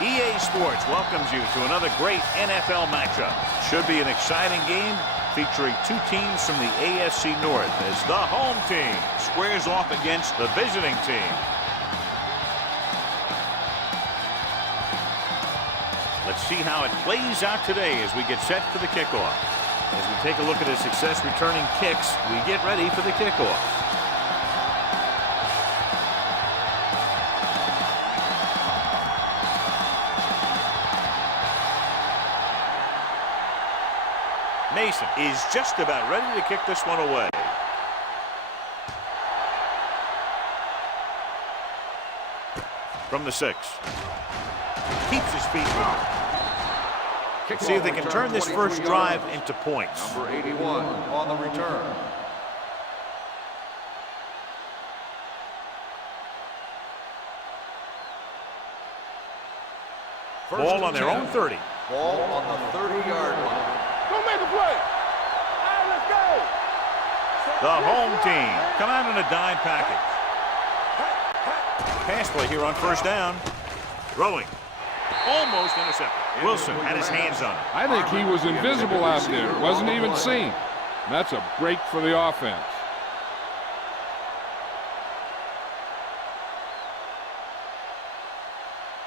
EA Sports welcomes you to another great NFL matchup. Should be an exciting game featuring two teams from the AFC North as the home team squares off against the visiting team. Let's see how it plays out today as we get set for the kickoff. As we take a look at his success returning kicks, we get ready for the kickoff. Mason is just about ready to kick this one away. From the 6. Keeps his feet moving. See if they can turn this first drive into points. Number 81 on the return. Ball on their own 30. Ball on the 30-yard line. Don't make a play. All right, let's go. The home team come out in a dime package. Pass play here on first down. Throwing. Almost intercepted. Wilson had his hands on it. I think he was invisible out there. Wasn't even seen. That's a break for the offense.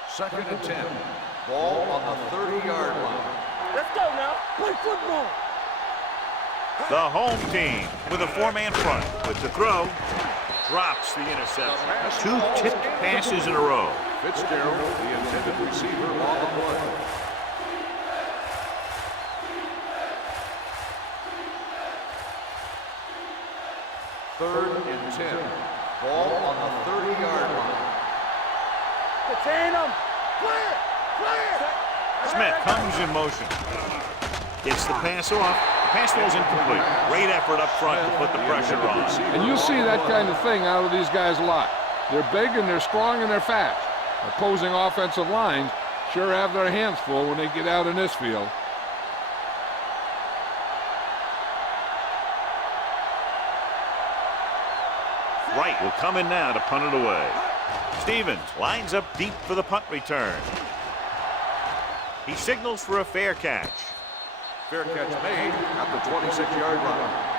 Second and 10. Ball on the 30-yard line. Let's go now. Play football. The home team with a 4-man front. With the throw. Drops the interception. 2 tipped passes in a row. Fitzgerald, the intended receiver, on the play. Third and 10. Ball on the 30-yard line. Detain him. Clear. Clear. Smith comes in motion. Gets the pass off. The pass falls incomplete. Great effort up front to put the pressure on. And you see that kind of thing out of these guys a lot. They're big and they're strong and they're fast. Opposing offensive lines sure have their hands full when they get out in this field. Wright will come in now to punt it away. Stevens lines up deep for the punt return. He signals for a fair catch. Fair catch made at the 26-yard line.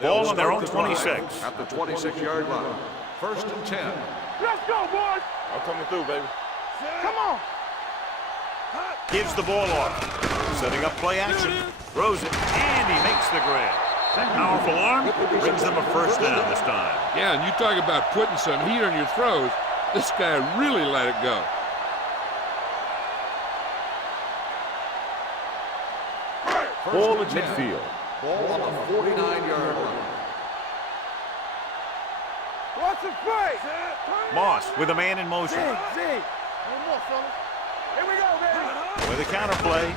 Ball on their own 26. At the 26-yard line. First and 10. Let's go, boys. I'm coming through, baby. Come on. Gives the ball off. Setting up play action. Throws it, and he makes the grab. That powerful arm brings them a first down this time. Yeah, and you talk about putting some heat on your throws. This guy really let it go. Ball at midfield. Ball on the 49-yard line. Watch the play. Moss with a man in motion. Zig. One more, fellas. Here we go, baby. With a counter play.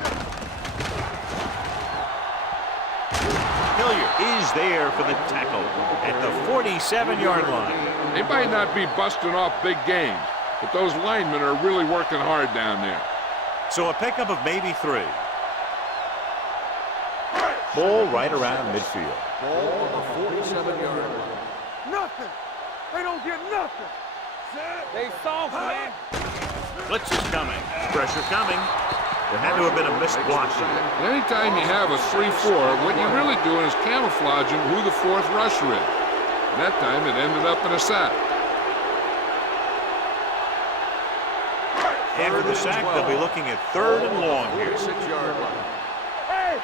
Hilliard is there for the tackle at the 47-yard line. They might not be busting off big games, but those linemen are really working hard down there. So a pickup of maybe 3. Ball right around midfield. Ball on the 47-yard line. Nothing. They don't get nothing. They soft, man. Blitz is coming. Pressure coming. There had to have been a missed block. And anytime you have a 3-4, what you're really doing is camouflaging who the 4th rusher is. And that time it ended up in a sack. After the sack, they'll be looking at 3rd and long here. 46-yard line. Hey,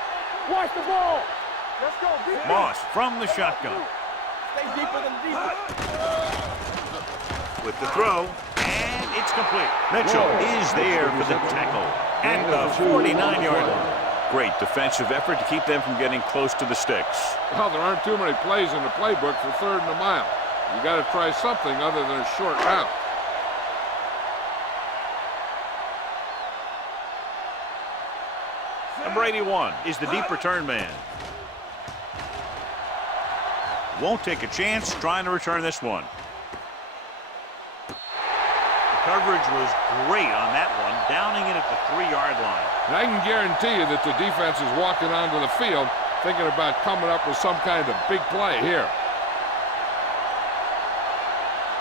watch the ball. Let's go. Moss from the shotgun. Stay deeper than deeper. With the throw, and it's complete. Mitchell is there for the tackle at the 49-yard line. Great defensive effort to keep them from getting close to the sticks. Well, there aren't too many plays in the playbook for 3rd and a mile. You got to try something other than a short route. Number 81 is the deep return man. Won't take a chance trying to return this one. Coverage was great on that one, downing it at the 3-yard line. And I can guarantee you that the defense is walking onto the field thinking about coming up with some kind of big play here.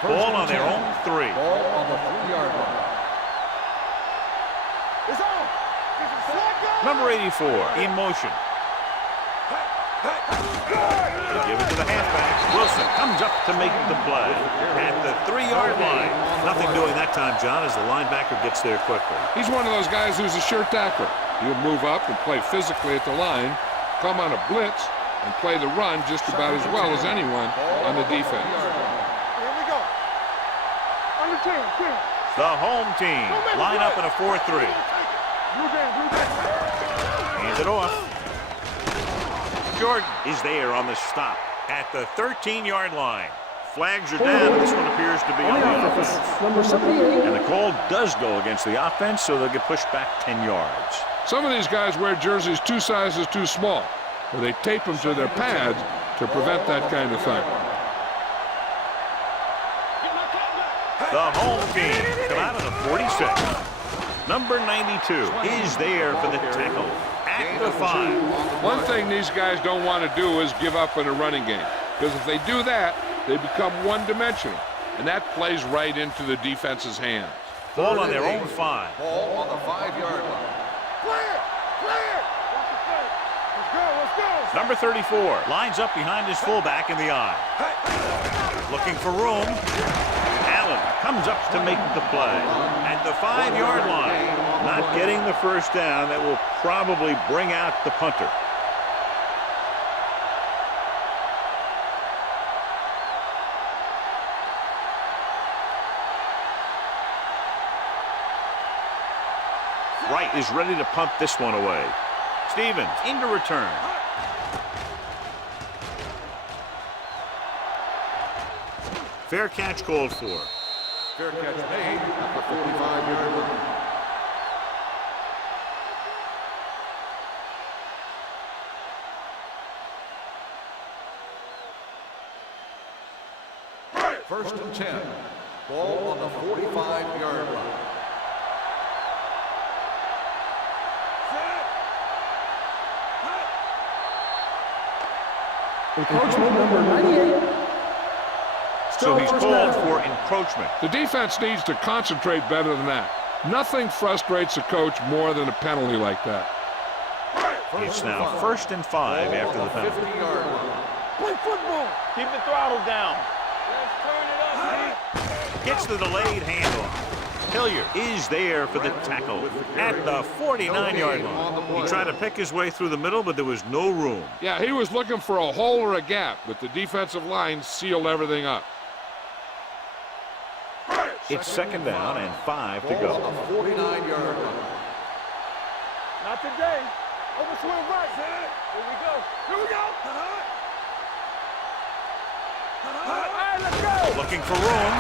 Ball on their own 3. Ball on the 3-yard line. It's on. Number 84 in motion. They give it to the halfback. Wilson comes up to make the play at the 3-yard line. Nothing doing that time, John, as the linebacker gets there quickly. He's one of those guys who's a sure tackler. He'll move up and play physically at the line, come on a blitz, and play the run just about as well as anyone on the defense. Here we go. Under 10. The home team line up in a 4-3. Hands it off. Jordan is there on the stop at the 13-yard line. Flags are down. This one appears to be on the offense. Number 78. And the call does go against the offense, so they'll get pushed back 10 yards. Some of these guys wear jerseys 2 sizes too small, or they tape them to their pads to prevent that kind of thing. The home team come out of the 46. Number 92 is there for the tackle at the 5. One thing these guys don't want to do is give up in a running game, because if they do that, they become one-dimensional, and that plays right into the defense's hands. Ball on their own 5. Ball on the 5-yard line. Clear. Let's go. Number 34 lines up behind his fullback in the eye. Looking for room. Allen comes up to make the play at the 5-yard line. Not getting the first down. That will probably bring out the punter. Wright is ready to punt this one away. Stevens into return. Fair catch called for. Fair catch made at the 45-yard line. First and 10. Ball on the 45-yard line. Encroachment number 98. So he's called for encroachment. The defense needs to concentrate better than that. Nothing frustrates a coach more than a penalty like that. It's now 1st and 5 after the penalty. 50-yard line. Play football. Keep the throttle down. Let's turn it up. Gets the delayed handoff. Hilliard is there for the tackle at the 49-yard line. He tried to pick his way through the middle, but there was no room. Yeah, he was looking for a hole or a gap, but the defensive line sealed everything up. It's 2nd down and 5 to go. Ball on the 49-yard line. Not today. Overswing right. Here we go. All right, let's go. Looking for room.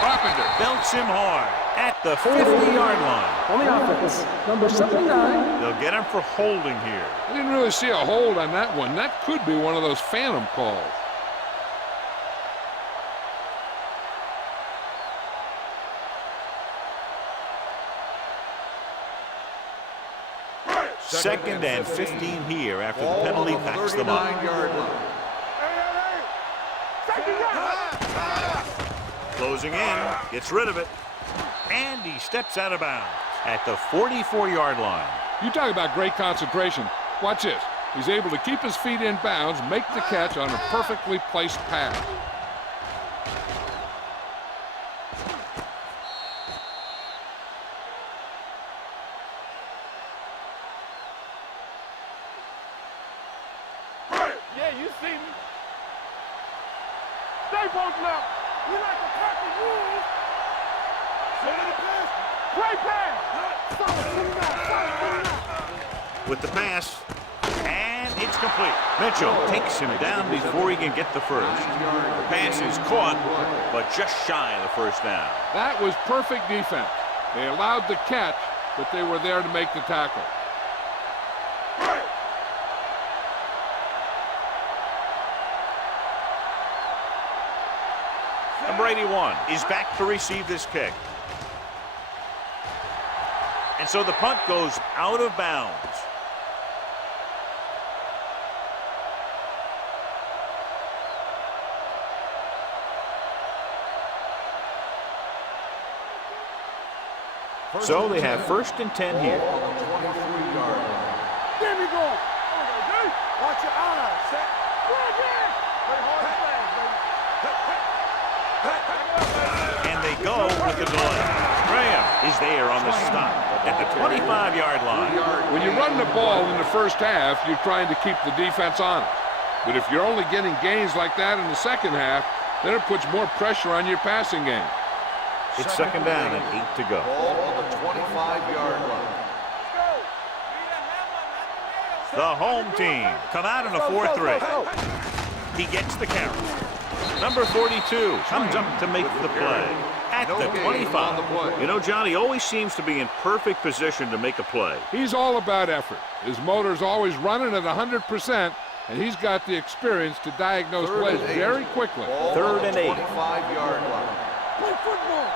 Carpenter belts him hard at the 50-yard line. On the offense, number 79. They'll get him for holding here. I didn't really see a hold on that one. That could be one of those phantom calls. Second and 15 here after the penalty backs them up. 39-yard line. Closing in, gets rid of it, and he steps out of bounds at the 44-yard line. You talk about great concentration. Watch this. He's able to keep his feet in bounds, make the catch on a perfectly placed pass. Yeah, you see me. Stay posted up. We like to cut the rules. Send the pass. Great pass. With the pass, and it's complete. Mitchell takes him down before he can get the first. The pass is caught, but just shy of the first down. That was perfect defense. They allowed the catch, but they were there to make the tackle. Number 81 is back to receive this kick. And so the punt goes out of bounds. So they have 1st and 10 here. Ball on the 23-yard line. There we go. Watch your eyes. Set. Play hard and fast, baby. And they go with the delay. Graham is there on the stop at the 25-yard line. When you run the ball in the first half, you're trying to keep the defense on it. But if you're only getting gains like that in the second half, then it puts more pressure on your passing game. It's 2nd down and 8 to go. Ball on the 25-yard line. The home team come out in a 4-3. He gets the carry. Number 42 comes up to make the play at the 25. You know, John, he always seems to be in perfect position to make a play. He's all about effort. His motor's always running at 100%, and he's got the experience to diagnose plays very quickly. 3rd and 8. 25-yard line. Play football.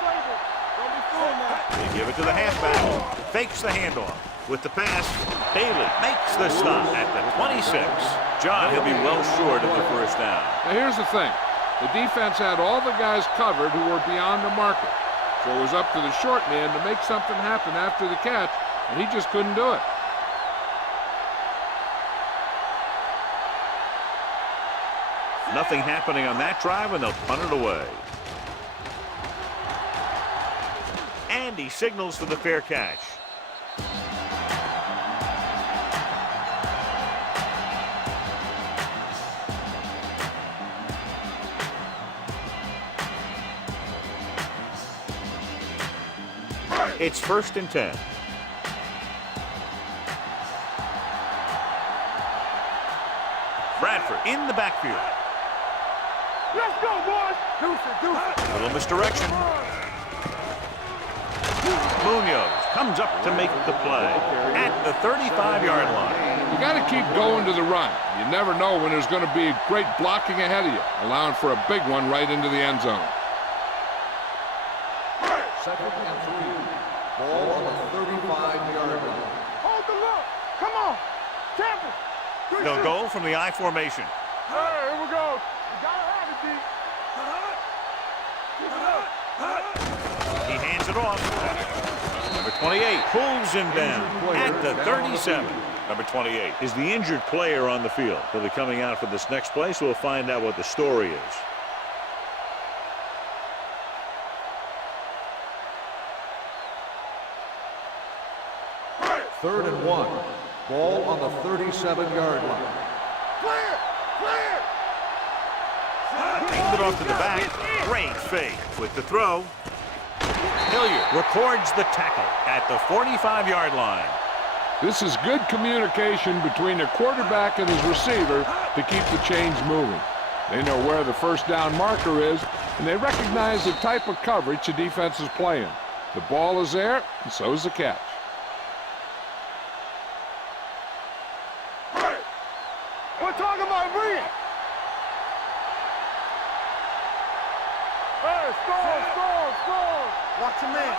Flavor. Don't be fooled now. They give it to the halfback. Fakes the handoff. With the pass, Bailey makes the stop at the 26. John, he'll be well short of the 1st down. Now here's the thing. The defense had all the guys covered who were beyond the marker. So it was up to the short man to make something happen after the catch, and he just couldn't do it. Nothing happening on that drive, and they'll punt it away. And he signals for the fair catch. It's 1st and 10. Bradford in the backfield. Let's go, boys. Deuce it. Little misdirection. Munoz comes up to make the play at the 35-yard line. You got to keep going to the run. You never know when there's going to be great blocking ahead of you, allowing for a big one right into the end zone. 2nd and 3. Ball on the 35-yard line. Hold the look. Come on. Tampa. They'll go from the I formation. All right, here we go. You gotta have it, D. He hands it off. Number 28 pulls him down at the 37. Number 28 is the injured player on the field. He'll be coming out for this next play, so we'll find out what the story is. 3rd and 1. Ball on the 37-yard line. Clear. Handed it off to the back. Great fake with the throw. Hilliard records the tackle at the 45-yard line. This is good communication between the quarterback and his receiver to keep the chains moving. They know where the 1st down marker is, and they recognize the type of coverage the defense is playing. The ball is there, and so is the catch. We're talking about Reed. Hey, score. Watch your man.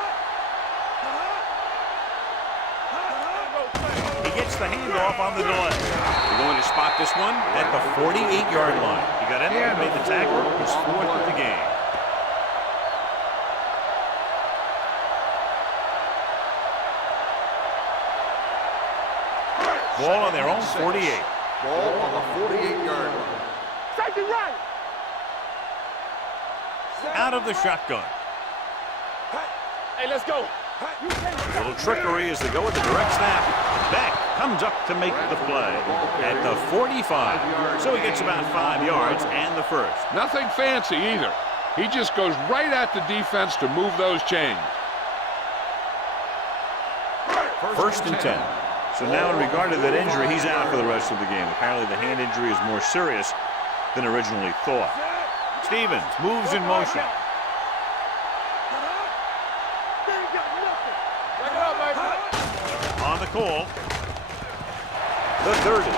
He gets the handoff on the delay. They're going to spot this one at the 48-yard line. He got in there and made the tackle. He's 4th of the game. Ball on their own 48. Ball on the 48-yard line. Safety right. Out of the shotgun. Hey, let's go. A little trickery as they go with the direct snap. Beck comes up to make the play at the 45. So he gets about 5 yards and the 1st. Nothing fancy either. He just goes right at the defense to move those chains. 1st and 10. So now in regard to that injury, he's out for the rest of the game. Apparently the hand injury is more serious than originally thought. Stevens moves in motion. On the call. The 30.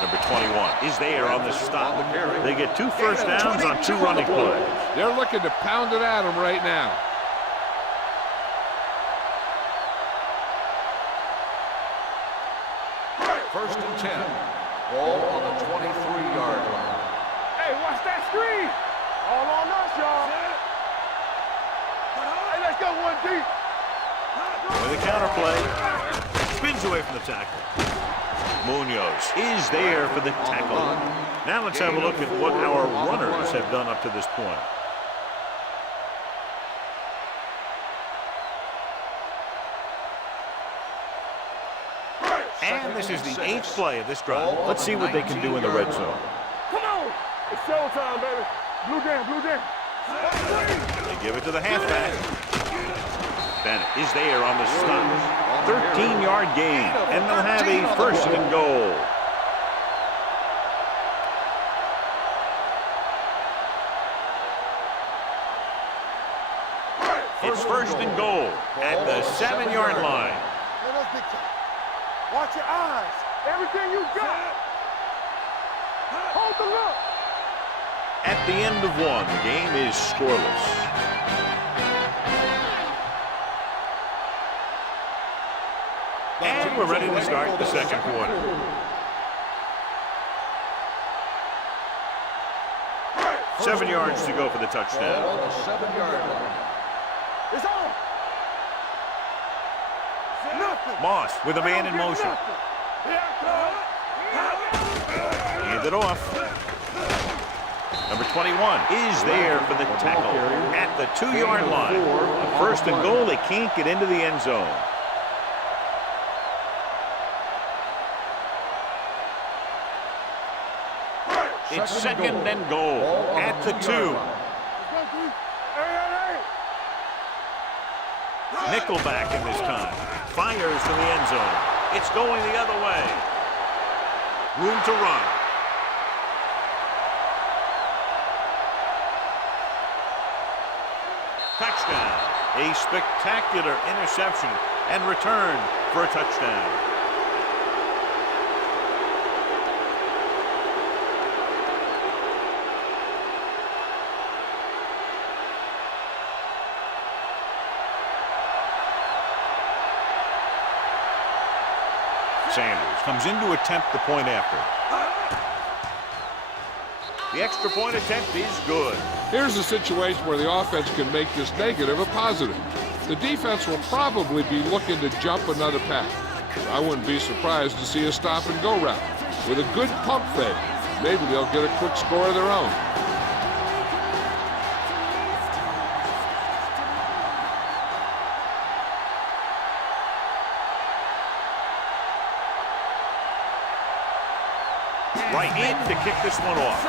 Number 21 is there on the stop. They get 2 first downs on 2 running plays. They're looking to pound it at him right now. First and 10. Ball on the 23-yard line. Hey, watch that screen. All on us, y'all. Hey, let's go 1 deep. With the counter play. Spins away from the tackle. Munoz is there for the tackle. Now let's have a look at what our runners have done up to this point. And this is the 8th play of this drive. Let's see what they can do in the red zone. Come on! It's showtime, baby. Blue jam, blue jam. They give it to the halfback. Bennett is there on the stop. 13-yard gain, and they'll have a 1st and goal. It's 1st and goal at the 7-yard line. Watch your eyes. Everything you got. Hold the look. At the end of 1, the game is scoreless. And we're ready to start the second quarter. Seven yards to go for the touchdown. On the 7-yard line. It's on. Nothing. Moss with a man in motion. Hand it off. Number 21 is there for the tackle at the 2-yard line. 1st and goal, they can't get into the end zone. It's 2nd and goal at the 2. Nickelback in this time. Fires to the end zone. It's going the other way. Room to run. Touchdown. A spectacular interception and return for a touchdown. Sanders comes in to attempt the point after. The extra point attempt is good. Here's a situation where the offense can make this negative a positive. The defense will probably be looking to jump another pass. I wouldn't be surprised to see a stop-and-go route. With a good pump fake, maybe they'll get a quick score of their own. Right in to kick this one off.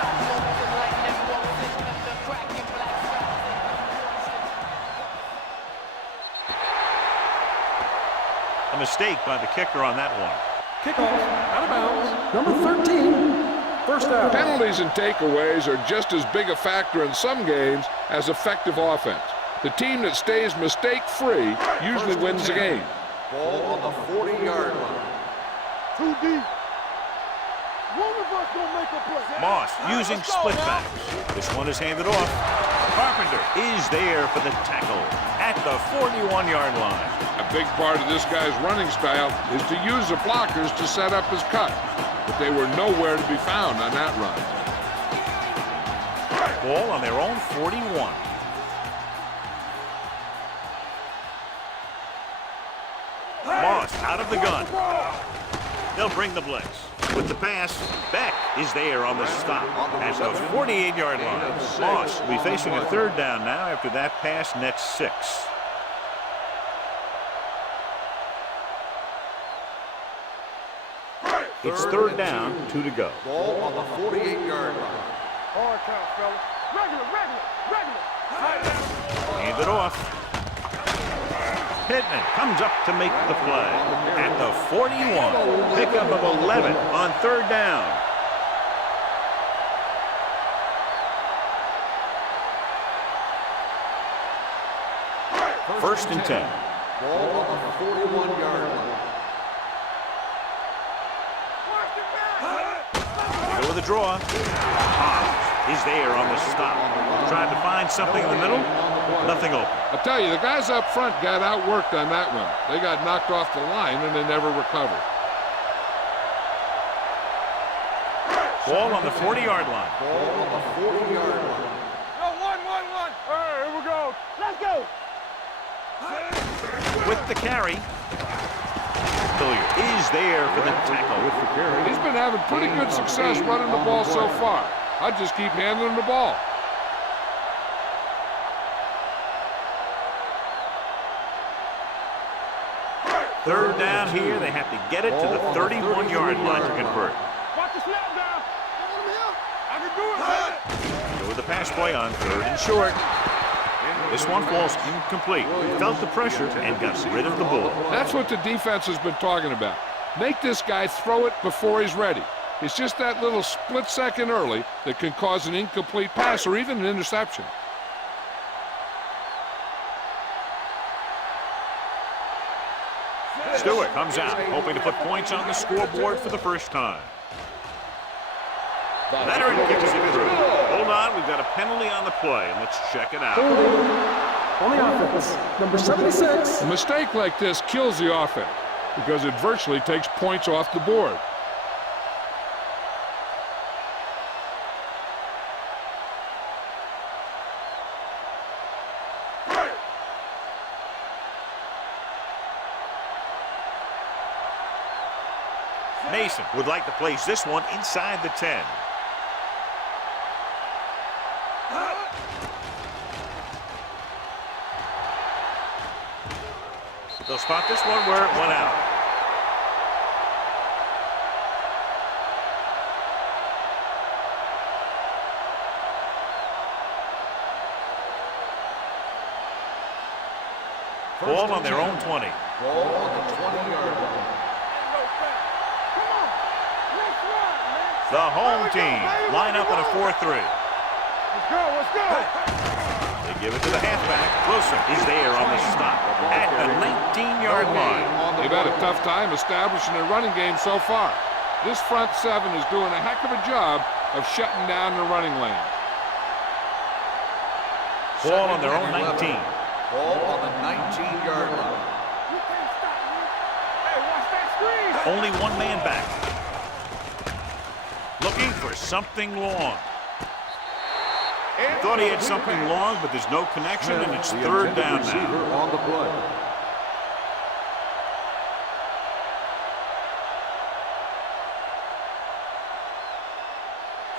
A mistake by the kicker on that one. Kickoff, out of bounds, number 13, first down. Penalties and takeaways are just as big a factor in some games as effective offense. The team that stays mistake-free usually wins the game. Ball on the 40-yard line. Too deep. One of us gonna make a play. Moss using split backs. This one is handed off. Carpenter is there for the tackle at the 41-yard line. A big part of this guy's running style is to use the blockers to set up his cut, but they were nowhere to be found on that run. Ball on their own 41. Moss out of the gun. They'll bring the blitz. With the pass, Beck is there on the stop at the 48-yard line. Moss will be facing a 3rd down now after that pass nets 6. It's 3rd down, 2 to go. Ball on the 48-yard line. Hard count, fellas. Regular. Hand it off. Pittman comes up to make the play at the 41. Pickup of 11 on 3rd down. First and 10. Ball on the 41-yard line. They go with a draw. Hobbs is there on the stop. Trying to find something in the middle. Nothing open. I'll tell you, the guys up front got outworked on that one. They got knocked off the line and they never recovered. Ball on the 40-yard line. Ball on the 40-yard line. Yo, one. All right, here we go. Let's go. with the carry. Hilliard is there for the tackle. He's been having pretty good success running the ball so far. I just keep handing him the ball. Third down here. They have to get it to the 31-yard line to convert. Watch the snap down. I can do it, man. Go with the pass play on 3rd and short. This one falls incomplete. Felt the pressure and got rid of the ball. That's what the defense has been talking about. Make this guy throw it before he's ready. It's just that little split second early that can cause an incomplete pass or even an interception. Stewart comes out, hoping to put points on the scoreboard for the first time. Leonard gets it through. Hold on, we've got a penalty on the play, and let's check it out. On the offense, number 76. A mistake like this kills the offense because it virtually takes points off the board. Mason would like to place this one inside the 10. They'll spot this one where it went out. Ball on their own 20. Ball on the 20-yard line. The home team line up in a 4-3. Let's go, let's go. They give it to the halfback. Wilson is there on the stop at the 19-yard line. They've had a tough time establishing a running game so far. This front seven is doing a heck of a job of shutting down the running lane. Ball on their own 19. Ball on the 19-yard line. You can't stop me. Hey, watch that screen. Only one man back. Looking for something long. Thought he had something long, but there's no connection, and it's 3rd down now. On the play.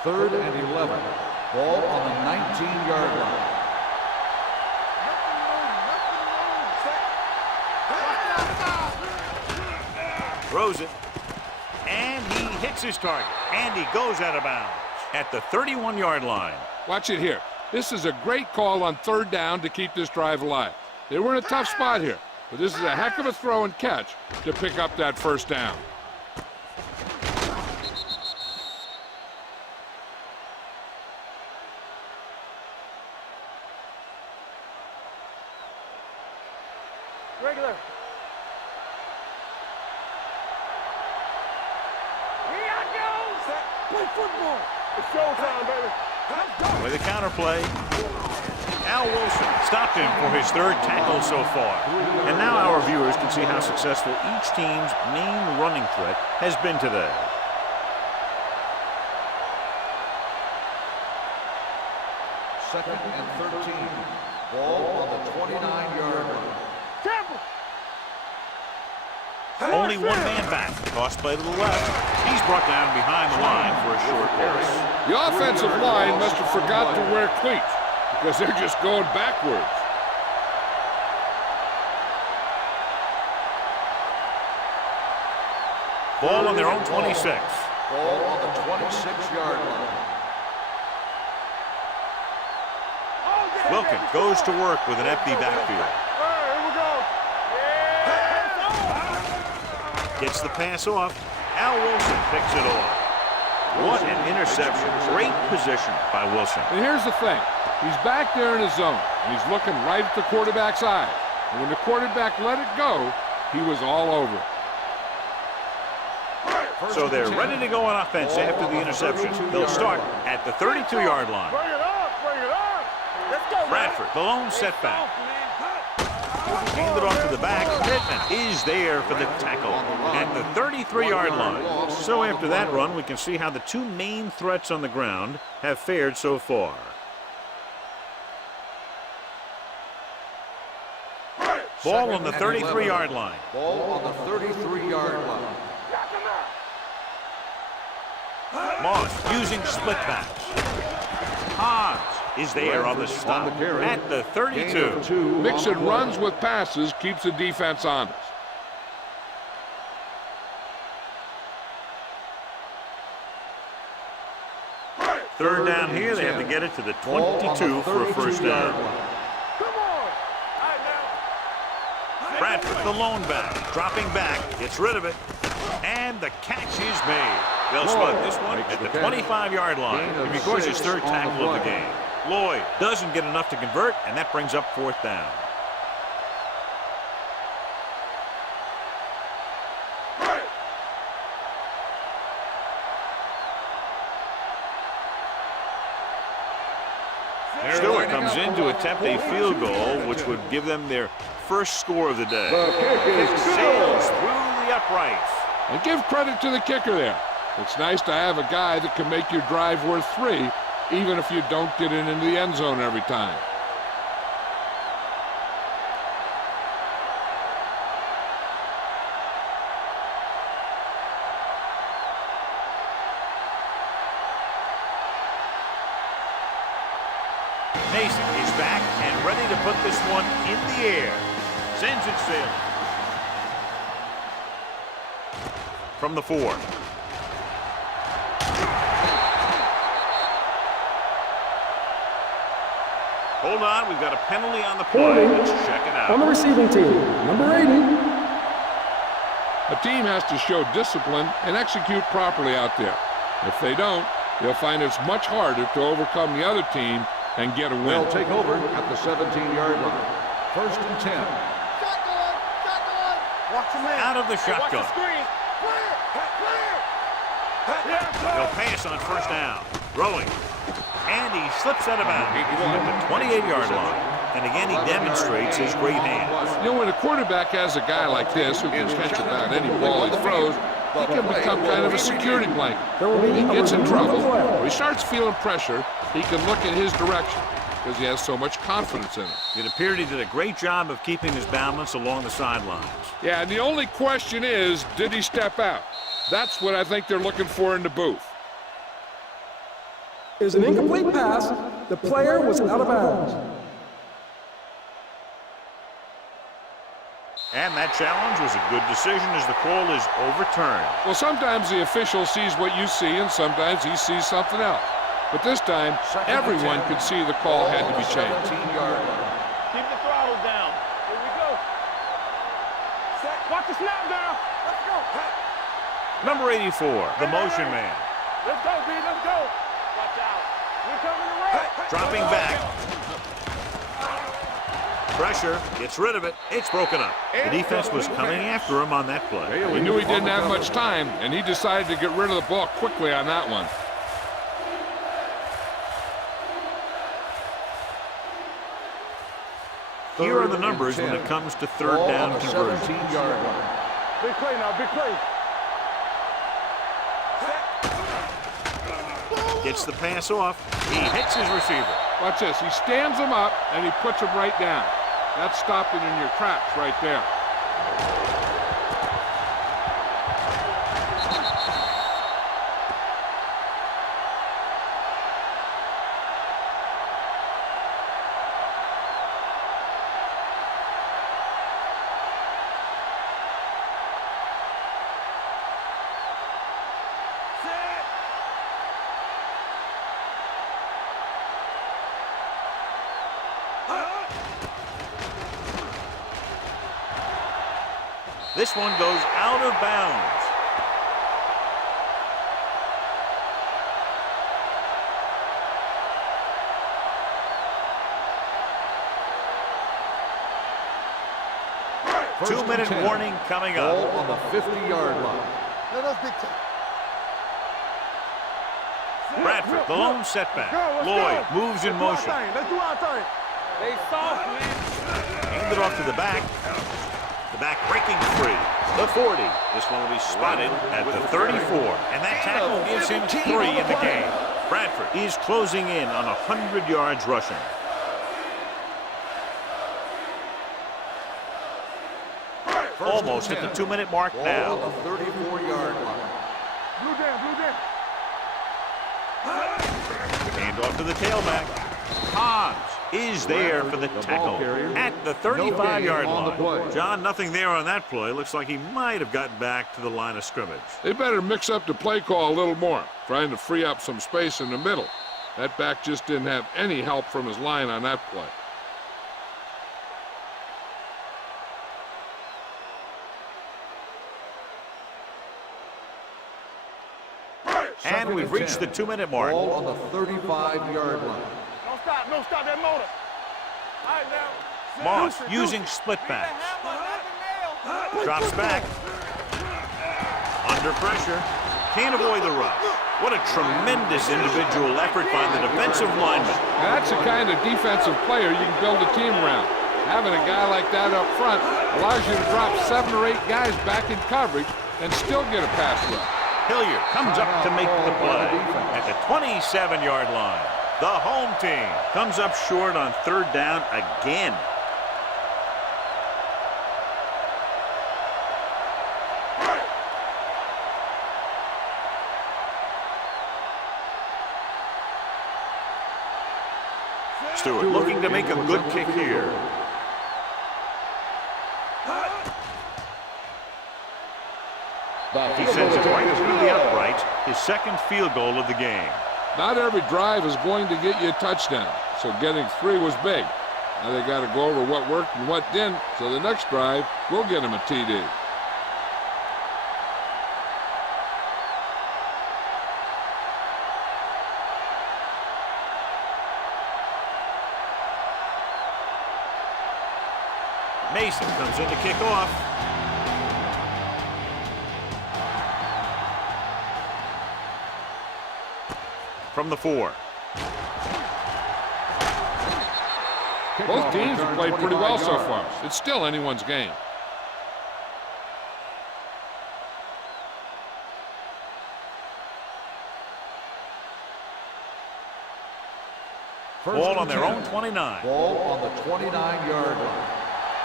Third and 11. Ball on the 19-yard line. Throws it. And he hits his target. And he goes out of bounds at the 31-yard line. Watch it here. This is a great call on 3rd down to keep this drive alive. They were in a tough spot here, but this is a heck of a throw and catch to pick up that 1st down. Regular. Here I go. Play football. It's showtime, baby. Let's go. With the counterplay. Al Wilson stopped him for his 3rd tackle so far. And now our viewers can see how successful each team's main running threat has been today. Second and 13. Ball on the 29-yard line. Temple. Only one man back. Toss play to the left. He's brought down behind the line for a short pass. The offensive line must have forgot to wear cleats because they're just going backwards. Ball on their own 26. Ball on the 26-yard line. Wilkins goes to work with an empty backfield. Here we go. Gets the pass off. Al Wilson picks it off. What an interception. Great position by Wilson. And here's the thing. He's back there in his zone, and he's looking right at the quarterback's eye. And when the quarterback let it go, he was all over it. So they're ready to go on offense after the interception. They'll start at the 32-yard line. Bring it up, bring it up. Let's go, Bradford, the lone setback. Handed off to the back. Pittman is there for the tackle at the 33-yard line. So after that run, we can see how the two main threats on the ground have fared so far. Ball on the 33-yard line. Ball on the 33-yard line. Moss using split backs. Hans is there on the stop at the 32. Mixing runs with passes keeps the defense honest. Third down here, they have to get it to the 22 for a first down. Bradford, the lone back, dropping back, gets rid of it, and the catch is made. They'll spot this one at the 25-yard line. It records his third tackle of the game. Lloyd doesn't get enough to convert, and that brings up fourth down. Stewart comes in to attempt a field goal, which would give them their first score of the day. Kick sails through the uprights. And give credit to the kicker there. It's nice to have a guy that can make your drive worth 3, even if you don't get it into the end zone every time. Mason is back and ready to put this one in the air. Sends it sailing. From the 4. Hold on, we've got a penalty on the play. Let's check it out. On the receiving team, number 80. A team has to show discipline and execute properly out there. If they don't, they'll find it's much harder to overcome the other team and get a win. They'll take over at the 17-yard line. First and 10. Watch the man. Out of the Hey, watch shotgun. the screen. Clear. They'll pass on first down. Throwing. And he slips out of bounds at the 28-yard line. And again, he demonstrates his great hands. You know, when a quarterback has a guy like this who can catch about any ball he throws, he can become kind of a security blanket. When he gets in trouble, or he starts feeling pressure, he can look in his direction because he has so much confidence in it. It appeared he did a great job of keeping his balance along the sidelines. Yeah, and the only question is, did he step out? That's what I think they're looking for in the booth. Is an incomplete pass. The player was out of bounds. And that challenge was a good decision as the call is overturned. Well, sometimes the official sees what you see, and sometimes he sees something else. But this time, everyone could see the call had to be changed. 17-yard line. Keep the throttle down. Here we go. Set. Watch the snap down. Let's go. Number 84, the motion man. Let's go, B. Let's go. Watch out. We're coming around. Dropping back. Pressure, gets rid of it. It's broken up. The defense was coming after him on that play. He knew he didn't have much time, and he decided to get rid of the ball quickly on that one. Here are the numbers when it comes to third down conversions. 17-yard line. Big play now. Big play. Gets the pass off. He hits his receiver. Watch this. He stands him up, and he puts him right down. That's stopping in your tracks right there. This one goes out of bounds. First and 2-minute 10. warning coming Ball up. on the 50-yard line. Let us big time. Bradford, the lone setback. Let's go. Lloyd moves in Let's motion. do our thing. Let's do our thing. They soft, man. Hand it off to the back. The back breaking free. The 40. This one will be spotted at the 34. And that tackle gives him 3 in the game. Bradford is closing in on 100 yards rushing. almost at the 2-minute mark Ball now. on the 34-yard line. Blue down, blue down. Hand off to the tailback. Hobbs is there for the tackle at the 35-yard line. John, nothing there on that play. Looks like he might have gotten back to the line of scrimmage. They better mix up the play call a little more, trying to free up some space in the middle. That back just didn't have any help from his line on that play. And we've reached the 2-minute mark. Ball on the 35-yard line. Don't stop that motor. All right, now. Moss using split backs. Drops back. Under pressure. Can't avoid the rush. What a tremendous individual effort by the defensive lineman. Now, that's the kind of defensive player you can build a team around. Having a guy like that up front allows you to drop 7 or 8 guys back in coverage and still get a pass rush. Hilliard comes up to make the play at the 27-yard line. The home team comes up short on 3rd down again. Stewart looking to make a good kick here. He sends it right through the upright, his 2nd field goal of the game. Not every drive is going to get you a touchdown, so getting 3 was big. Now they got to go over what worked and what didn't, so the next drive will get him a TD. Mason comes in to kick off. From the 4. Both teams have played pretty well so far. It's still anyone's game. Ball on their own 29. Ball on the 29-yard line.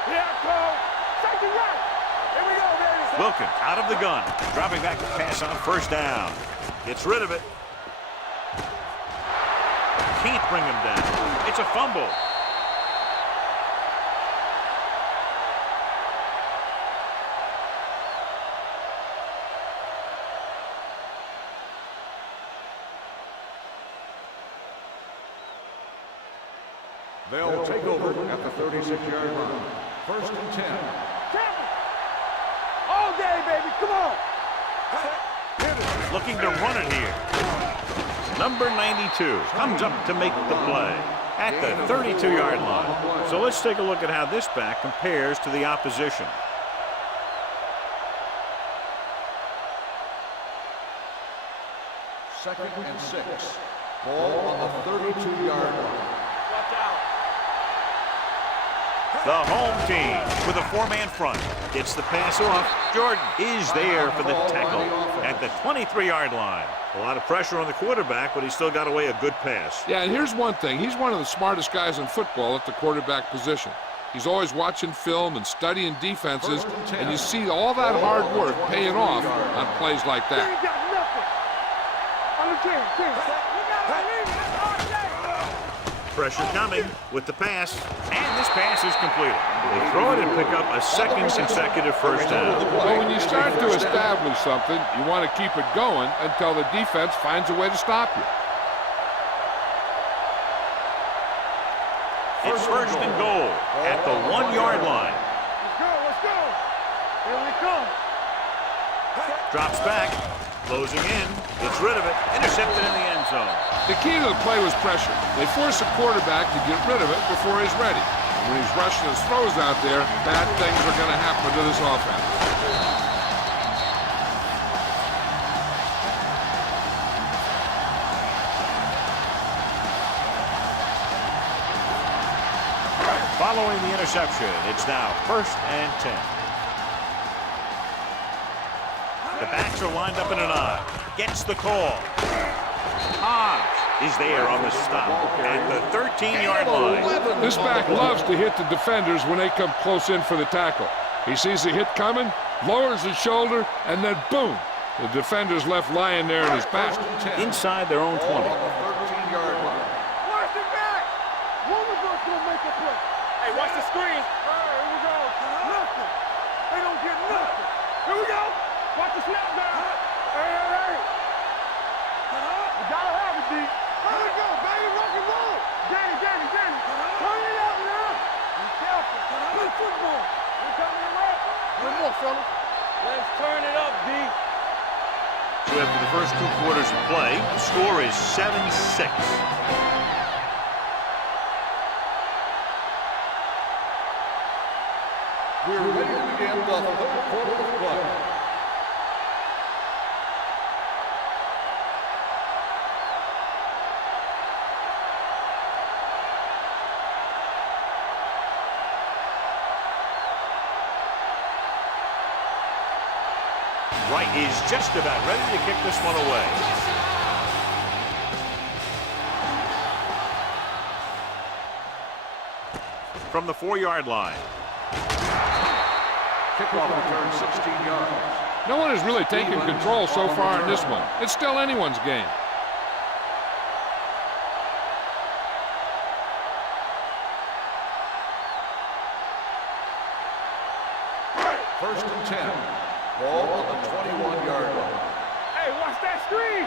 Here I come. Take it right. Here we go, baby. Wilkins out of the gun. Dropping back to pass on 1st down. Gets rid of it. Can't bring him down. It's a fumble. They'll take over at the 36-yard line. 1st and 10. All day, baby. Come on. Looking to run it here. Number 92 comes up to make the play at the 32-yard line. So let's take a look at how this back compares to the opposition. Second and 6. Ball on the 32-yard line. The home team with a 4-man front gets the pass off. Jordan is there for the tackle at the 23-yard line. A lot of pressure on the quarterback, but he still got away a good pass. Yeah, and here's one thing. He's one of the smartest guys in football at the quarterback position. He's always watching film and studying defenses, and you see all that hard work paying off on plays like You that. ain't got nothing. Understand. Pressure coming with the pass, and this pass is completed. They throw it and pick up a 2nd consecutive 1st down. Well, when you start to establish something, you want to keep it going until the defense finds a way to stop you. It's 1st and goal at the 1-yard line. Let's go. Here we come. Drops back, closing in, gets rid of it, intercepted in the end zone. The key to the play was pressure. They force the quarterback to get rid of it before he's ready. When he's rushing his throws out there, bad things are going to happen to this offense. Following the interception, it's now 1st and 10. The backs are lined up in an I. Gets the call. Hobbs is there on the stop at the 13-yard line. This back loves to hit the defenders when they come close in for the tackle. He sees the hit coming, lowers his shoulder, and then boom! The defender's left lying there in his back. Inside their own 20. Ball on the 13-yard line. Watch it back. One of us gonna make a play. Hey, watch the screen. All right, here we go. Nothing. They don't get nothing. Here we go. Watch the snap down. Hey. You gotta have it, D. Here we go, baby. Rock and roll. Danny. Turn it out now. Be careful. Play football. We're coming in left. One more, fellas. Let's turn it up, D. So after the first 2 quarters of play, the score is 7-6. We're ready to begin the third quarter of play. Wright is just about ready to kick this one away. From the 4-yard line. Kickoff return 16 yards. No one has really taken control so far in this one. It's still anyone's game. First and 10. Ball on the 21-yard line. Hey, watch that screen.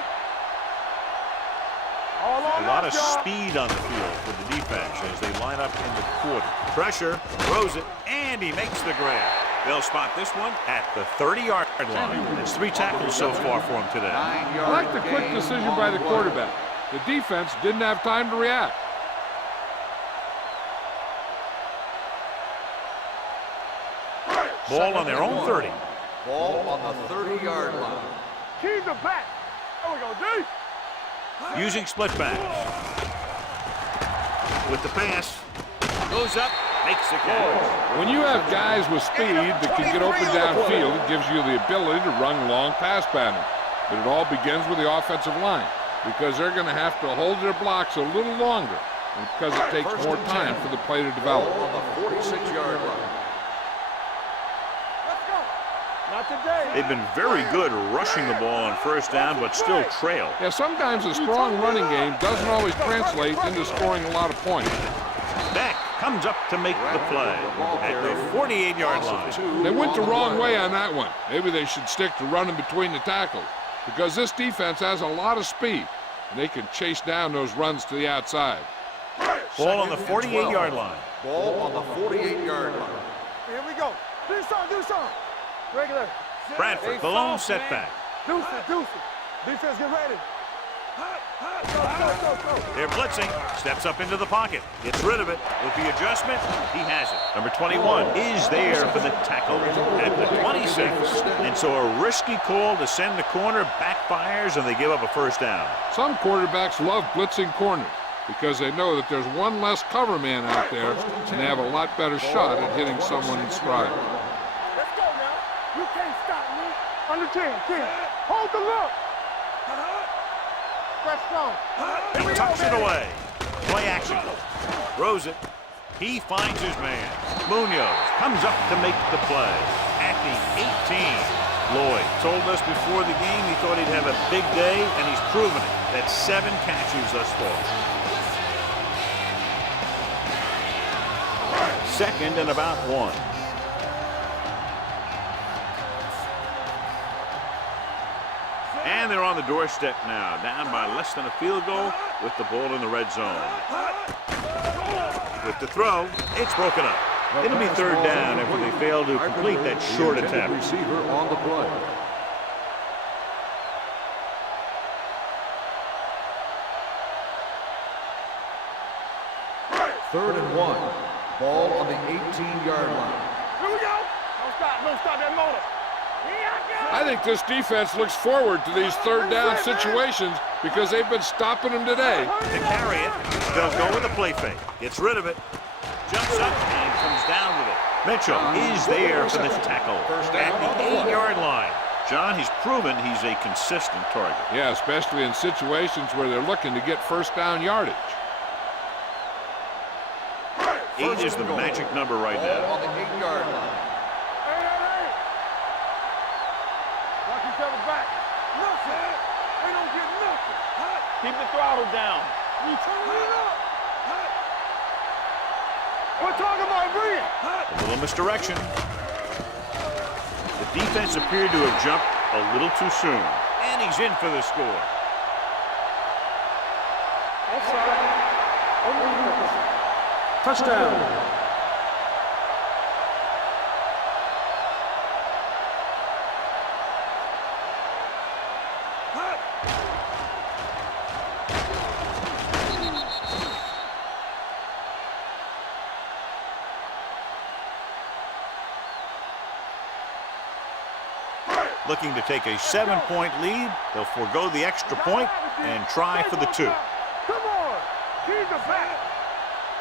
All on A lot us, of y'all. speed on the field for the defense as they line up in the quarter. Pressure, throws it, and he makes the grab. They'll spot this one at the 30-yard line. It's 3 tackles so far for him today. 9-yard I like the quick gain decision on by the play. quarterback. The defense didn't have time to react. Ball on their own 30. Ball on the 30-yard line. Keys are back. There we go, D. Using split backs. With the pass. Goes up, makes the catch. When you have guys with speed that can get open downfield, it gives you the ability to run long pass patterns. But it all begins with the offensive line because they're going to have to hold their blocks a little longer and because it takes more time for the play to develop. Ball on the 46-yard line. Let's go. Not today. They've been very good rushing the ball on first down, but still trail. Yeah, sometimes a strong running game doesn't always translate into scoring a lot of points. Beck comes up to make the play at the 48-yard line. They went the wrong way on that one. Maybe they should stick to running between the tackles because this defense has a lot of speed and they can chase down those runs to the outside. Ball on the 48-yard line. Ball on the 48-yard line. Here we go. Do something. Regular. Bradford, the lone setback. Deuce it. Defense, get ready. Go. They're blitzing, steps up into the pocket, gets rid of it. With the adjustment, he has it. Number 21 is there for the tackle at the 26. And so a risky call to send the corner backfires, and they give up a first down. Some quarterbacks love blitzing corners because they know that there's one less cover man out there and they have a lot better shot at hitting someone in stride. Let's go now. You can't stop me. Under 10. Hold the look. Press strong. He tucks it away. Play action. Throws it. He finds his man. Munoz comes up to make the play at the 18. Lloyd told us before the game he thought he'd have a big day, and he's proven it. That's 7 catches thus far. Second and about 1. And they're on the doorstep now, down by less than a field goal with the ball in the red zone. With the throw, it's broken up. It'll be third down after they fail to complete that short attempt. Receiver on the play. Third and 1. Ball on the 18-yard line. Here we go. Don't stop that motor. I think this defense looks forward to these third down situations because they've been stopping them today. To carry it, they'll go with a play fake. Gets rid of it, jumps up, and comes down with it. Mitchell is there for the tackle at the 8-yard line. John, he's proven he's a consistent target. Yeah, especially in situations where they're looking to get first down yardage. 8 is the magic number right Ball now. on the 8-yard line. Keep the throttle down. You turning it up. We're talking about bringing. A little misdirection. The defense appeared to have jumped a little too soon. And he's in for the score. Touchdown. Looking to take a 7-point lead. They'll forego the extra point and try for the 2. Come on. Keep the back.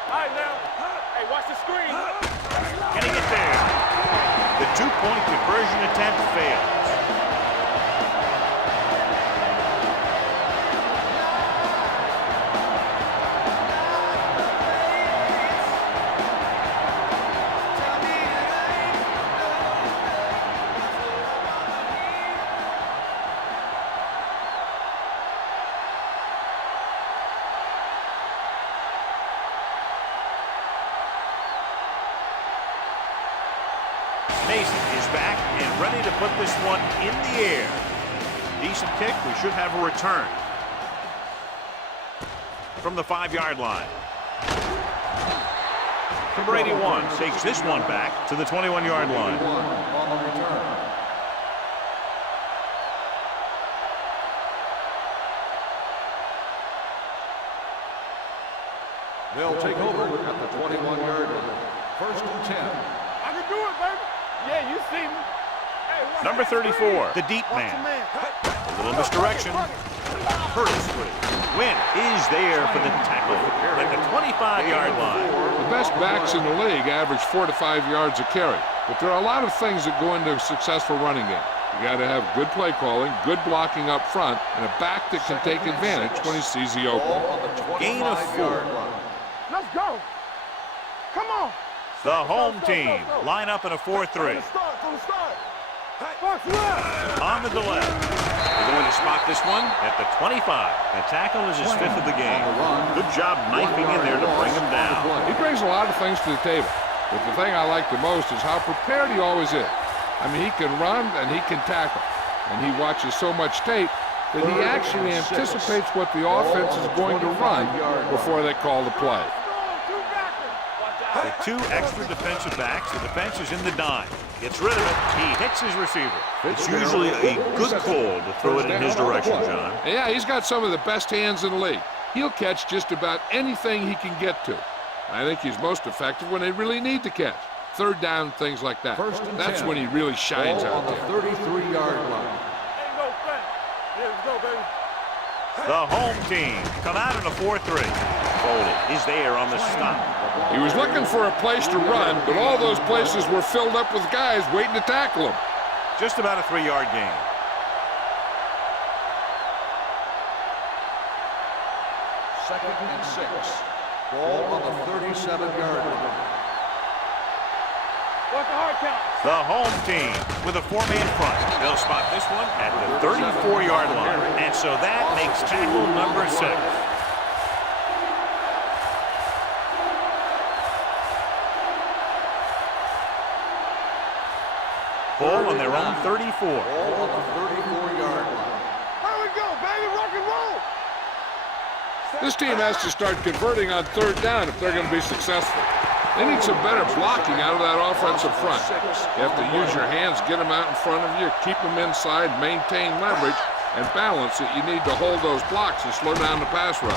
All right, now. Hey, watch the screen. Can he get there? The 2-point conversion attempt fails. Is back and ready to put this one in the air. Decent kick. We should have a return from the 5-yard line. Number 81 takes this one back to the 21-yard line. On the return. They'll take over at the 21-yard line. 1st and 10. I can do it, baby. Yeah, you see me. Hey, Number 34, the deep man. A little misdirection. Purposefully. Win is there for the tackle at the 25-yard line. The best backs in the league average 4 to 5 yards a carry. But there are a lot of things that go into a successful running game. You got to have good play calling, good blocking up front, and a back that can take advantage when he sees the opening. Gain of 4. Let's go. Come on. The home team line up in a 4-3. On to the left. They're going to spot this one at the 25. The tackle is his 5th of the game. Good job knifing in there to bring him down. He brings a lot of things to the table. But the thing I like the most is how prepared he always is. I mean, he can run and he can tackle. And he watches so much tape that he actually anticipates what the offense is going to run before they call the play. The 2 extra defensive backs. The defense is in the dime. Gets rid of it. He hits his receiver. It's usually a good call to throw it in his direction, John. Yeah, he's got some of the best hands in the league. He'll catch just about anything he can get to. I think he's most effective when they really need to catch. 3rd down, things like that. That's when he really shines out there. On the 33-yard line. Ain't no thing. Here we go, baby. The home team come out in a 4-3. Foley is there on the stop. He was looking for a place to run, but all those places were filled up with guys waiting to tackle him. Just about a 3-yard gain. Second and 6. Ball on the 37-yard line. What's the hard count? The home team with a 4-man front. They'll spot this one at the 34-yard line. And so that makes tackle number 6. Ball on their own 34. Ball on the 34-yard line. Here we go, baby. Rock and roll. This team has to start converting on 3rd down if they're going to be successful. They need some better blocking out of that offensive front. You have to use your hands, get them out in front of you, keep them inside, maintain leverage, and balance it. You need to hold those blocks and slow down the pass rush.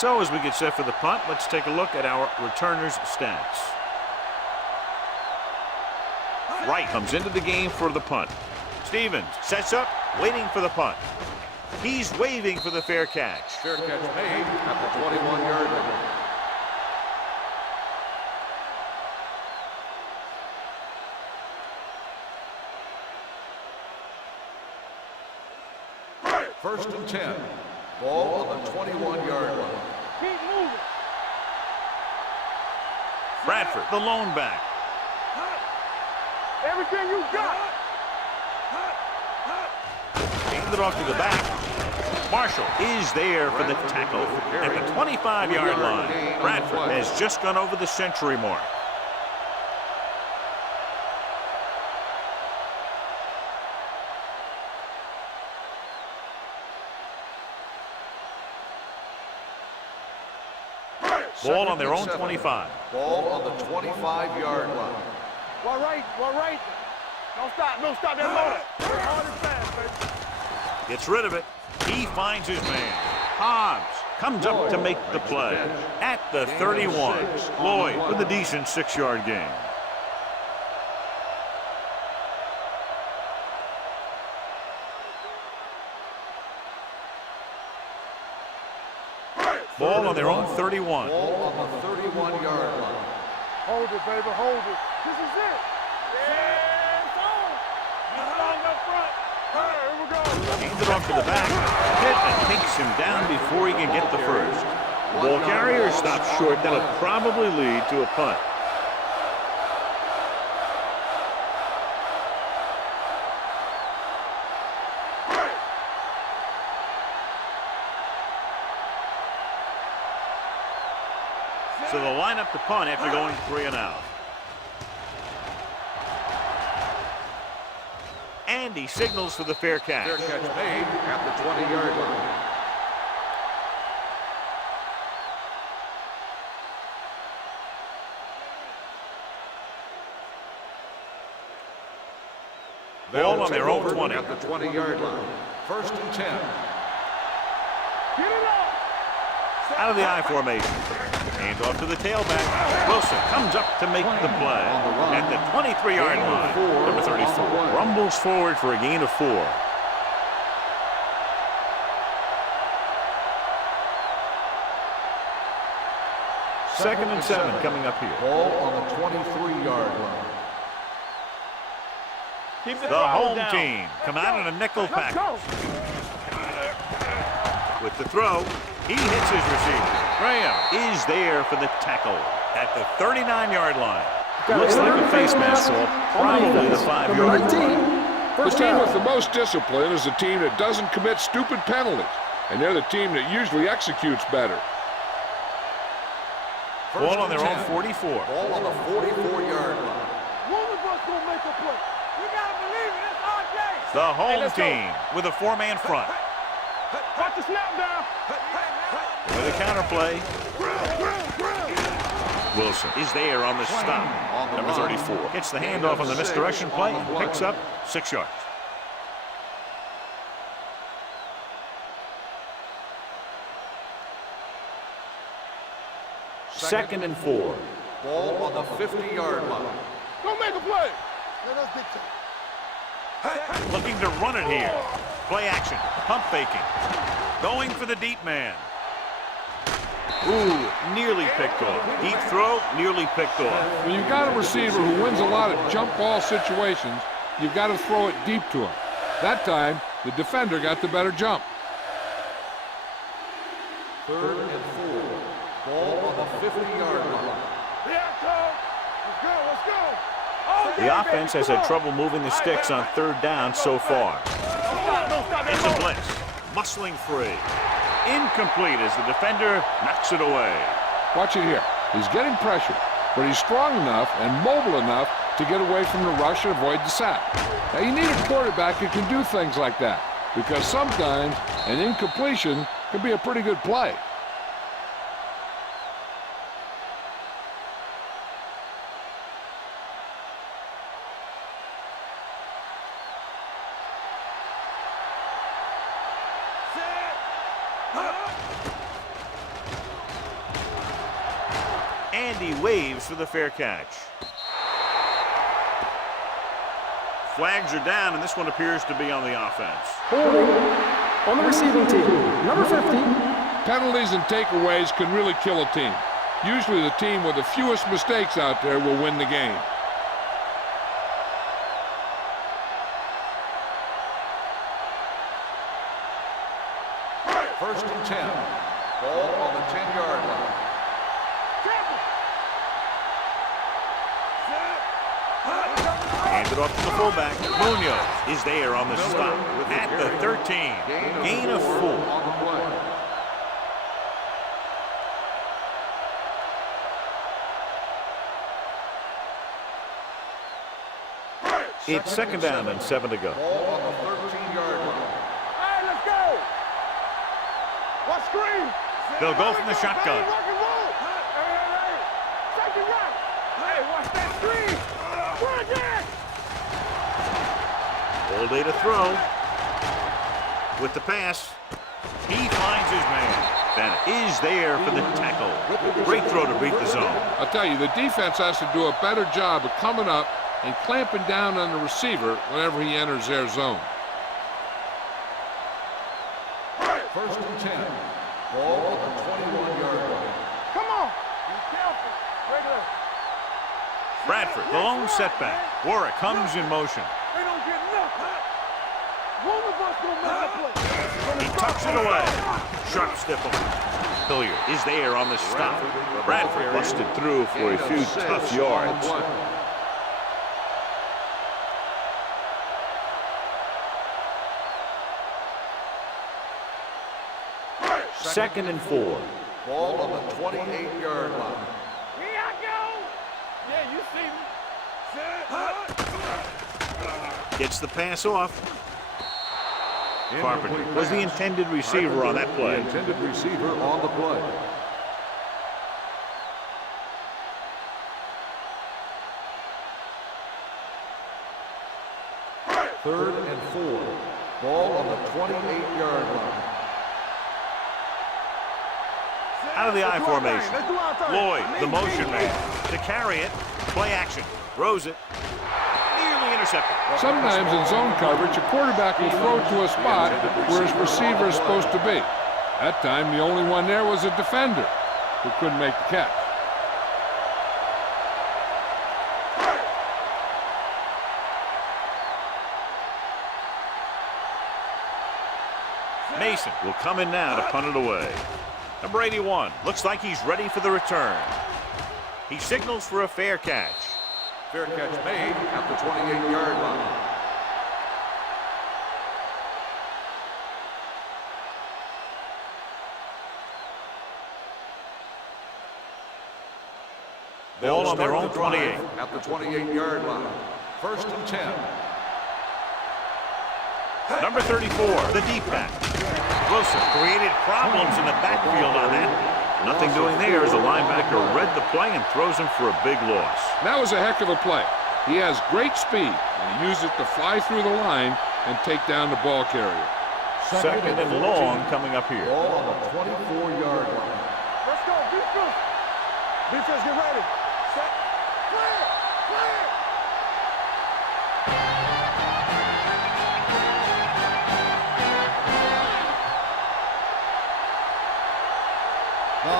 So as we get set for the punt, let's take a look at our returners' stats. Wright comes into the game for the punt. Stevens sets up, waiting for the punt. He's waving for the fair catch. Fair catch made at the 21-yard line. First and 10. Ball on the 21-yard line. Keep moving. Bradford, the lone back. Everything you got. Hand it off to the back. Marshall is there for the tackle at the 25-yard line. Bradford has just gone over the century mark. Ball on their own 25. Ball on the 25-yard line. Well, right. Don't stop that motor. Hard and fast, baby. Gets rid of it. He finds his man. Hobbs comes up to make the play at the 31. Lloyd with a decent 6-yard gain. Ball on their own 31. Ball on the 31-yard line. Hold it, baby, hold it. This is it. Yeah, it's on. He's long up front. Here we go. Hands it off to the back. Pitt takes him down before he can get the first. Ball carrier stops short. That'll probably lead to a punt. So they'll line up to punt after going 3 and out. And he signals for the fair catch. Fair catch made at the 20-yard line. Ball on their own 20. At the 20-yard line. 1st and 10. Get it up. Out of the I formation. Hand off to the tailback. Wilson comes up to make the play at the 23-yard line. Number 34 rumbles forward for a gain of 4. Second and 7 coming up here. Ball on the 23-yard line. Keep The throttle home down. team come out in a nickel Let's package. go. With the throw, he hits his receiver. Graham is there for the tackle at the 39-yard line. Looks like a face mask, probably the 5-yard line. The team with the most discipline is the team that doesn't commit stupid penalties, and they're the team that usually executes better. Ball on their own 44. Ball on the 44-yard line. One of us gonna make a play. We gotta believe it. It's our game. The home let's go. team with a 4-man front. Watch the snap down. With a counterplay, Wilson is there on the stop. Number 34 gets the handoff on the misdirection play and picks up 6 yards. Second and 4. Ball on the 50-yard line. Don't make a play. Let us dictate. Looking to run it here. Play action. Pump faking. Going for the deep man. Ooh, nearly picked off. Deep throw, nearly picked off. When you've got a receiver who wins a lot of jump ball situations, you've got to throw it deep to him. That time, the defender got the better jump. 3rd and 4. Ball on the 50-yard line. Yeah, Tom. Let's go. Let's go. Oh, The offense has had trouble moving the sticks on 3rd down so far. Don't stop It's a that motor. blitz. Muscling free. Incomplete as the defender knocks it away. Watch it here. He's getting pressure, but he's strong enough and mobile enough to get away from the rush and avoid the sack. Now, you need a quarterback who can do things like that, because sometimes an incompletion can be a pretty good play. And he waves for the fair catch. Flags are down, and this one appears to be on the offense. Holding on the receiving team. Number 50. Penalties and takeaways can really kill a team. Usually the team with the fewest mistakes out there will win the game. First and 10. Ball on the 10-yard line. 10 off to the fullback. Munoz is there on the stop at the 13. Gain of 4. On the play. It's second down and 7 to go. Ball on the 13-yard line. Hey, let's go. What screen? They'll go from the shotgun. Rock and roll. Hey. Take it right. Hey, watch that screen. Run again. All day to throw. With the pass, he finds his man. That is there for the tackle. Great throw to beat the zone. I'll tell you, the defense has to do a better job of coming up and clamping down on the receiver whenever he enters their zone. First and 10. Ball on the 21-yard line. Come on. Be careful. Regular. Bradford, the lone setback. Warwick comes in motion. They don't get nothing. One of us gonna make a play. He tucks it away. Sharp stiff on. Hilliard is there on the stop. Bradford busted through for a few tough yards. Second and 4. Ball on the 28-yard line. Here I go. Yeah, you see me. Gets the pass off. Carpenter was the intended receiver on that play. The intended receiver on the play. Third and 4. Ball on the 28-yard line. Out of the I formation. Let's do our thing. Lloyd, the motion man, to carry it. Play action. Throws it. Nearly intercepted. Sometimes in zone coverage, a quarterback will throw to a spot where his receiver is supposed to be. That time, the only one there was a defender who couldn't make the catch. Mason will come in now to punt it away. Number 81 looks like he's ready for the return. He signals for a fair catch. Fair catch made at the 28-yard line. Ball on their own 28. At the 28-yard line. First and 10. Number 34, the deep back. Wilson created problems in the backfield on that. Nothing doing there as the linebacker read the play and throws him for a big loss. That was a heck of a play. He has great speed, and he used it to fly through the line and take down the ball carrier. Second and long coming up here. Ball on the 24-yard line. Let's go. Defense. Defense, get ready. Set. Clear. Clear.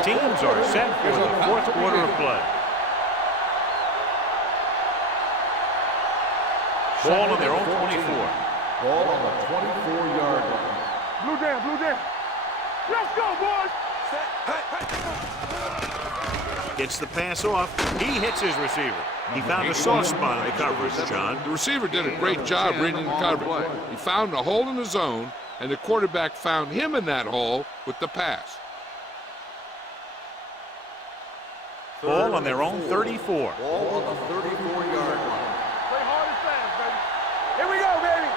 Teams are set for the fourth quarter of play. Ball on their own 24. Ball on the 24-yard line. Blue down. Blue down. Let's go, boys. Gets the pass off. He hits his receiver. He found a soft spot in the coverage, John. The receiver did a great job reading the coverage. He found a hole in the zone, and the quarterback found him in that hole with the pass. Ball on their own 34. Ball on the 34-yard line. Play hard and fast, baby. Here we go, baby.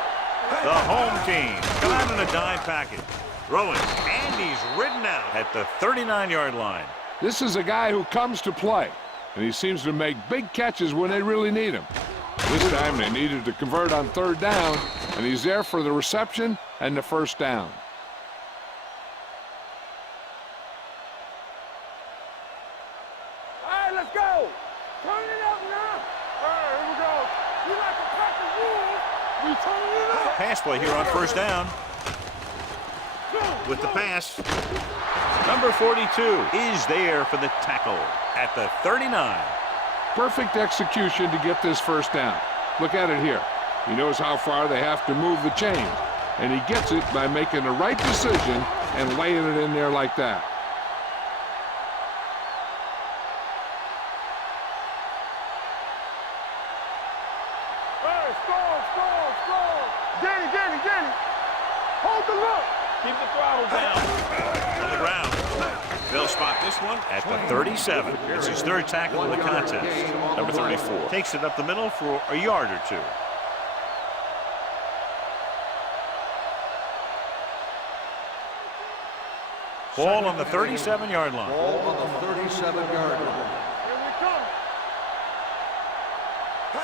The home team come out in a dime package. Throwing, and he's ridden out at the 39-yard line. This is a guy who comes to play, and he seems to make big catches when they really need him. This time they needed to convert on third down, and he's there for the reception and the first down. All right, let's go. Turn it up now. All right, here we go. You like to cut the rules. We turn it up. Pass play here on first down. With the pass. Number 42 is there for the tackle at the 39. Perfect execution to get this first down. Look at it here. He knows how far they have to move the chains, and he gets it by making the right decision and laying it in there like that. Hey, Stall. Danny. Hold the look. Keep the throttle down. On the ground. They'll spot this one at the 37. It's his third tackle of the contest. Number 34 takes it up the middle for a yard or two. Ball on the 37-yard line. Ball on the 37-yard line. Here we come.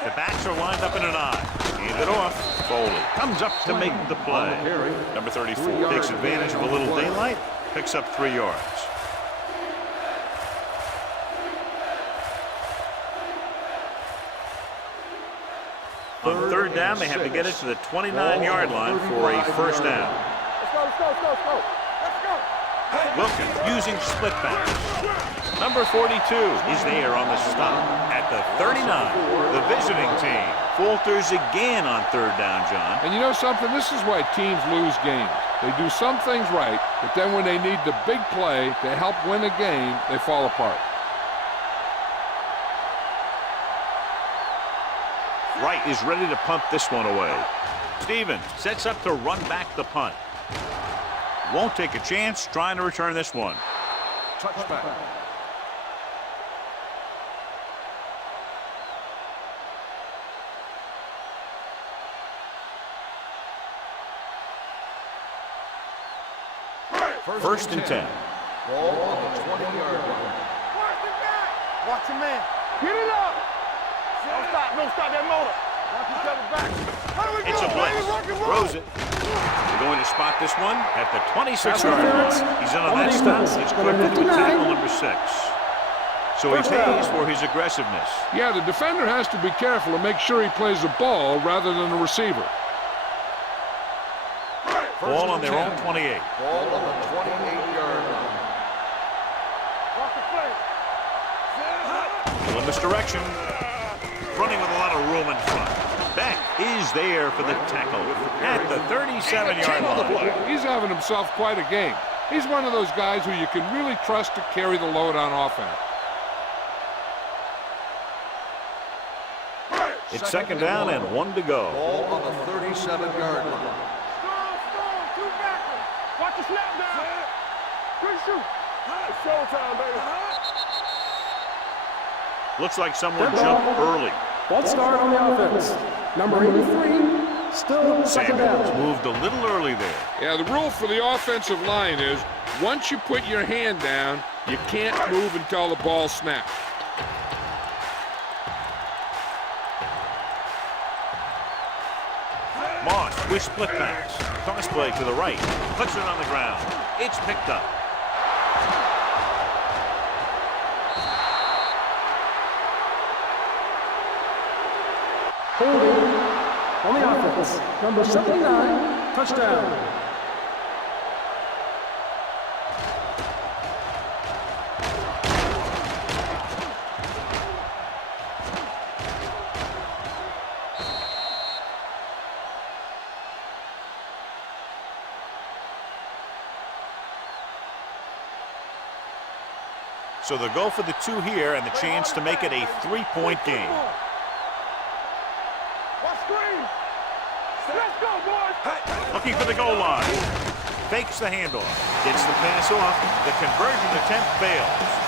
The backs are lined up in an I. Hand it off. Foley comes up to make the play. Number 34 takes advantage of a little daylight. Picks up 3 yards. On third down, they have to get it to the 29-yard line for a first down. Let's go. Wilkins using split backs. Number 42 is there on the stop at the 39. The visiting team falters again on third down, John. And you know something? This is why teams lose games. They do some things right, but then when they need the big play to help win a game, they fall apart. Wright is ready to punt this one away. Stevens sets up to run back the punt. Won't take a chance trying to return this one. Touchback. First and 10. Ball on the 20-yard line. Watch your man. Get it up. Don't stop that motor. Watch each other back. It's a blitz. Throws it. They're going to spot this one at the 26-yard line. He's in on that stop. He's quick to tackle number 6. So he pays for his aggressiveness. Yeah, the defender has to be careful to make sure he plays the ball rather than the receiver. Ball on their own 28. Ball on the 28-yard line. Watch the play. Little misdirection. Running with a lot of room in front. Beck is there for the tackle at the 37-yard line. He's having himself quite a game. He's one of those guys who you can really trust to carry the load on offense. It's second down and 1 to go. Ball on the 37-yard line. Stall. 2 backers. Watch the snap down. Good shoot. It's showtime, baby. Looks like someone jumped early. False start on the offense. Number 83, still second Samuels down. moved a little early there. Yeah, the rule for the offensive line is once you put your hand down, you can't move until the ball snaps. Moss with split backs. Toss play to the right. Puts it on the ground. It's picked up. Holding on the offense. Number 79, touchdown. So they'll go for the 2 here and the chance to make it a 3-point game. Watch screen. Let's go, boys. Looking for the goal line. Fakes the handoff. Gets the pass off. The conversion attempt fails.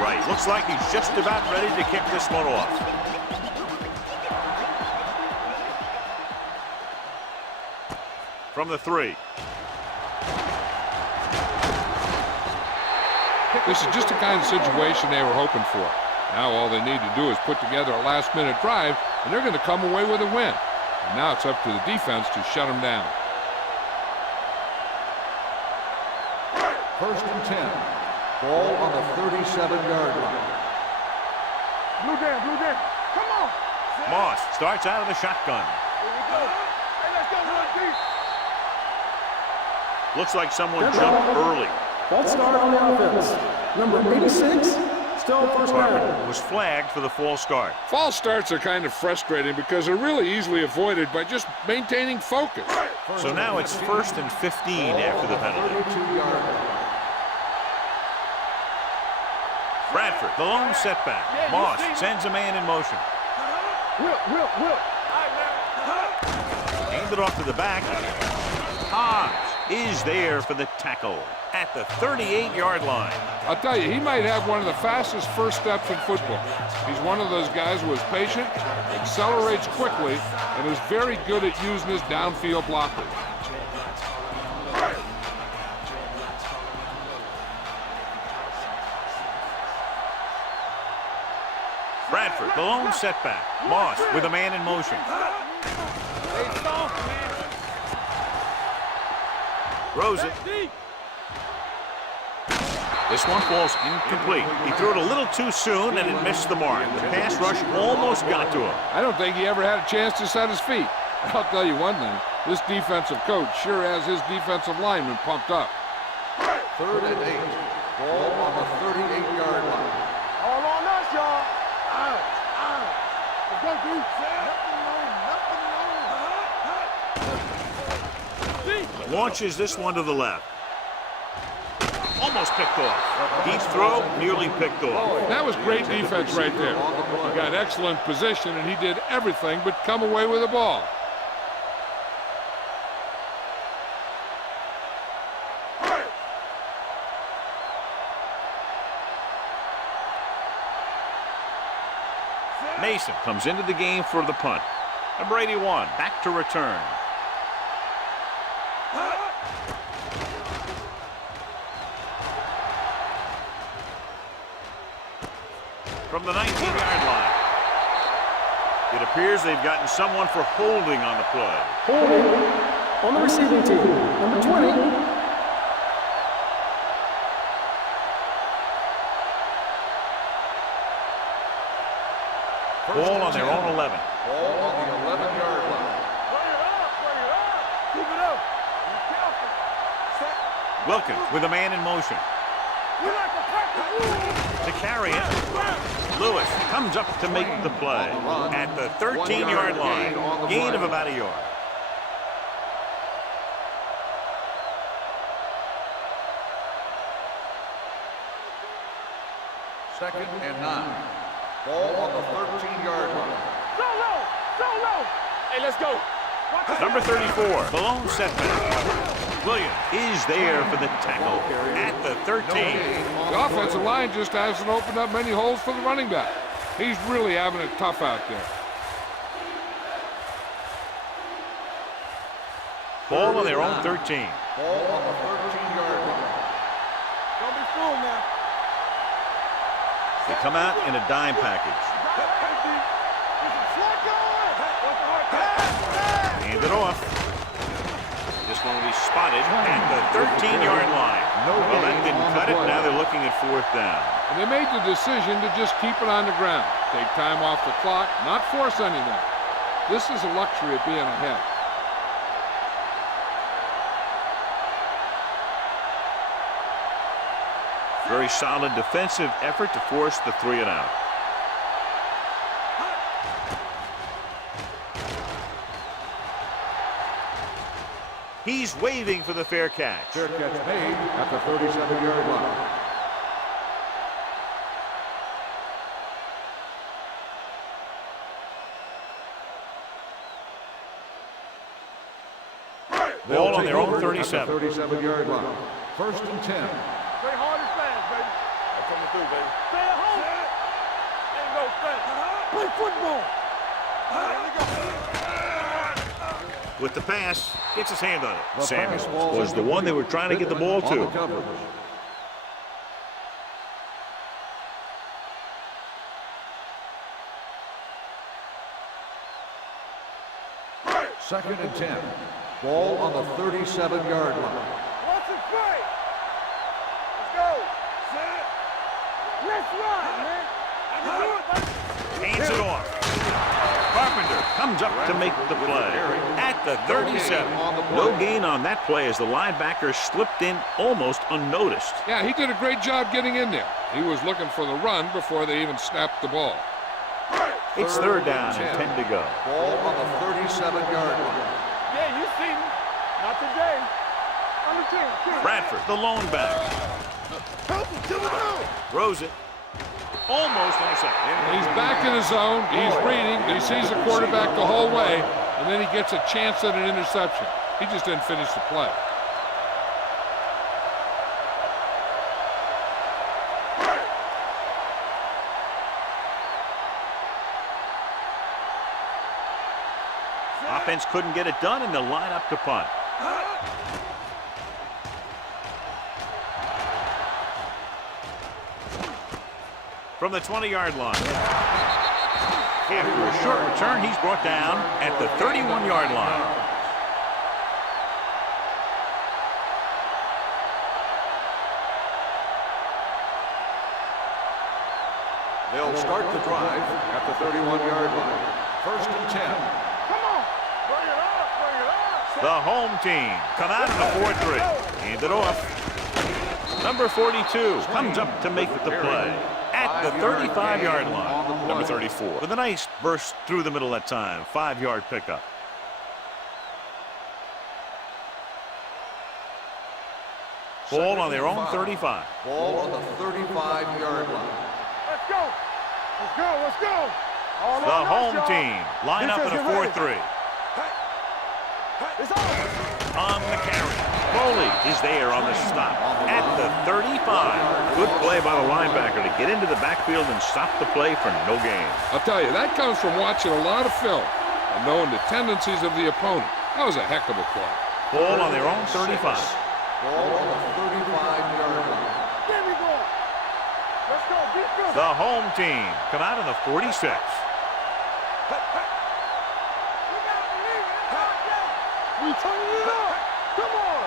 Right, looks like he's just about ready to kick this one off. From the 3. This is just the kind of situation they were hoping for. Now all they need to do is put together a last-minute drive, and they're going to come away with a win. And now it's up to the defense to shut them down. First and 10. Ball on the 37-yard line. Blue Dan. Come on. Moss starts out of the shotgun. Here we go. Hey, let's go, run deep. Looks like someone jumped early. False start on the offense. Number 86, still first down. Was flagged for the false start. False starts are kind of frustrating because they're really easily avoided by just maintaining focus. So now it's 1st and 15 after the penalty. 32-yard line. Bradford, the lone setback. Moss sends a man in motion. Will. Aimed it off to the back. Hobbs is there for the tackle at the 38-yard line. I'll tell you, he might have one of the fastest first steps in football. He's one of those guys who is patient, accelerates quickly, and is very good at using his downfield blockers. Bradford, the lone setback. Moss with a man in motion. Throws it. This one falls incomplete. He threw it a little too soon and it missed the mark. The pass rush almost got to him. I don't think he ever had a chance to set his feet. I'll tell you one thing, this defensive coach sure has his defensive linemen pumped up. 3rd and 8. Ball on the 38-yard line. All on us, y'all. Let's go, dude. Launches this one to the left. Almost picked off. Deep throw, nearly picked off. That was great defense right there. He got excellent position, and he did everything but come away with the ball. Mason comes into the game for the punt. Number 81, back to return. From the 19-yard line. It appears they've gotten someone for holding on the play. Holding on the receiving team. Number 20. Ball on their own 11. Ball on the 11-yard line. Bring it up. Keep it up. Be careful. Set. Wilkins with a man in motion. We like to practice. To carry it. Lewis comes up to make the play at the 13-yard line. Gain of about a yard. Second and 9. Ball on the 13-yard line. So low. Hey, let's go. Number 34, the lone setback. Williams is there for the tackle at the 13. The offensive line just hasn't opened up many holes for the running back. He's really having it tough out there. Ball on their own 13. Ball on the 13-yard line. Don't be fooled now. They come out in a dime package. Hand it off. This one will be spotted at the 13-yard line. Well, that didn't cut it. Now they're looking at 4th down. And they made the decision to just keep it on the ground. Take time off the clock, not force anything. This is a luxury of being ahead. Very solid defensive effort to force the 3 and out. He's waving for the fair catch. Fair catch made at the 37-yard line. Ball on their own 37. 37-yard line. 1st and 10. Stay hard and fast, baby. I'm coming through, baby. Stay at home. Ain't no fast. Play football. With the pass, gets his hand on it. The Samuels pass falls was the one they were trying to get the ball on the to. coverage. Second and 10. Ball on the 37-yard line. Watch it play. Let's go. Set. Let's run, man. I can do it, baby. Hands it off. Carpenter comes up to make the play at the 37. No gain on that play as the linebacker slipped in almost unnoticed. Yeah, he did a great job getting in there. He was looking for the run before they even snapped the ball. It's third down and 10 to go. Ball on the 37-yard line. Yeah, you see me. Not today. Under 10. Bradford, the lone back. Help him, Tiburon. Throws it. Almost intercepted. He's back in his zone. He's reading. He sees the quarterback the whole way, and then he gets a chance at an interception. He just didn't finish the play. Offense couldn't get it done, and they'll line up to punt. From the 20-yard line. After a short return, he's brought down at the 31-yard line. They'll start the drive at the 31-yard line. First and 10. Come on. Bring it up. Bring it up. The home team come out in the 4-3. Hand it off. Number 42 comes up to make the play at the 35-yard line. Number 34 with a nice burst through the middle that time. 5-yard pickup. Ball on their own 35. Ball on the 35-yard line. Let's go. Let's go. Let's go. All The on us, home y'all. team line up in a 4-3. It's on. On the carry. Foley is there on the stop at the 35. Good play by the linebacker to get into the backfield and stop the play for no gain. I'll tell you, that comes from watching a lot of film and knowing the tendencies of the opponent. That was a heck of a play. Ball on their own 35. Ball on the 35-yard line. There we go. Let's go. Get good. The home team come out in the 46. We turning it up. Come on.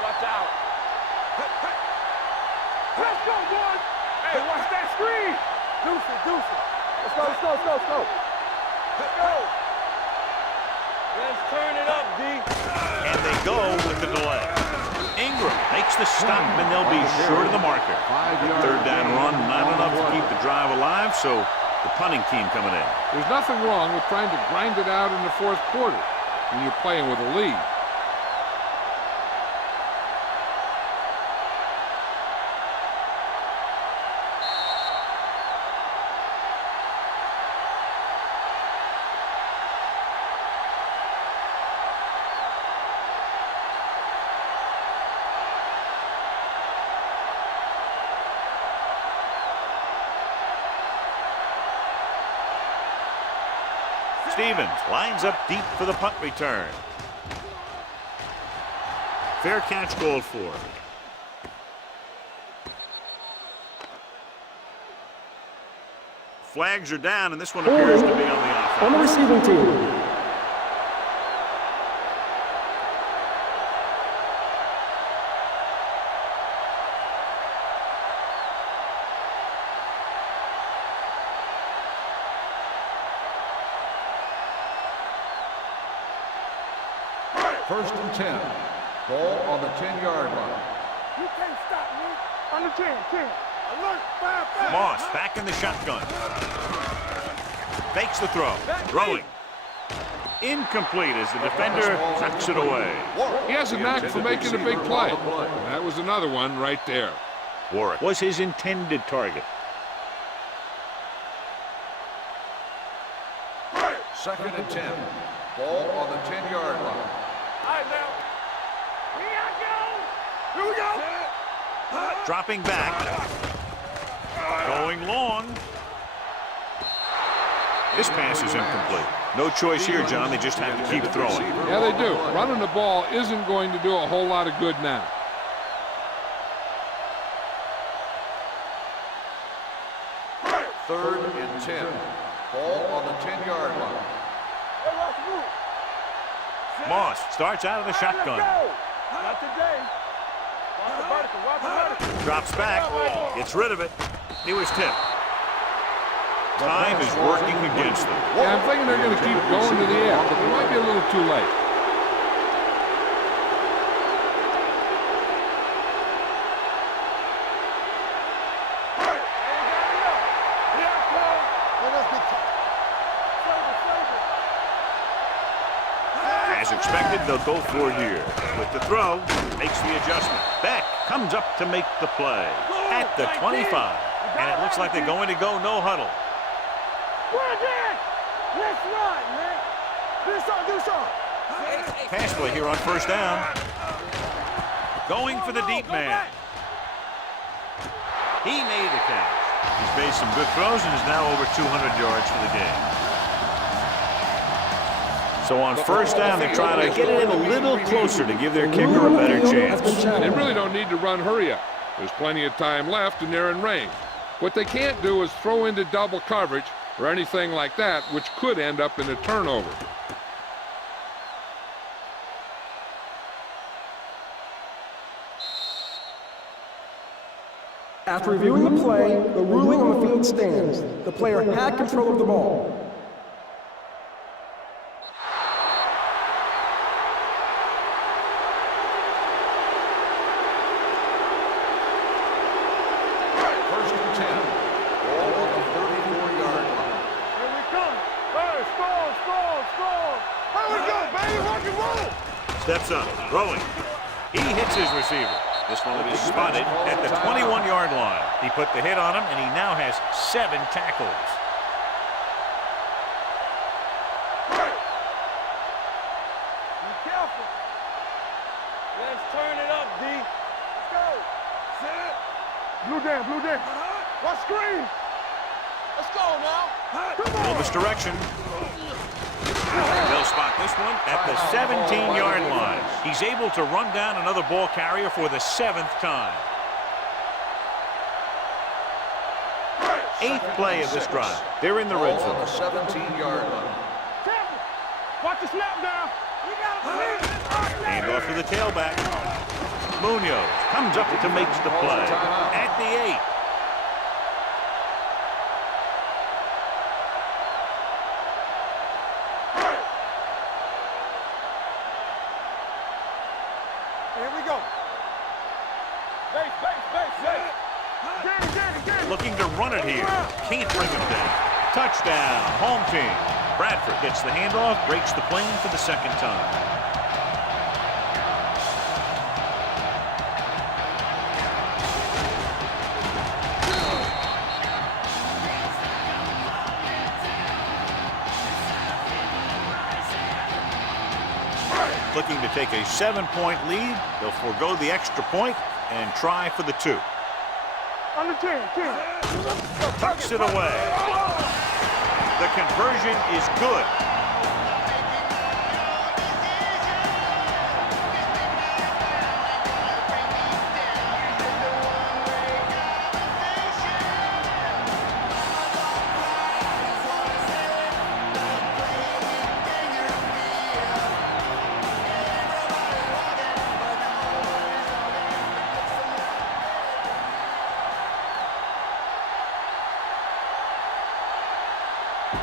Watch out. Let's go, boys. Hey, watch that screen. Deuce it. Let's go. Let's go. Let's go. Let's go. Let's go. Let's turn it up, D. And they go with the delay. Ingram makes the stop, and they'll be short of the marker. The third down run, not enough to keep the drive alive, so the punting team coming in. There's nothing wrong with trying to grind it out in the fourth quarter when you're playing with a lead. Stevens lines up deep for the punt return. Fair catch called for. Flags are down, and this one appears to be on the offense. On the receiving team. First and 10. Ball on the 10-yard line. You can't stop me. Under 10. Alert. 5. Moss back in the shotgun. Fakes the throw. Throwing. Incomplete as the defender knocks it away. He has a knack for making a big play. And that was another one right there. Warwick was his intended target. Second and 10. Ball on the 10-yard line. All right, now. Here we go. Dropping back. Going long. This pass is incomplete. No choice here, John. They just have to keep throwing. Yeah, they do. Running the ball isn't going to do a whole lot of good now. Third and 10. Ball on the 10-yard line. Moss starts out of the shotgun. Not today. Watch the vertical. Watch the vertical. Drops back. Gets rid of it. He was tipped. Time is working against them. Yeah, I'm thinking they're going to keep going to the air. They too late. As expected, they'll go for it here. With the throw, makes the adjustment. Beck comes up to make the play at the 25. And it looks like they're going to go no huddle. Let's run, man. Do something. Pass play here on first down. Going for the deep man. He made the catch. He's made some good throws and is now over 200 yards for the game. So on first down, they're trying to get it in a little closer to give their kicker a better chance. They really don't need to run hurry up. There's plenty of time left and they're in range. What they can't do is throw into double coverage or anything like that, which could end up in a turnover. After reviewing the play, the ruling on the field stands. The player had control of the ball. First and 10. Ball on the 34-yard line. Here we come. Hey, score. Here we go, baby. Rock and roll. Steps up, throwing. He hits his receiver. This one is spotted at the 21-yard line. He put the hit on him, and he now has 7 tackles. Be careful. Let's turn it up, D. Let's go. Set. Blue down. Watch screen. Let's go now. Come on. Full misdirection. They'll spot this one at the 17-yard line. He's able to run down another ball carrier for the 7th time. 8th play of this drive. They're in the red Ball on the zone. 17-yard line. Careful. Watch the snap down. We got it. Hand off to the tailback. Munoz comes up to make the play at the 8. Here we go. Base. Get it. Looking to run it here. Can't bring him down. Touchdown, home team. Bradford gets the handoff, breaks the plane for the 2nd time. Looking to take a 7-point lead. They'll forego the extra point and try for the 2. Under 10. Tucks it away. The conversion is good.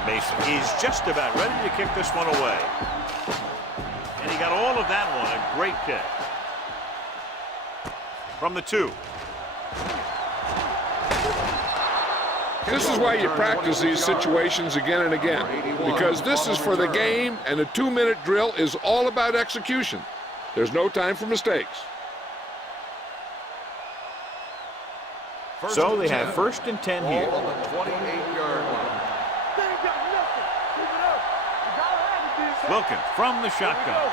Mason is just about ready to kick this one away. And he got all of that one. A great kick. From the 2. This is why you practice these situations again and again, because this is for the game, and a 2-minute drill is all about execution. There's no time for mistakes. So they have 1st and 10 here. Ball on the 28-yard line. They ain't got nothing. Keep it up. You gotta have it, D. Wilkins from the shotgun.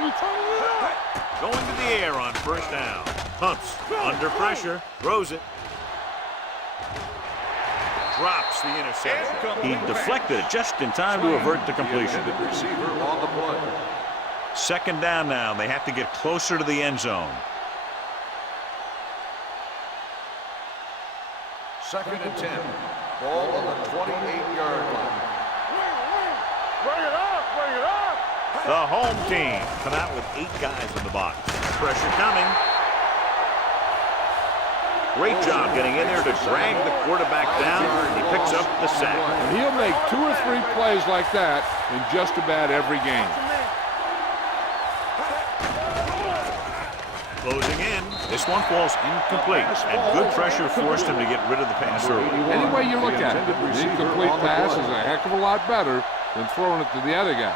We turning it up. Going to the air on 1st down. Pumps under pressure. Throws it. Drops the interception. He deflected it just in time to avert the completion. The receiver on the play. 2nd down now. They have to get closer to the end zone. 2nd and 10. Ball on the 28-yard line. Bring it up. The home team come out with 8 guys in the box. Pressure coming. Great job getting in there to drag the quarterback down. He picks up the sack. And he'll make 2 or 3 plays like that in just about every game. Closing in. This one falls incomplete, and good pressure forced him to get rid of the pass early. Any way you look at it, an incomplete pass is a heck of a lot better than throwing it to the other guy.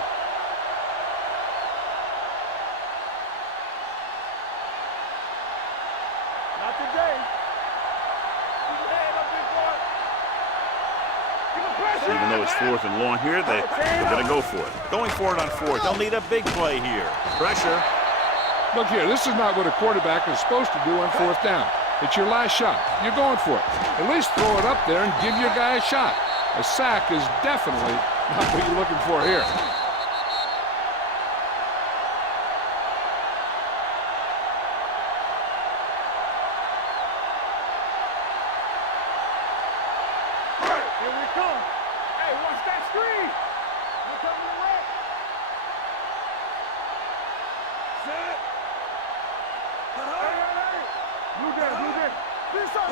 Not today. Even though it's 4th and long here, they're going to go for it. Going for it on 4th. They'll need a big play here. Pressure. Look here, this is not what a quarterback is supposed to do on 4th down. It's your last shot. You're going for it. At least throw it up there and give your guy a shot. A sack is definitely not what you're looking for here. Here we come. Hey, watch that screen. We're coming to wreck. Set. Hey. Blue down. This up.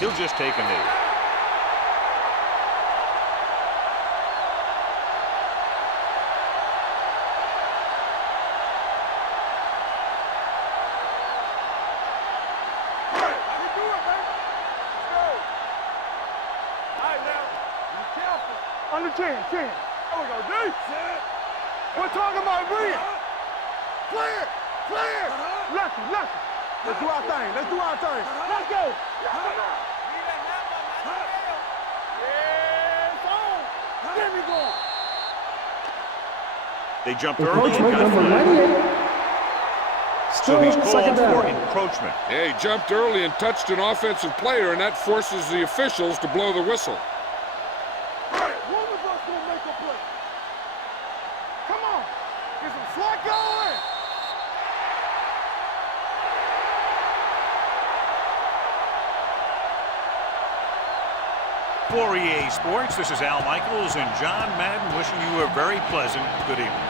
He'll just take a knee. Under 10. There we go, D. We're talking about Reed. Clear. Lucky. Let's do our thing. Let's go. Yes, on. There we go. They jumped early and got Number fired. 98. So Still he's second called for down. encroachment. Yeah, he jumped early and touched an offensive player, and that forces the officials to blow the whistle. One of us will make a play. Come on. Get some slack going. For EA Sports, this is Al Michaels and John Madden wishing you a very pleasant good evening.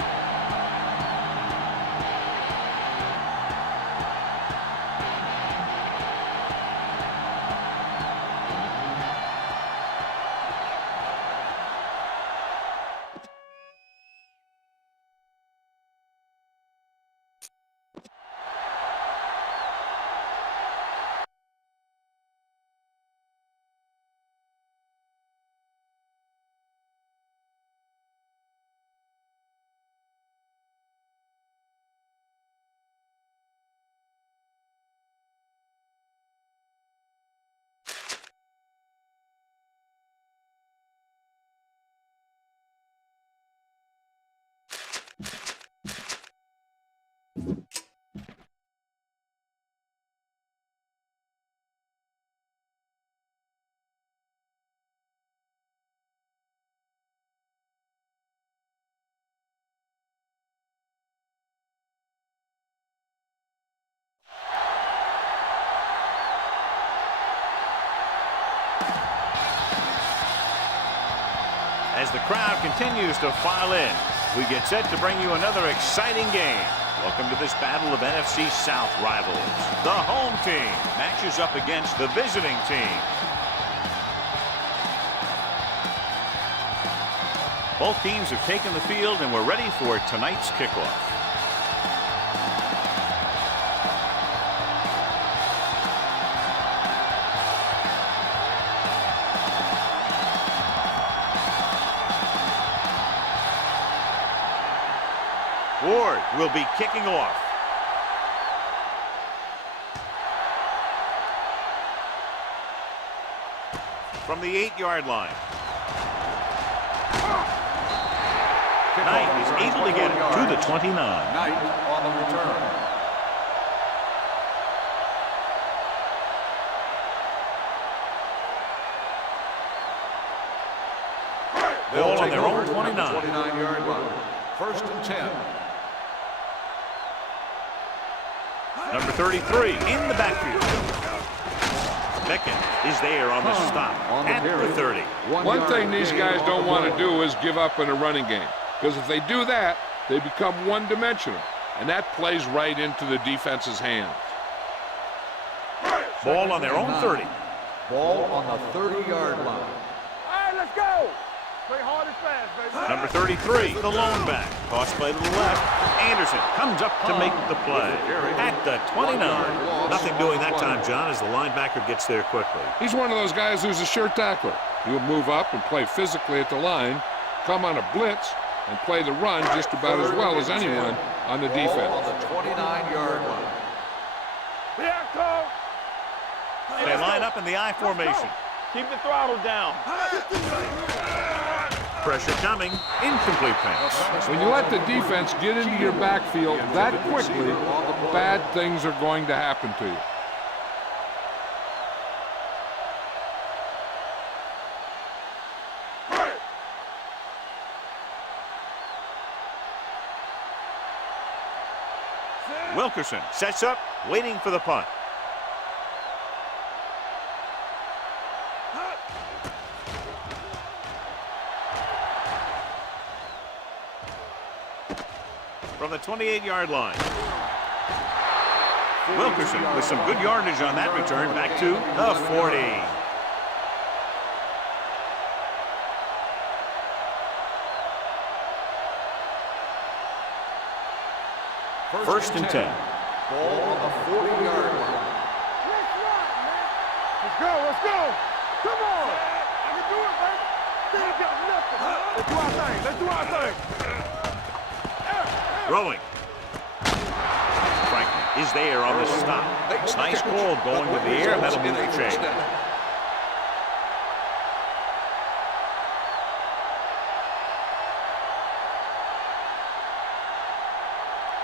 As the crowd continues to file in, we get set to bring you another exciting game. Welcome to this battle of NFC South rivals. The home team matches up against the visiting team. Both teams have taken the field and we're ready for tonight's kickoff. Ward will be kicking off. From the 8-yard line. Knight is able to get it to the 29. Knight on the return. Ball on their own 29. 29-yard line. 1st and 10. Number 33 in the backfield. Beckett is there on the stop at the 30. One thing these guys don't want to do is give up in a running game. Because if they do that, they become one-dimensional. And that plays right into the defense's hands. Ball on their own 30. Ball on the 30-yard line. All right, let's go. Play hard and fast, baby. Number 33, the lone back. Toss play to the left. Anderson comes up to make the play at the 29. Nothing doing that time, John, as the linebacker gets there quickly. He's one of those guys who's a sure tackler. He'll move up and play physically at the line, come on a blitz, and play the run just about as well as anyone on the defense. Ball on the 29-yard line. Yeah, Cole. They line up in the I formation. Keep the throttle down. Pressure coming. Incomplete pass. When you let the defense get into your backfield that quickly, bad things are going to happen to you. Wilkerson sets up, waiting for the punt. From the 28-yard line. Wilkerson with some good yardage on that return back to the 40. First and 10. Ball on the 40-yard line. Let's go, let's go. Come on. I can do it, baby. They ain't got nothing. Let's do our thing. Let's do our thing. Throwing. Franklin is there on the stop. Nice call going to the air. That'll move the chain.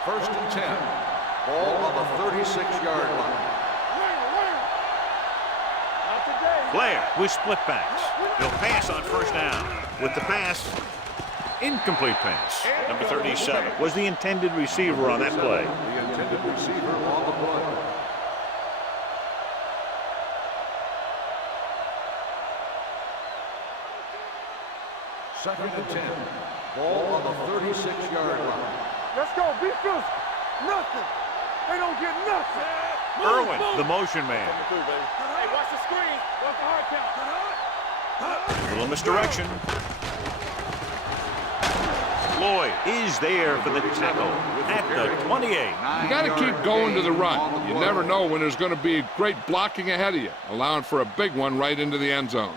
First and 10. Ball on the 36-yard line. Not today. Blair with split backs. He'll pass on first down. With the pass, incomplete pass. Number 37 was the intended receiver on that play. The intended receiver on the play. Second and 10. Ball on the 36-yard line. Let's go. Be physical. Nothing. They don't get nothing. Irwin, the motion man. Hey, watch the screen. Watch the hard count. A little misdirection. Lloyd is there for the tackle at the 28. You got to keep going to the run. You never know when there's going to be great blocking ahead of you, allowing for a big one right into the end zone.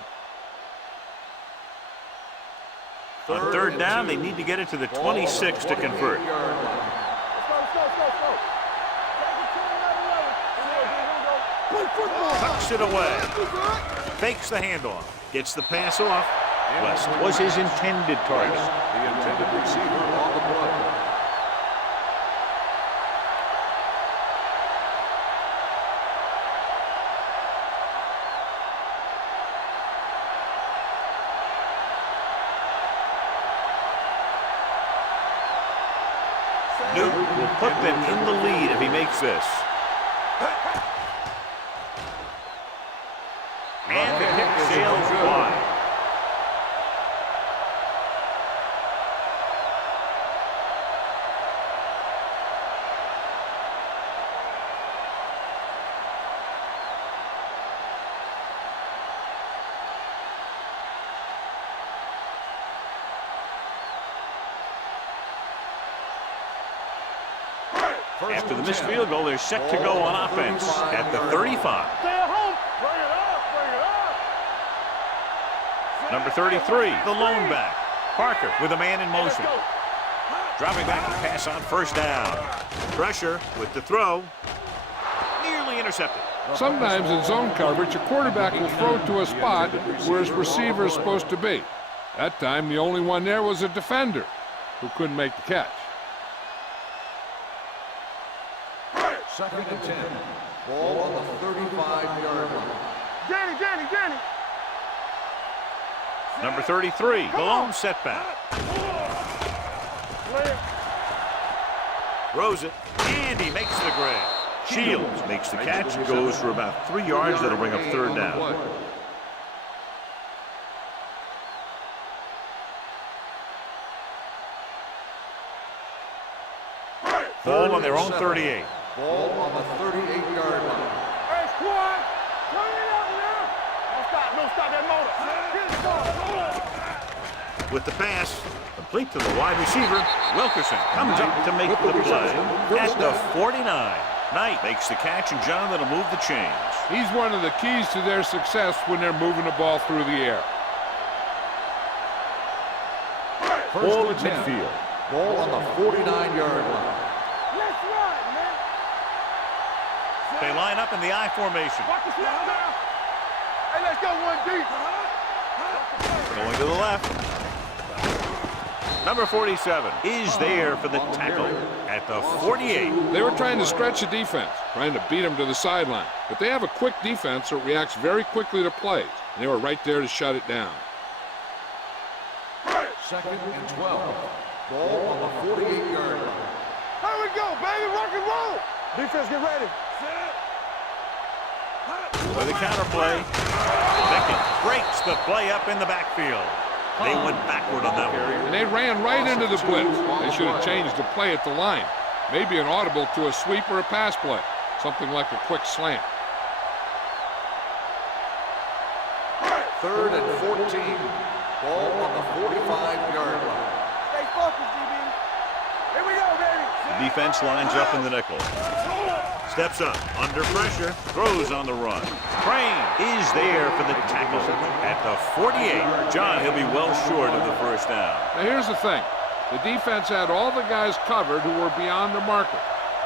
On third down, they need to get it to the 26 to convert. Let's go. Play football. Tucks it away. Fakes the handoff. Gets the pass off. West was his intended target. The intended receiver on the play. Newton will put them in the lead if he makes this. And the kick sails wide. After the missed field goal, they're set to go on offense at the 35. Stay at home. Bring it up. Bring it up. Number 33, the lone back. Parker with a man in motion. Dropping back to pass on first down. Pressure with the throw. Nearly intercepted. Sometimes in zone coverage, a quarterback will throw to a spot where his receiver is supposed to be. That time, the only one there was a defender who couldn't make the catch. Second and 10. Ball on the 35-yard line. Danny. Number 33, the lone setback. Throws it, and he makes the grab. Shields makes the catch and goes for about 3 yards. That'll bring up third down. Ball on their own 38. Ball on the 38-yard line. Hey, squad. gonna stop that motor. Get it, go. With the pass, complete to the wide receiver, Wilkerson comes up to make the play at the 49. Knight makes the catch, and John, that'll move the chains. He's one of the keys to their success when they're moving the ball through the air. Ball at midfield. Ball on the 49-yard line. Let's run, man. They line up in the I formation. Watch the snap now. Hey, let's go one deep. Going to the left. Number 47 is there for the tackle at the 48. They were trying to stretch the defense, trying to beat them to the sideline. But they have a quick defense that reacts very quickly to plays. And they were right there to shut it down. 2nd and 12. Ball on the 48-yard line. Here we go, baby. Rock and roll. Defense, get ready. With a counter play, Beckett breaks the play up in the backfield. They went backward on that one. And they ran right into the blitz. They should have changed the play at the line. Maybe an audible to a sweep or a pass play. Something like a quick slant. 3rd and 14. Ball on the 45-yard line. Stay focused, DB. Here we go, baby. The defense lines up in the nickel. Steps up, under pressure, throws on the run. Crane is there for the tackle at the 48. John, he'll be well short of the first down. Now here's the thing. The defense had all the guys covered who were beyond the marker.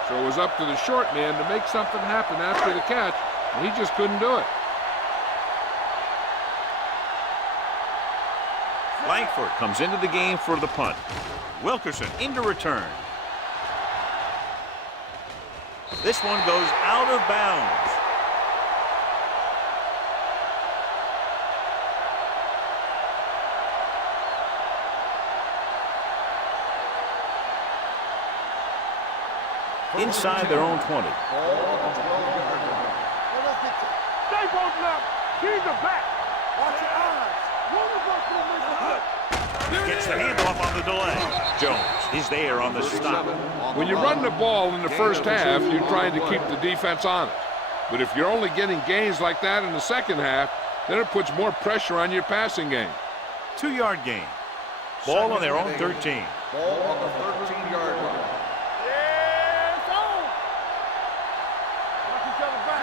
So it was up to the short man to make something happen after the catch, and he just couldn't do it. Langford comes into the game for the punt. Wilkerson into return. This one goes out of bounds. Inside their own 20. Stay focused now. Keys are back. Watch your eyes. Gets the handoff on the delay. Jones is there on the stop. When you run the ball in the first half, you're trying to keep the defense honest. But if you're only getting gains like that in the second half, then it puts more pressure on your passing game. 2-yard gain. Ball on their own 13. Ball on the 13-yard line.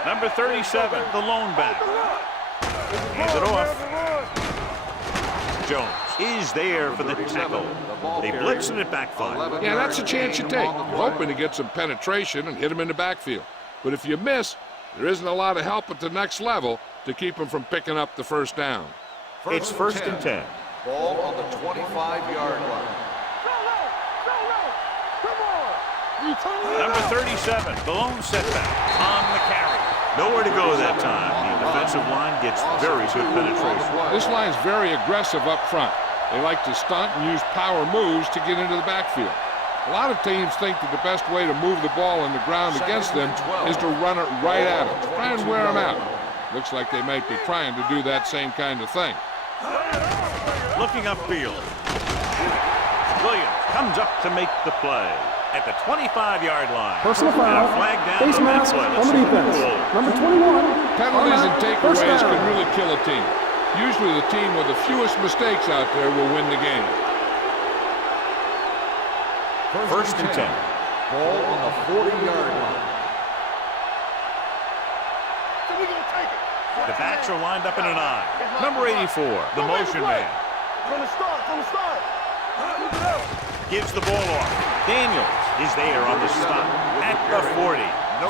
Number 37, the lone back. Hands it off. Jones is there for the tackle. They blitz and it backfires. Yeah, that's a chance you take. You're hoping to get some penetration and hit him in the backfield. But if you miss, there isn't a lot of help at the next level to keep him from picking up the first down. It's 1st and 10. Ball on the 25-yard line. Number 37, the lone setback on the carry. Nowhere to go that time. The defensive line gets very good penetration. This line's very aggressive up front. They like to stunt and use power moves to get into the backfield. A lot of teams think that the best way to move the ball on the ground against them is to run it right at them. Try and wear them out. Looks like they might be trying to do that same kind of thing. Looking upfield. Williams comes up to make the play at the 25-yard line. Personal foul. Flag down Face mask on the defense. Number 21. Penalties and takeaways can really kill a team. Usually the team with the fewest mistakes out there will win the game. 1st and 10. Ball on the 40-yard line. The backs are lined up in an I. Number 84, the motion man. From the start. Gives the ball off. Daniels is there on the stop at the 40.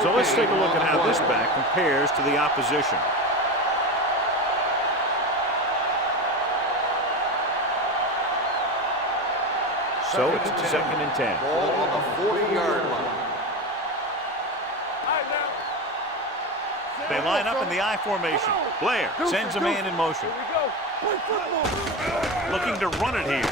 So let's take a look at how this back compares to the opposition. So it's 2nd and 10. Ball on the 40-yard line. They line up in the I formation. Blair sends a man in motion. Looking to run it here.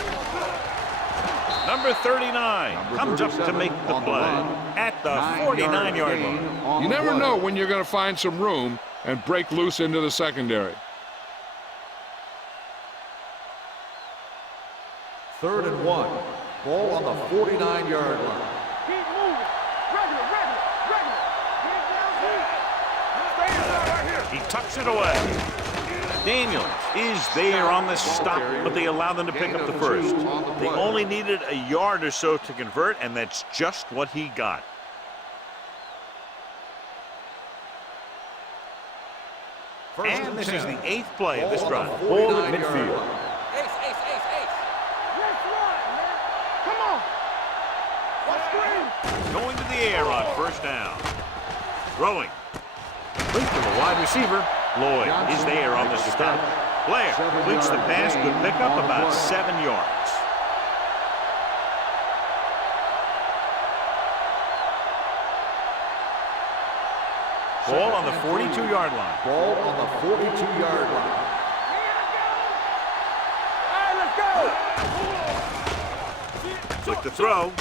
Number 39 comes up to make the play at the 49-yard line. You never know when you're going to find some room and break loose into the secondary. 3rd and 1. Ball on the 49-yard line. Keep moving. Regular. Stay inside right here. He tucks it away. Daniels is there on the stop, but they allow them to pick up the first. They only needed a yard or so to convert, and that's just what he got. And this is the 8th play of this drive. Ball at midfield. Ace. Let's run, man. Come on. What's screen? Going to the air on first down. Throwing. Complete to the wide receiver. Lloyd is there on the stop. Blair completes the pass. Good pickup, about 7 yards. Ball on the 42-yard line. Ball on the 42-yard line. All right, let's go. Flick the throw.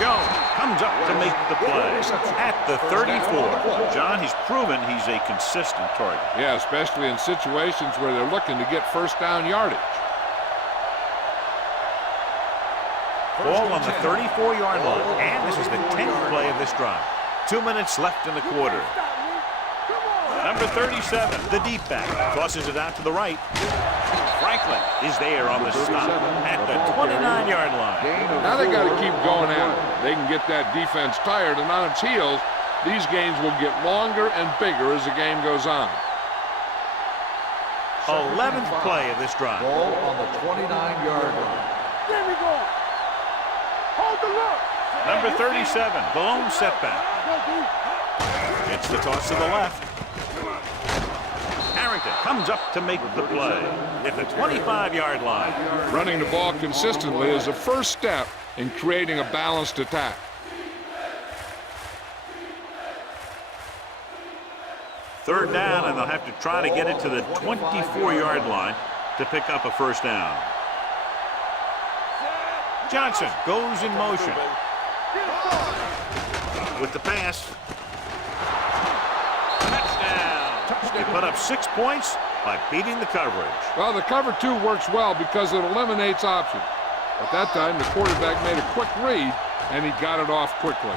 Jones comes up to make the play at the 34. John, he's proven he's a consistent target. Yeah, especially in situations where they're looking to get first down yardage. Ball on the 34-yard line. And this is the 10th play of this drive. 2 minutes left in the quarter. Number 37, the deep back, tosses it out to the right. Franklin is there on the stop at the 29-yard line. Now they got to keep going at it. They can get that defense tired, and on its heels, these games will get longer and bigger as the game goes on. 11th play of this drive. Ball on the 29-yard line. There we go. Hold the look. Number 37, the lone setback. It's the toss to the left. Harrington comes up to make the play at the 25-yard line. Running the ball consistently is the first step in creating a balanced attack. Third down, and they'll have to try to get it to the 24-yard line to pick up a first down. Johnson goes in motion with the pass. They put up 6 points by beating the coverage. Well, the cover 2 works well because it eliminates options. At that time, the quarterback made a quick read, and he got it off quickly.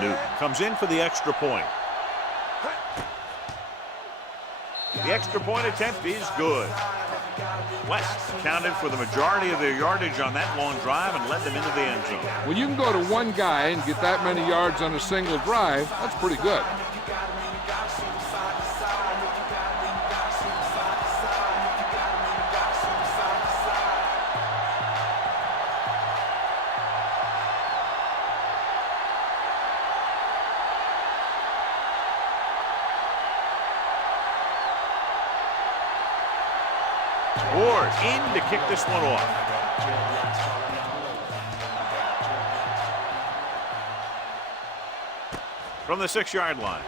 Newton comes in for the extra point. The extra point attempt is good. West accounted for the majority of their yardage on that long drive and led them into the end zone. When you can go to one guy and get that many yards on a single drive, that's pretty good. Ward in to kick this one off. From the 6-yard line.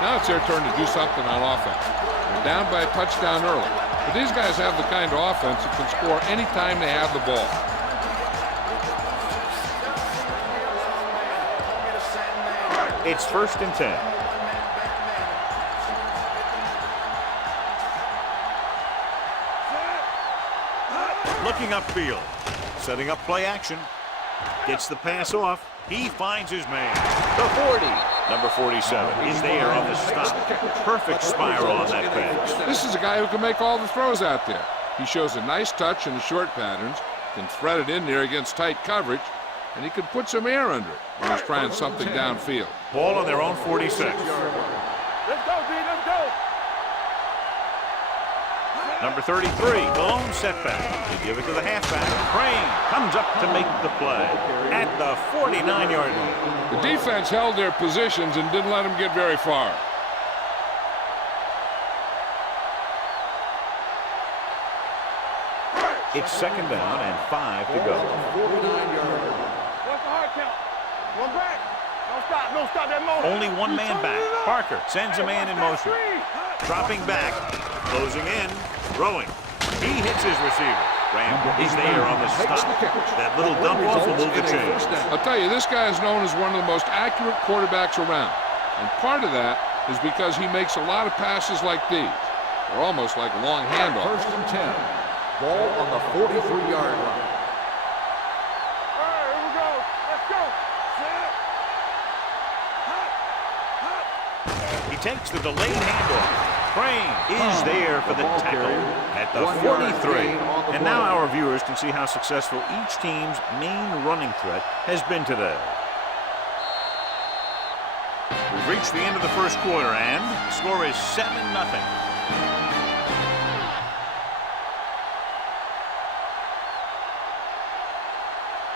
Now it's their turn to do something on offense. They're down by a touchdown early. But these guys have the kind of offense that can score anytime they have the ball. It's 1st and 10. Looking upfield, setting up play action, gets the pass off. He finds his man. The 40, number 47, is there on the stop. Perfect spiral on that pass. This is a guy who can make all the throws out there. He shows a nice touch in the short patterns, can thread it in there against tight coverage, and he can put some air under it when he's trying something downfield. Ball on their own 46. Let's go, D, let's go. Number 33, the lone setback. They give it to the halfback. Crane comes up to make the play at the 49-yard line. The defense held their positions and didn't let them get very far. It's 2nd down and 5 to go. 49-yard line. What's the hard count? One back. Don't stop that motion. Only one man back. Parker sends a man in motion. Dropping back, closing in, throwing. He hits his receiver. Ram is there on the stop. That little dump off will move the chains. I'll tell you, this guy is known as one of the most accurate quarterbacks around. And part of that is because he makes a lot of passes like these. They're almost like long handoffs. 1st and 10. Ball on the 43-yard line. All right, here we go. Let's go. He takes the delayed handoff. Crane is there for the tackle at the 43. And now our viewers can see how successful each team's main running threat has been today. We've reached the end of the first quarter, and the score is 7-0.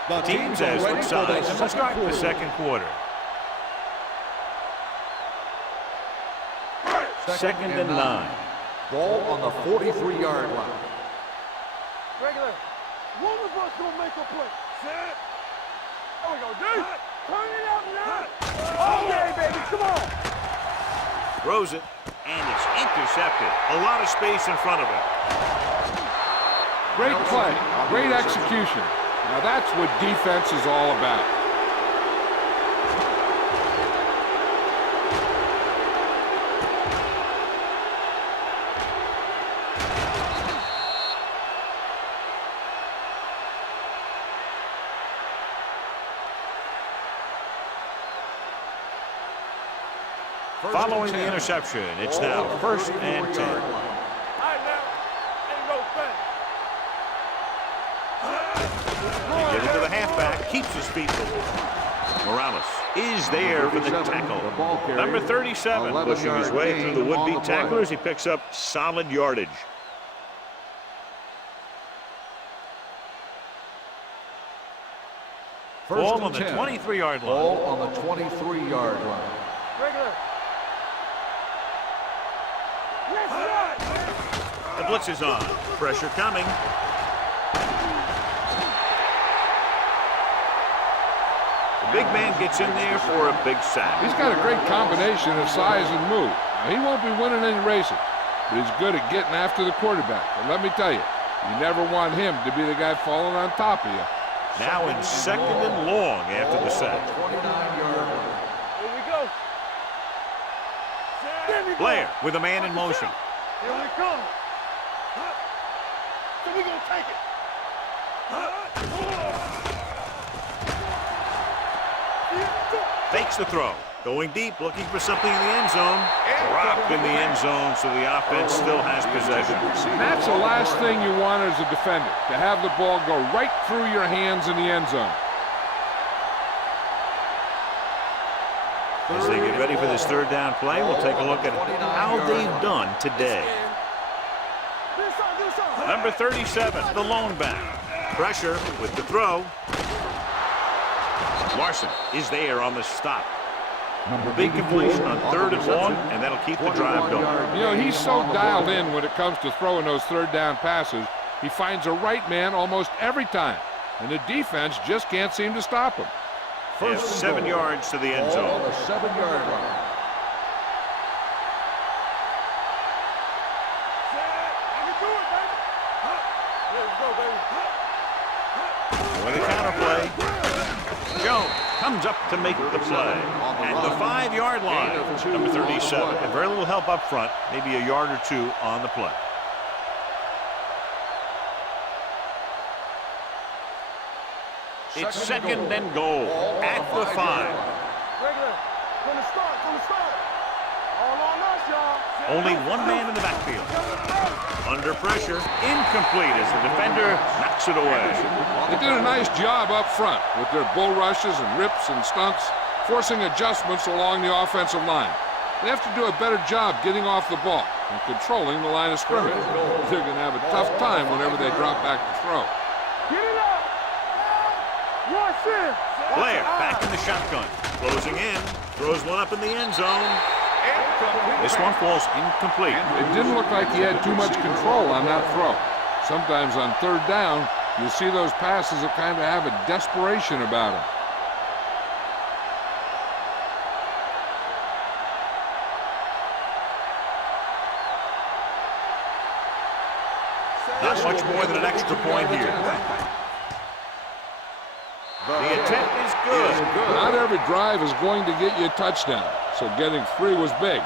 The teams as switch sides to start the second quarter. 2nd and 9. Ball on the 43-yard line. Regular. One of us gonna make a play. Set. There we go, D. Turn it up now. Okay, baby, come on. Throws it, and it's intercepted. A lot of space in front of him. Great play, great execution. Now that's what defense is all about. Following the interception, it's now 1st and 10. All right, now. Ain't no thing. They give it to the halfback, keeps his feet moving. Morales is there for the tackle. Number 37, pushing his way through the would-be tacklers. He picks up solid yardage. Ball on the 23-yard line. Ball on the 23-yard line. Regular. The blitz is on. Pressure coming. The big man gets in there for a big sack. He's got a great combination of size and move. Now, he won't be winning any races, but he's good at getting after the quarterback. And let me tell you, you never want him to be the guy falling on top of you. Now in 2nd and long after the sack. 29-yard line. Here we go. There we go. Blair with a man in motion. Here we come. So we gonna take it. Fakes the throw. Going deep, looking for something in the end zone. Dropped in the end zone, so the offense still has possession. And that's the last thing you want as a defender, to have the ball go right through your hands in the end zone. As they get ready for this 3rd down play, we'll take a look at how they've done today. Number 37, the lone back. Pressure with the throw. Larson is there on the stop. Big completion on 3rd and long, and that'll keep the drive going. You know, he's so dialed in when it comes to throwing those 3rd down passes. He finds a right man almost every time, and the defense just can't seem to stop him. They have 7 yards to the end Ball zone. on the 7-yard line. With a counter play, Jones comes up to make the play. At the 5-yard line, number 37. And very little help up front, maybe a yard or two on the play. It's 2nd and goal at the 5. Regular. From the start. All on us, y'all. Only one man in the backfield. Under pressure, incomplete as the defender knocks it away. They did a nice job up front with their bull rushes and rips and stunts, forcing adjustments along the offensive line. They have to do a better job getting off the ball and controlling the line of scrimmage. They're going to have a tough time whenever they drop back to throw. Get it up. Watch it. Blair back in the shotgun. Closing in. Throws one up in the end zone. This one falls incomplete. It didn't look like he had too much control on that throw. Sometimes on 3rd down, you see those passes that kind of have a desperation about them. Not much more than an extra point here. The attempt is good. Not every drive is going to get you a touchdown, so getting 3 was big.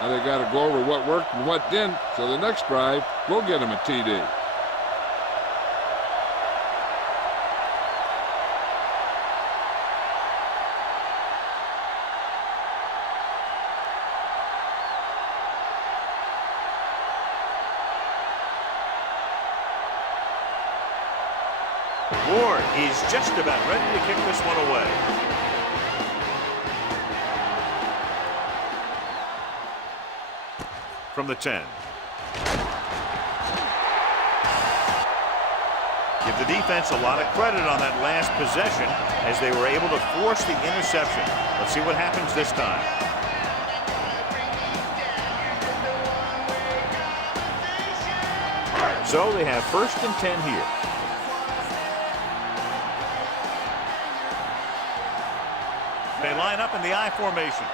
Now they got to go over what worked and what didn't, so the next drive will get them a TD. Ward is just about ready to kick this one away. From the 10. Give the defense a lot of credit on that last possession as they were able to force the interception. Let's see what happens this time. So they have 1st and 10 here. They line up in the I formation.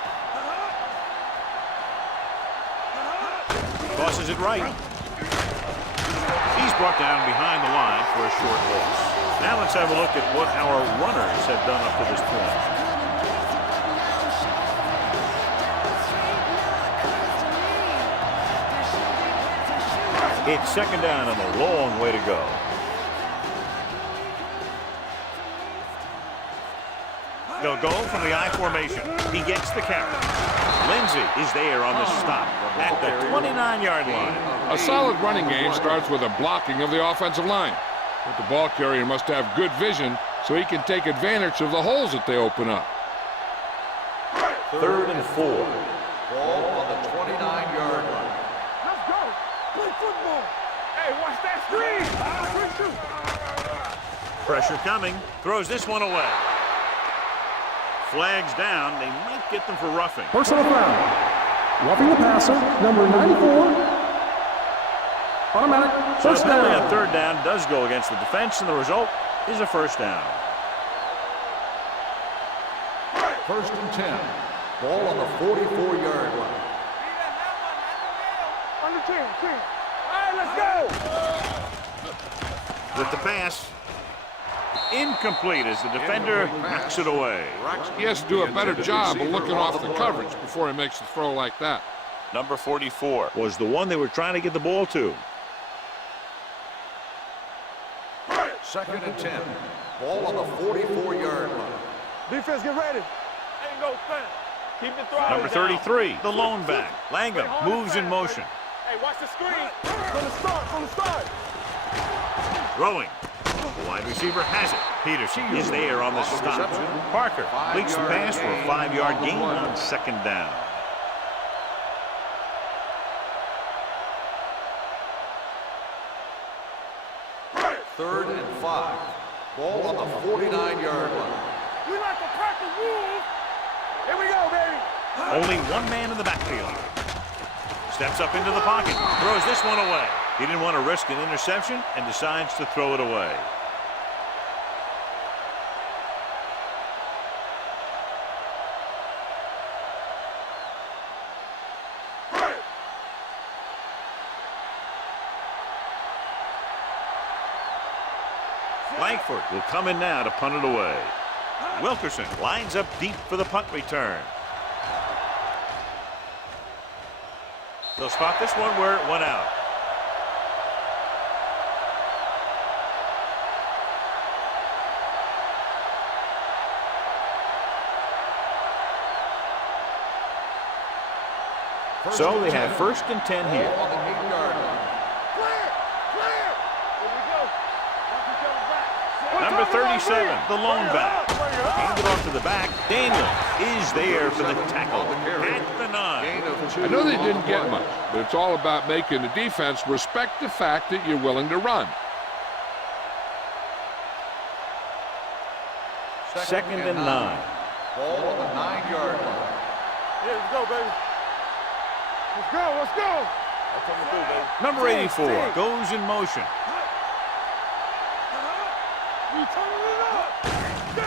Tosses it right. He's brought down behind the line for a short loss. Now let's have a look at what our runners have done up to this point. It's 2nd down and a long way to go. They'll go from the I formation. He gets the carry. Lindsay is there on the stop at the 29-yard line. A solid running game starts with a blocking of the offensive line. But the ball carrier must have good vision so he can take advantage of the holes that they open up. 3rd and 4. Ball on the 29-yard line. Let's go. Play football. Hey, watch that screen. Pressure coming. Throws this one away. Flags down. They might get them for roughing. Personal foul. Roughing the passer, number 94. Automatic. So First the penalty down. on 3rd down does go against the defense, and the result is a 1st down. 1st and 10. Ball on the 44-yard line. Under 10. All right, let's go. With the pass, incomplete as the defender knocks it away. He has to do a better job of looking off the coverage before he makes a throw like that. Number 44 was the one they were trying to get the ball to. 2nd and 10. Ball on the 44-yard line. Defense, get ready. Ain't no thing. Keep the throw. Number 33, the lone back. Langham moves in motion. Hey, watch the screen. From the start. Throwing. The wide receiver has it. Peterson is there on the stop. Parker leaks the pass for a 5-yard gain on 2nd down. Third and 5. Ball on the 49-yard line. We like to crack the rules. Here we go, baby. Only one man in the backfield. Steps up into the pocket. Throws this one away. He didn't want to risk an interception and decides to throw it away. Langford will come in now to punt it away. Wilkerson lines up deep for the punt return. They'll spot this one where it went out. So they have 1st and 10 here. On the 8-yard line. Number 37, the lone back. Handed off to the back. Daniel is there for the tackle at the 9. I know they didn't get much, but it's all about making the defense respect the fact that you're willing to run. 2nd and 9. Ball on the 9-yard line. Yeah, let's go, baby. Let's go. That's what I'm gonna do, baby. Number 84 goes in motion.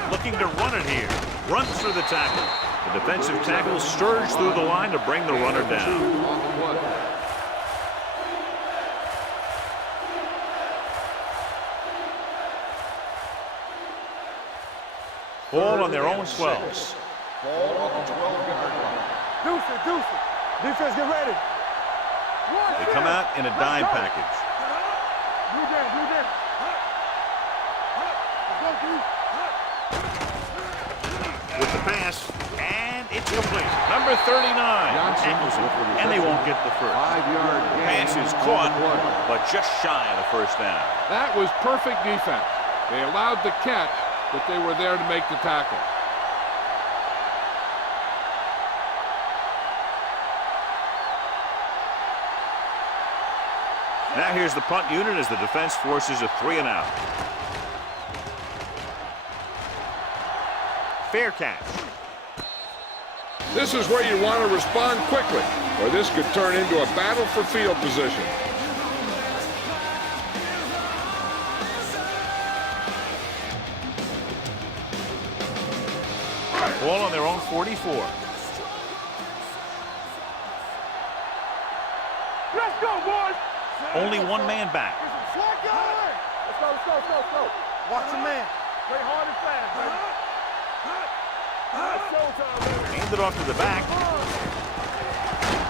Looking to run it here. Runs through the tackle. The defensive tackle surged through the line to bring the runner down. Ball on their own 12. Ball on the 12-yard line. Deuce it, deuce it. Defense, get ready. They come out in a dime package. Blue down, blue down. Let's go, dude. With the pass, and it's complete. Number 39 tackles it, and they won't get the first. 5-yard gain. Pass is caught, but just shy of the first down. That was perfect defense. They allowed the catch, but they were there to make the tackle. Now here's the punt unit as the defense forces a 3-and-out. Fair catch. This is where you want to respond quickly, or this could turn into a battle for field position. Ball on their own 44. Let's go, boys. Only one man back. Slack your line. Let's go, let's go, let's go, let's go. Watch the man. Play hard and fast, baby. It's showtime, baby. Hand it off to the back.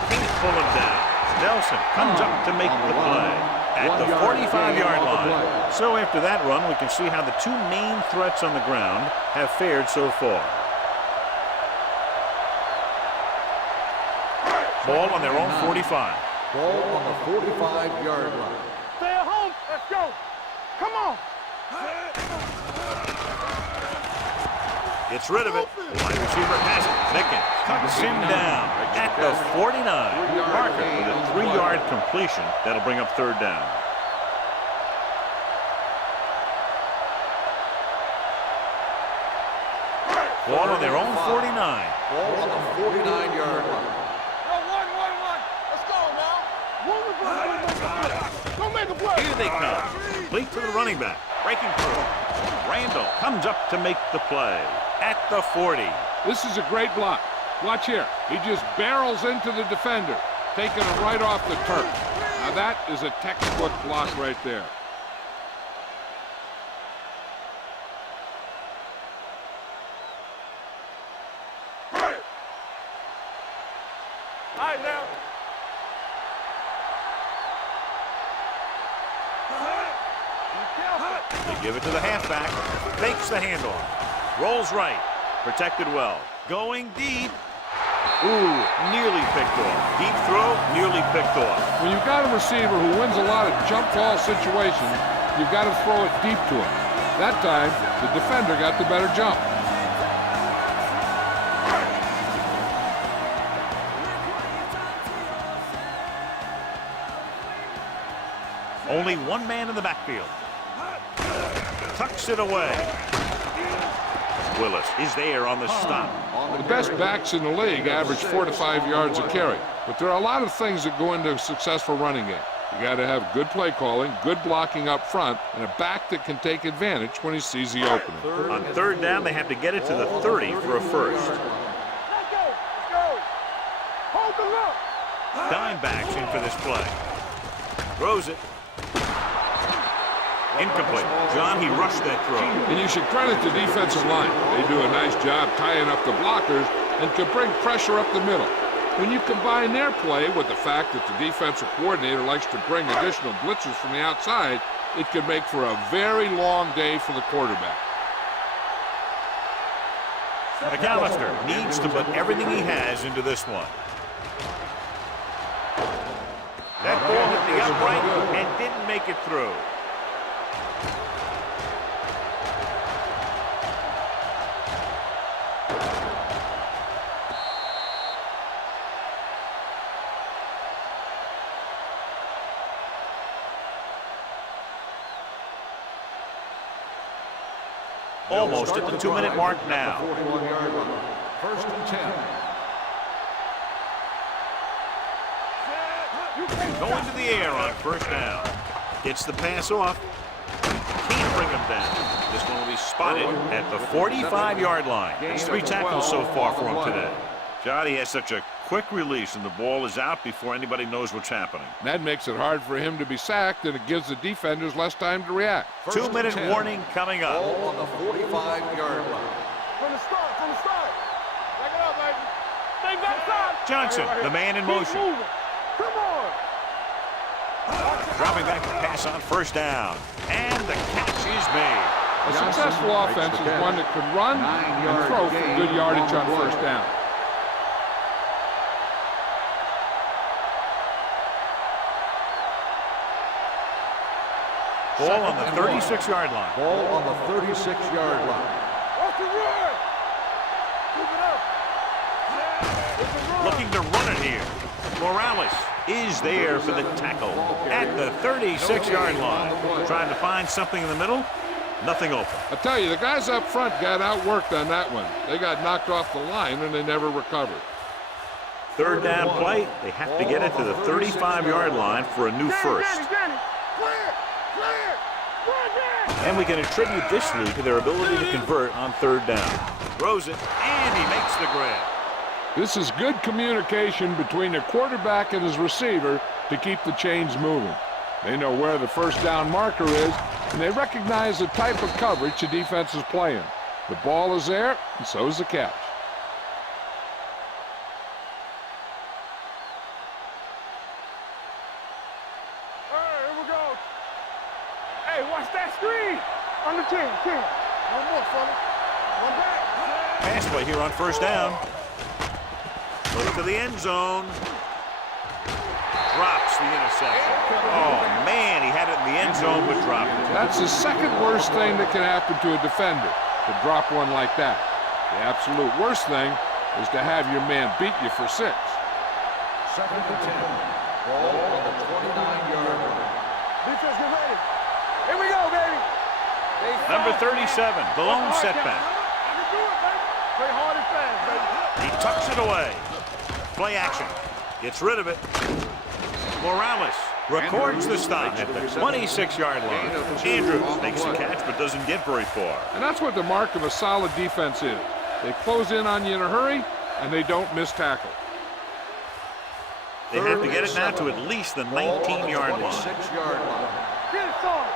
Can't pull him down. Nelson comes up to make the play at the 45-yard line. So after that run, we can see how the two main threats on the ground have fared so far. Ball on their own 45. Ball on the 45-yard line. Stay at home. Let's go. Come on. Gets rid of it. Wide receiver has it. Pickens cuts him down at the 49. Parker with a 3-yard completion. That'll bring up third down. Ball on their own 49. Ball on the 49-yard line. Here they come. Complete to the running back. Breaking through. Randall comes up to make the play at the 40. This is a great block. Watch here. He just barrels into the defender, taking him right off the turf. Now that is a textbook block right there. All right, now. They give it to the halfback. Fakes the handoff. Rolls right. Protected well. Going deep. Ooh, nearly picked off. Deep throw, nearly picked off. When you've got a receiver who wins a lot of jump ball situations, you've got to throw it deep to him. That time, the defender got the better jump. Only one man in the backfield. Tucks it away. Willis is there on the stop. The best backs in the league average 4 to 5 yards a carry. But there are a lot of things that go into a successful running game. You got to have good play calling, good blocking up front, and a back that can take advantage when he sees the opening. On third down, they have to get it to the 30 for a first. Let's go. Let's go. Hold the look. Dime backs in for this play. Throws it. Incomplete. John, he rushed that throw. And you should credit the defensive line. They do a nice job tying up the blockers and can bring pressure up the middle. When you combine their play with the fact that the defensive coordinator likes to bring additional blitzes from the outside, it can make for a very long day for the quarterback. McAllister needs to put everything he has into this one. That ball hit the upright and didn't make it through. Almost at the 2-minute mark now. 41-yard line. First and 10. Going to the air on first down. Gets the pass off. Can't bring him down. This one will be spotted at the 45-yard line. That's 3 tackles so far for him today. Johnny has such a quick release, and the ball is out before anybody knows what's happening. That makes it hard for him to be sacked, and it gives the defenders less time to react. 2-minute warning coming up. Ball on the 45-yard line. From the start, from the start. Back it up, baby. Stay backside. Johnson, the man in motion. Keep moving. Come on. Dropping back to pass on first down. And the catch is made. A successful offense is one that can run and throw for good yardage on first down. Ball on the 36-yard line. Ball on the 36-yard line. Watch the run. Keep it up. It's a run. Looking to run it here. Morales is there for the tackle at the 36-yard line. Trying to find something in the middle. Nothing open. I tell you, the guys up front got outworked on that one. They got knocked off the line and they never recovered. Third down play. They have to get it to the 35-yard line for a new first. Danny. Clear. Clear. Run, Dan. And we can attribute this lead to their ability to convert on third down. Throws it, and he makes the grab. This is good communication between the quarterback and his receiver to keep the chains moving. They know where the first down marker is, and they recognize the type of coverage the defense is playing. The ball is there, and so is the catch. All right, here we go. Hey, watch that screen. On the 10. One more, fellas. One back. Pass play here on first down. Look to the end zone. Drops the interception. Oh, man, he had it in the end zone, but dropped it. That's the second worst thing that can happen to a defender, to drop one like that. The absolute worst thing is to have your man beat you for 6. Second and 10. Ball on the 29-yard line. Defense, get ready. Here we go, baby. Number 37, the lone setback. I can do it, baby. Play hard and fast, baby. He tucks it away. Play action. Gets rid of it. Morales records the stop at the 26-yard line. Andrews makes the catch but doesn't get very far. And that's what the mark of a solid defense is. They close in on you in a hurry, and they don't miss tackle. They have to get it now to at least the 19-yard line. 26-yard line. Get it, son.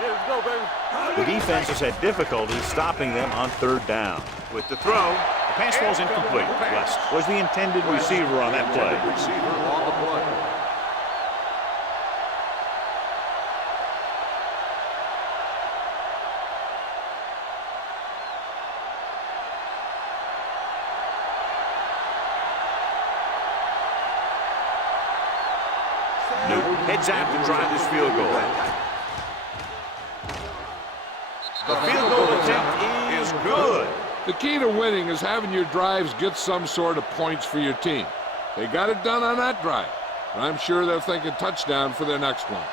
Here we go, baby. The defense has had difficulty stopping them on third down. With the throw, the pass falls incomplete. West was the intended receiver on that play. Receiver on the play. Newton heads out to try this field goal. The field goal attempt is good. The key to winning is having your drives get some sort of points for your team. They got it done on that drive, and I'm sure they're thinking touchdown for their next one.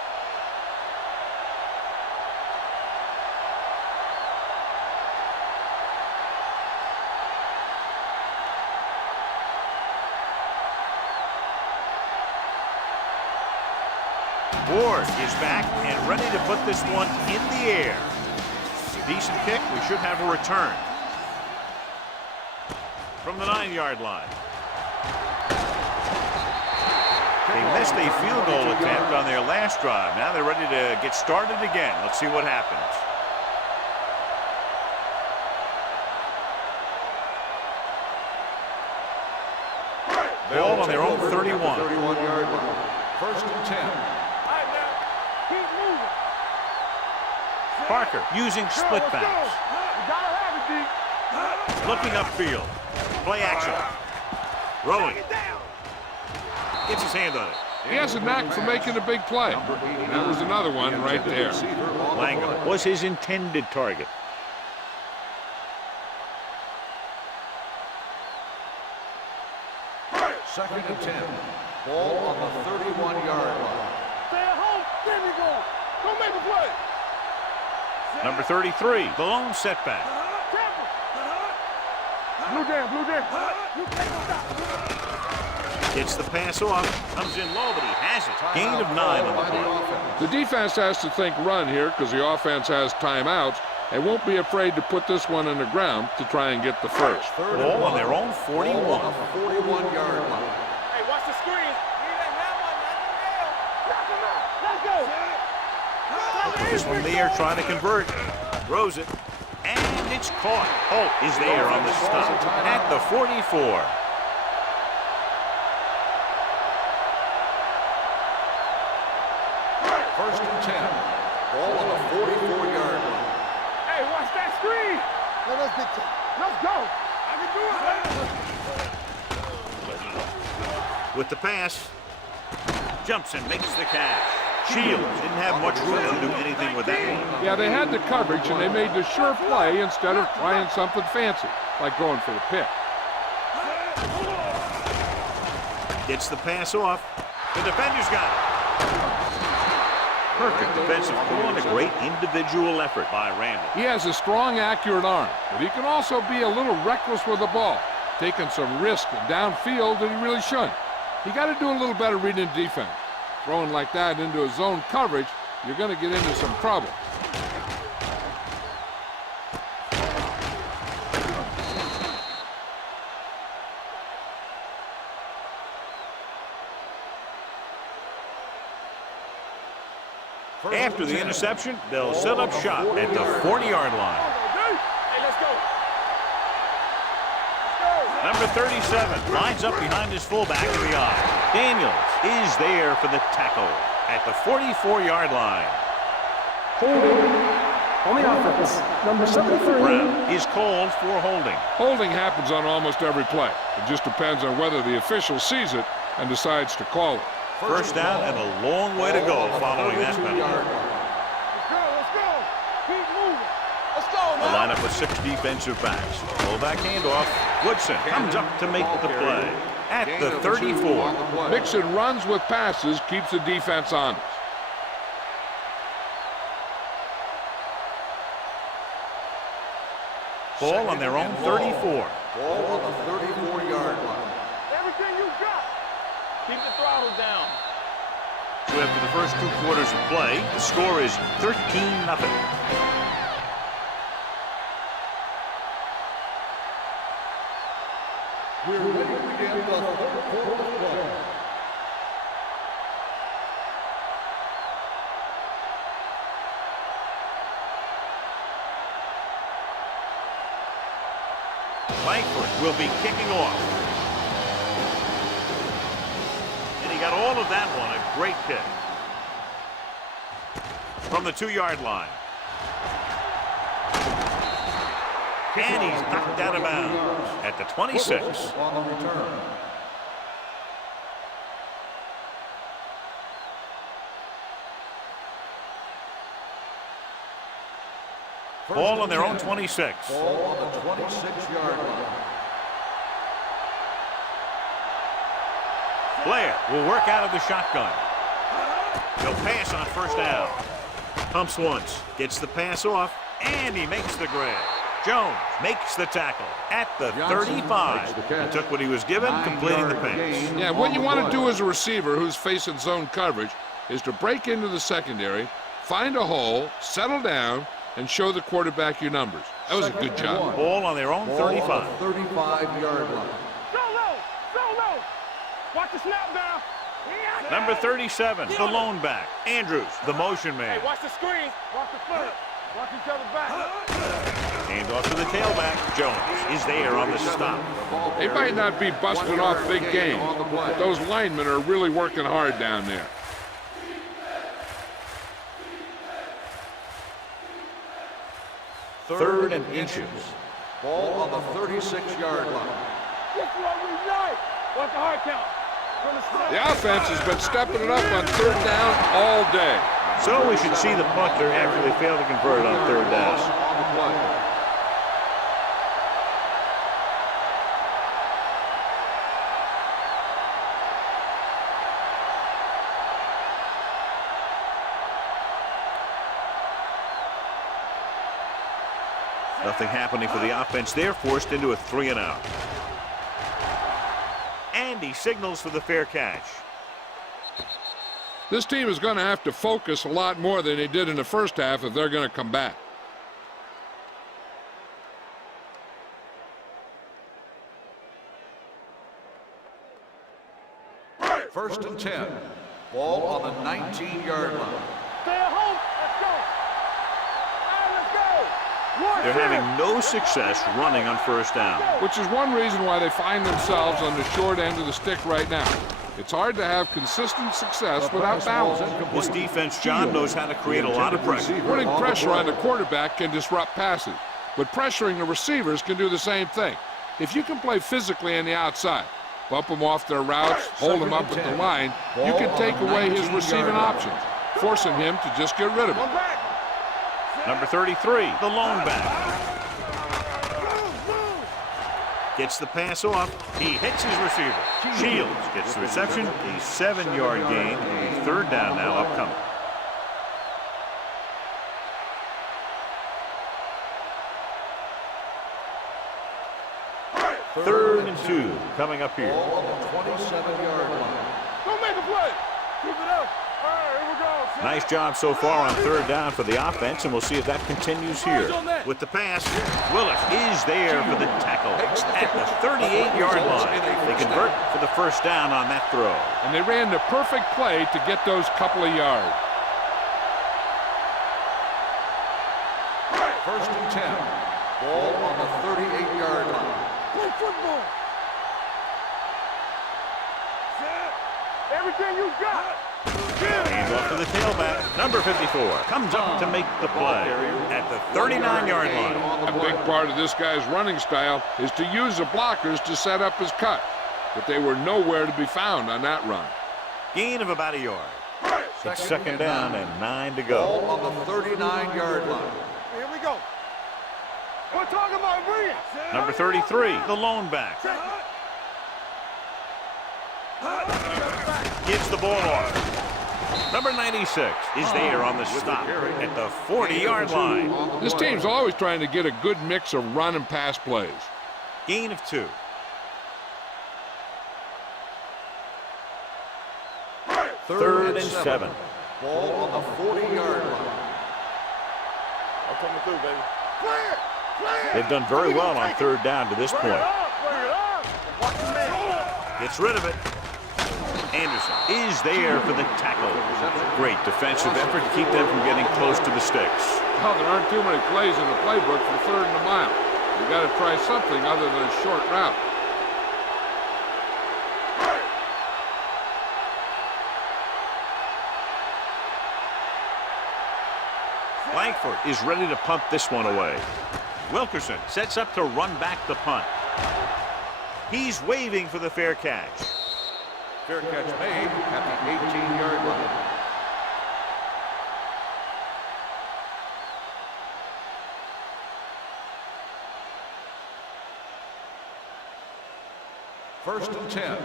Ward is back and ready to put this one in the air. Decent kick. We should have a return. From the 9-yard line. They missed a field goal attempt on their last drive. Now they're ready to get started again. Let's see what happens. Ball on their own 31. 31-yard line. First and 10. All right, now. Keep moving. Parker using split Let's go. backs. You gotta have it, D. Looking upfield. Play action. Rolling. Gets his hand on it. He has a knack for making a big play. That was another one right there. Langham was his intended target. Second and 10. Ball on the 31-yard line. Stay at home. There we go. Don't make a play. Number 33, the lone setback. Blue jam. Gets the pass off. Comes in low, but he has it. Gain of 9 on the play. The defense has to think run here because the offense has timeouts. They won't be afraid to put this one on the ground to try and get the first. Ball on their own 41. Ball on the 41-yard line. Hey, watch the screen. Let's go. Put this one there, trying to convert. Throws it. And And it's caught. Holt is there on the stop at the 44. First and 10. Ball on the 44-yard line. Hey, watch that screen. Let's go. I can do it. With the pass, jumps and makes the catch. Shields didn't have much room to do anything with that one. Yeah, they had the coverage, and they made the sure play instead of trying something fancy, like going for the pick. Gets the pass off. The defender's got it. Perfect defensive call and a great individual effort by Randall. He has a strong, accurate arm, but he can also be a little reckless with the ball, taking some risk downfield that he really shouldn't. You got to do a little better reading defense. Throwing like that into a zone coverage, you're going to get into some trouble. After the interception, they'll set up shop at the 40-yard line. Hey, let's go. Number 37 lines up behind his fullback in the eye. Daniels is there for the tackle at the 44-yard line. Holding on the offense. Number 73. Brown is called for holding. Holding happens on almost every play. It just depends on whether the official sees it and decides to call it. First down and a long way to go following that penalty. Let's go. Keep moving. Let's go, A lineup of 6 defensive backs. Fullback handoff. Woodson comes up to make the play at the 34. Mixon runs with passes, keeps the defense honest. Ball on their own 34. Ball on the 34-yard line. Everything you got. Keep the throttle down. So after the first 2 quarters of play, the score is 13-0. We're ready to begin the third quarter of play. Langford will be kicking off. And he got all of that one, a great kick. From the 2-yard line. And he's knocked out of bounds at the 26. On the return. Ball on their own 26. Ball on the 26-yard line. Blair will work out of the shotgun. He'll pass on first down. Pumps once, gets the pass off, and he makes the grab. Jones makes the tackle at the 35. He took what he was given, completing the pass. Yeah, what you want to do as a receiver who's facing zone coverage is to break into the secondary, find a hole, settle down, and show the quarterback your numbers. That was a good job. Ball on their own 35. Ball on the 35-yard line. Solo. Watch the snap down. Number 37, the lone back. Andrews, the motion man. Hey, watch the screen. Watch the foot. Watch each other back. Hand off to the tailback. Jones is there on the stop. They might not be busting off big games, but those linemen are really working hard down there. Third and inches. Ball on the 36-yard line. This is what we like. Watch the hard count. The offense has been stepping it up on 3rd down all day. So we should see the punter after they fail to convert on 3rd down. On the play. Nothing happening for the offense there, forced into a 3-and-out. And he signals for the fair catch. This team is going to have to focus a lot more than they did in the first half if they're going to come back. First and 10. Ball on the 19-yard line. Stay at home. Let's go. All right, let's go. They're having no success running on first down. Which is one reason why they find themselves on the short end of the stick right now. It's hard to have consistent success without balance. This defense, John, knows how to create a lot of pressure. Putting pressure on the quarterback can disrupt passes, but pressuring the receivers can do the same thing. If you can play physically on the outside, bump them off their routes, hold them up at the line, you can take away his receiving options, forcing him to just get rid of it. Number 33, the lone back. Gets the pass off. He hits his receiver. Shields gets the reception. A 7-yard gain. Third down now upcoming. Third and 2 coming up here. Ball on the 27-yard line. Don't make a play. Keep it up. All right, here we go. Nice job so far on third down for the offense, and we'll see if that continues here. With the pass, Willis is there for the tackle at the 38-yard line. They convert for the first down on that throw. And they ran the perfect play to get those couple of yards. First and 10. Ball on the 38-yard line. Play football. Everything you got. Hands off to the tailback. Number 54 comes up to make the play at the 39-yard line. A big part of this guy's running style is to use the blockers to set up his cut, but they were nowhere to be found on that run. Gain of about a yard. It's second down and 9 to go. Ball on the 39-yard line. Here we go. We're talking about bringing. Number 33, the lone back. Gives the ball off. Number 96 is there on the stop at the 40-yard line. This team's always trying to get a good mix of run and pass plays. Gain of 2. Third and 7. Ball on the 40-yard line. I'm coming through, baby. Clear! Clear! They've done very well on third down to this point. Gets rid of it. Anderson is there for the tackle. Great defensive effort to keep them from getting close to the sticks. Well, there aren't too many plays in the playbook for third and a mile. You've got to try something other than a short route. Langford is ready to punt this one away. Wilkerson sets up to run back the punt. He's waving for the fair catch. Fair catch made at the 18-yard line. First and 10.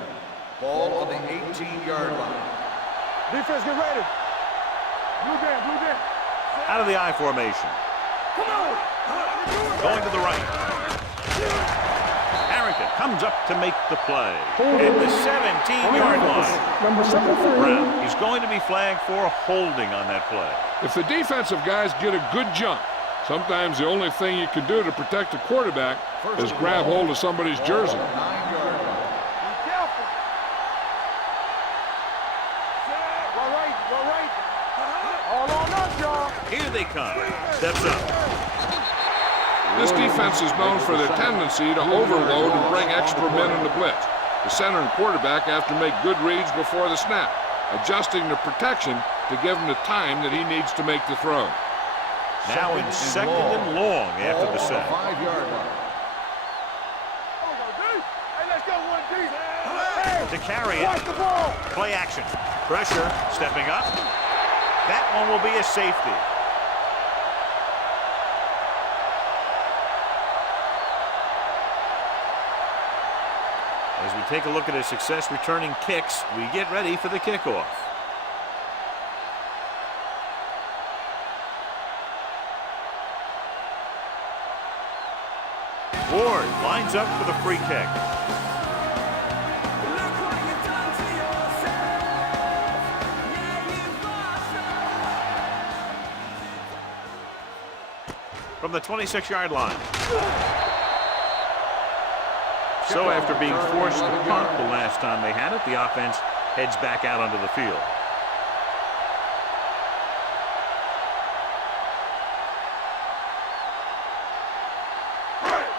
Ball on the 18-yard line. Defense, get ready. Blue game, blue game. Out of the I formation. Come on. Going to the right. Harrington comes up to make the play at the 17-yard line. Number 73. Brown, he's going to be flagged for holding on that play. If the defensive guys get a good jump, sometimes the only thing you can do to protect a quarterback is grab hold of somebody's jersey. 9-yard line. Be careful. All right. All on us, y'all. Here they come. Steps up. This defense is known for their tendency to overload and bring extra men in the blitz. The center and quarterback have to make good reads before the snap, adjusting the protection to give him the time that he needs to make the throw. Now in second and long after the set. 5-yard line. Hey, let's go one deep. Hey, To carry it. watch the ball. Play action. Pressure. Stepping up. That one will be a safety. As we take a look at his success returning kicks, we get ready for the kickoff. Ward lines up for the free kick. From the 26-yard line. So after being forced to punt the last time they had it, the offense heads back out onto the field.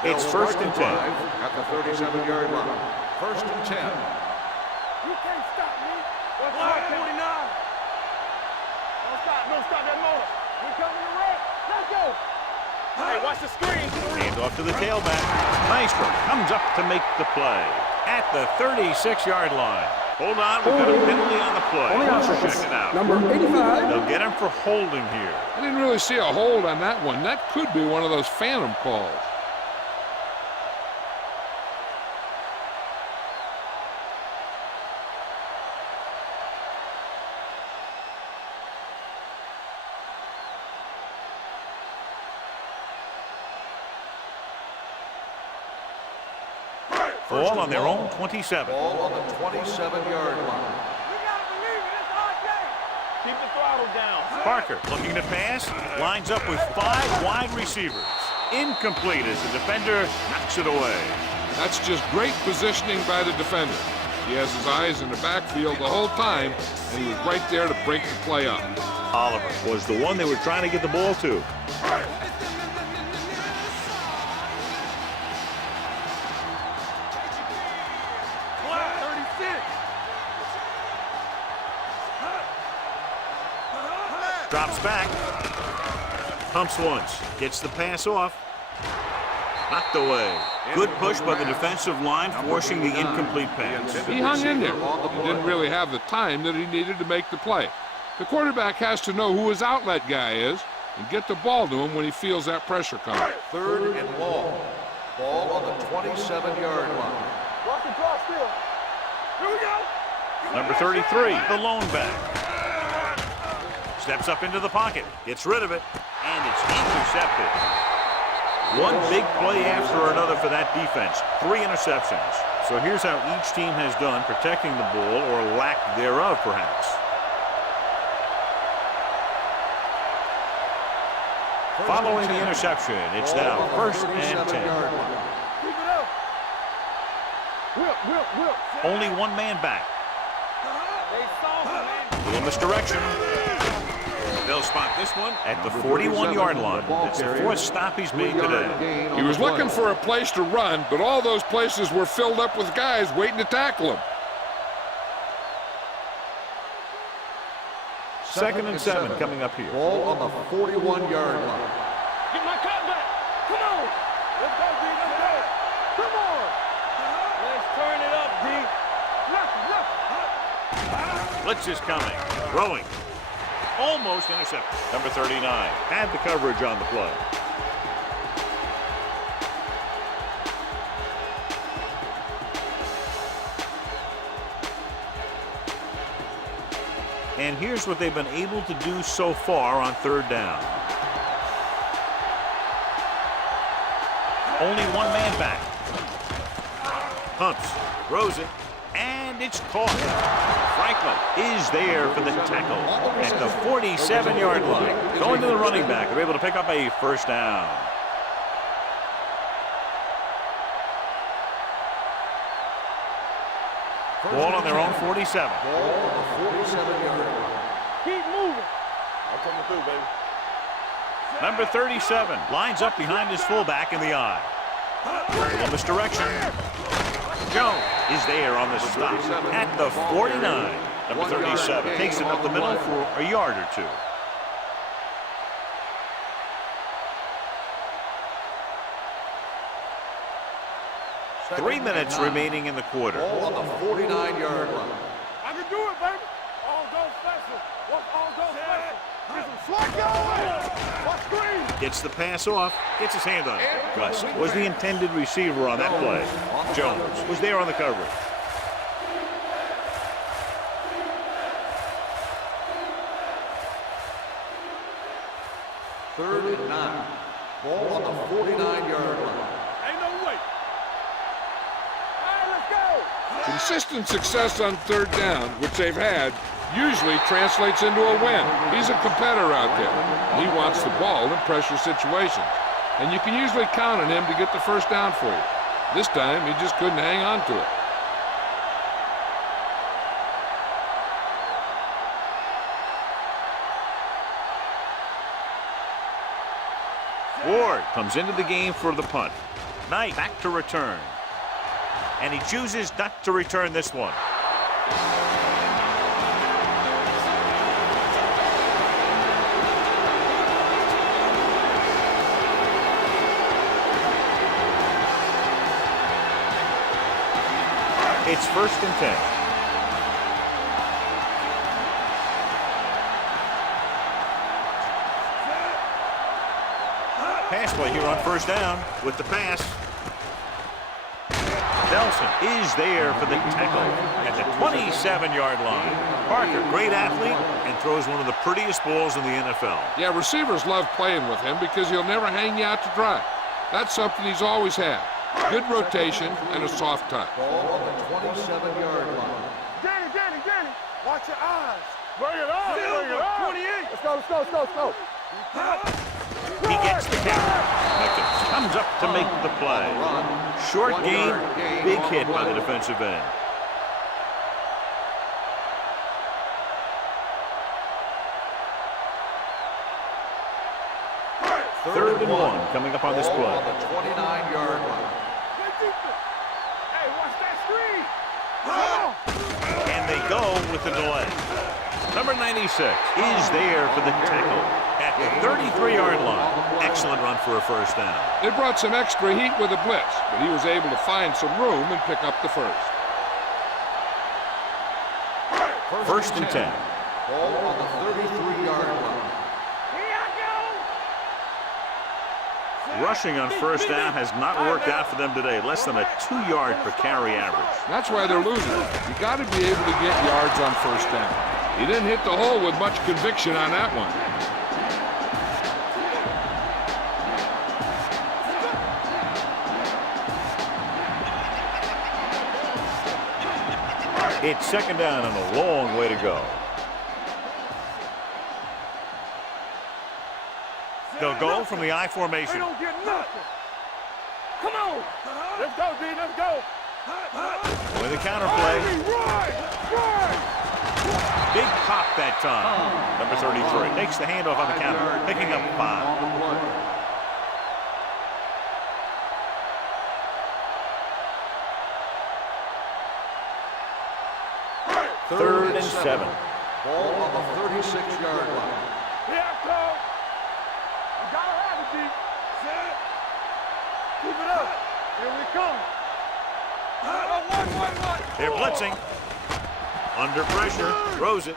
It's first and 10. At the 37-yard line. First and 10. You can't stop me. What's up, 49? Don't stop. Don't stop that motor. We coming to red. Let's go. Hey, watch the screen. Hand off to the tailback. Maestro comes up to make the play at the 36-yard line. Hold on, we've got a penalty on the play. Check it out. Number 85. They'll get him for holding here. I didn't really see a hold on that one. That could be one of those phantom calls. Ball on their own 27. Ball on the 27-yard line. We gotta believe it. It's our game. Keep the throttle down. Parker looking to pass. Lines up with 5 wide receivers. Incomplete as the defender knocks it away. That's just great positioning by the defender. He has his eyes in the backfield the whole time, and he was right there to break the play up. Oliver was the one they were trying to get the ball to. Drops back. Pumps once. Gets the pass off. Knocked away. Good push by the defensive line, forcing the incomplete pass. He hung in there. He didn't really have the time that he needed to make the play. The quarterback has to know who his outlet guy is and get the ball to him when he feels that pressure coming. Third and long. Ball on the 27-yard line. Watch the clock still. Here we go. Number 33, the lone back. Steps up into the pocket, gets rid of it, and it's intercepted. One big play after another for that defense. 3 interceptions. So here's how each team has done protecting the ball, or lack thereof, perhaps. Following the interception, it's now first and 10. Keep it up. Whip. Only one man back. They saw him, man. Little misdirection. They'll spot this one at the 41-yard line. It's the 4th stop he's made today. He was looking for a place to run, but all those places were filled up with guys waiting to tackle him. Second and 7 coming up here. Ball on the 41-yard line. Get my cut back. Come on. Let's go, D. Let's go. Come on. Let's turn it up, D. Blitz is coming. Throwing. Almost intercepted. Number 39 had the coverage on the play. And here's what they've been able to do so far on 3rd down. Only one man back. Pumps, throws it, and it's caught. Franklin is there for the tackle at the 47-yard line. Going to the running back, they're able to pick up a first down. Ball on their own 47. Ball on the 47-yard line. Keep moving. I'm coming through, baby. Number 37 lines up behind his fullback in the eye. Little misdirection. Jones is there on the stop at the 49. Number 37 takes it up the middle for a yard or 2. Three minutes remaining in the quarter. Ball on the 49-yard line. I can do it, baby. All go special. What's all go special? Get some slack going. Watch screen. Gets the pass off, gets his hand on it. Gus was the intended receiver on that play. Jones was there on the coverage. Third and 9. Ball on the 49-yard line. Ain't no way. All right, let's go. Consistent success on 3rd down, which they've had, usually translates into a win. He's a competitor out there. He wants the ball in pressure situations. And you can usually count on him to get the first down for you. This time, he just couldn't hang on to it. Ward comes into the game for the punt. McKnight back to return. And he chooses not to return this one. It's 1st and 10. Pass play here on 1st down with the pass. Nelson is there for the tackle at the 27-yard line. Parker, great athlete, and throws one of the prettiest balls in the NFL. Yeah, receivers love playing with him because he'll never hang you out to dry. That's something he's always had. Good rotation and a soft touch. Ball on the 27-yard line. Danny, watch your eyes. Bring it on, bring it on. 28. Let's go. He gets the catch. Mickens comes up to make the play. Short gain, big hit by the defensive end. Third and 1 coming up on this play. On the 29-yard line. Hey, watch that screen. And they go with the delay. Number 96 is there for the tackle at the 33-yard line. Excellent run for a 1st down. They brought some extra heat with a blitz, but he was able to find some room and pick up the first. 1st and 10. Ball on the 33-yard line. Rushing on 1st down has not worked out for them today. Less than a 2-yard per carry average. That's why they're losing. You got to be able to get yards on 1st down. He didn't hit the hole with much conviction on that one. It's 2nd down and a long way to go. They'll go from the I formation. They don't get nothing. Come on. Let's go, D. Let's go. With a counterplay. Right. Big pop that time. Number 33 takes the handoff on the counter, picking up 5. Third and 7. Ball on the 36-yard line. Here I come. You gotta have it, D. Set. Keep it up. Here we come. They're blitzing. Under pressure. Throws it.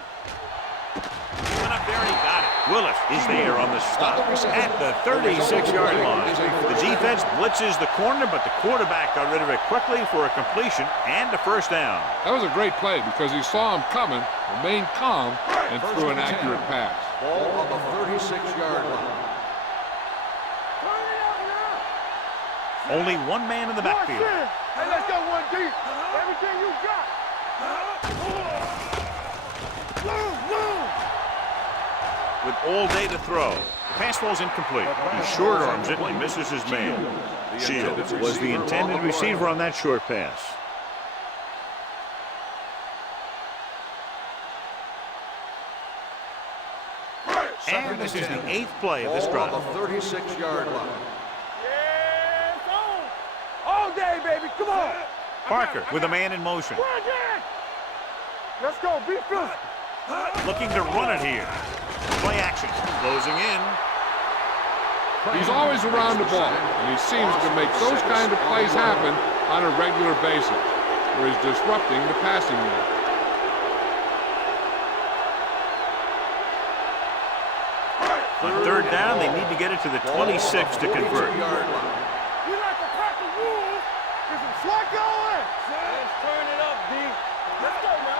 Went up there and he got it. Willis is there on the stop at the 36-yard line. The defense blitzes the corner, but the quarterback got rid of it quickly for a completion and a 1st down. That was a great play because he saw him coming, remained calm, and threw an accurate pass. Ball on the 36-yard line. Only one man in the backfield. Hey, let's go 1 deep. Everything you got. With all day to throw. The pass falls incomplete. He short arms it and misses his man. Shields was the intended receiver on that short pass. And this is the 8th play of this drive. Ball on the 36-yard line. Yeah, it's on. All day, baby. Come on. Parker with a man in motion. Let's go. Be physical. Looking to run it here. Play action. Closing in. He's always around the ball, and he seems to make those kind of plays happen on a regular basis, where he's disrupting the passing game. On 3rd down, they need to get it to the 26 to convert. We like to crack the rules. Is it slot going? Let's turn it up, D. Let's go now.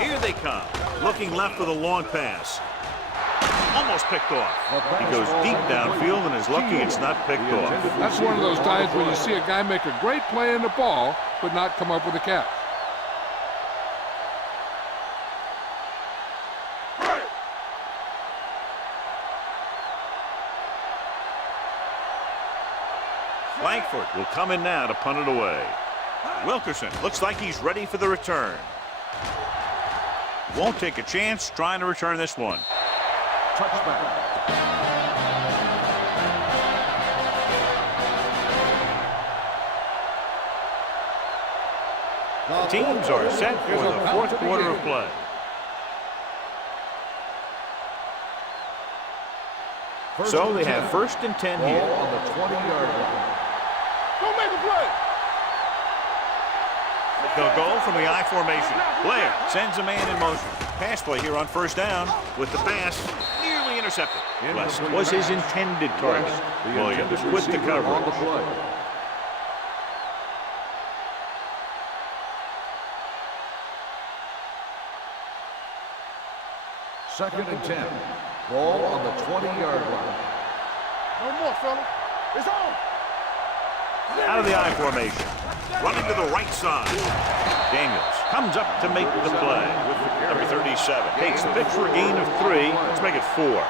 Here they come. Looking left for the long pass. Almost picked off. He goes deep downfield and is lucky it's not picked off. That's one of those times when you see a guy make a great play in the ball, but not come up with a catch. Langford will come in now to punt it away. Wilkerson looks like he's ready for the return. Won't take a chance trying to return this one. Touchback. The teams are set for the fourth quarter of play. So they have 1st and 10 here. Ball on the 20-yard line. Don't make a play. They'll go from the I formation. Blair sends a man in motion. Pass play here on 1st down with the pass nearly intercepted. West was his intended target. Williams with the coverage. On the play. Second and 10. Ball on the 20-yard line. No more, fella. It's on. Out of the I formation. Running to the right side. Daniels comes up to make the play with number 37. Takes the pitch for a gain of 3. Let's make it 4.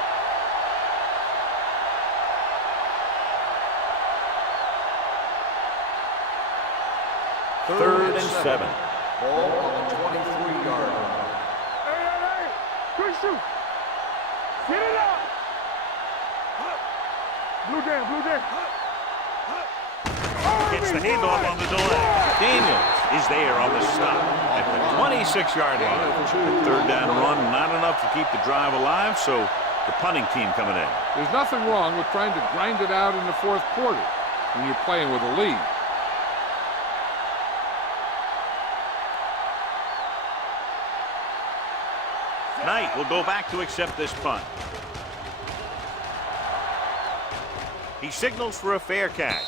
Third and 7. Ball on the 23-yard line. Hey. Quick shoot. Get it out. Blue jam. Gets the handoff on the delay. Daniels is there on the stop at the 26-yard line. Third down run, not enough to keep the drive alive, so the punting team coming in. There's nothing wrong with trying to grind it out in the fourth quarter when you're playing with a lead. Knight will go back to accept this punt. He signals for a fair catch.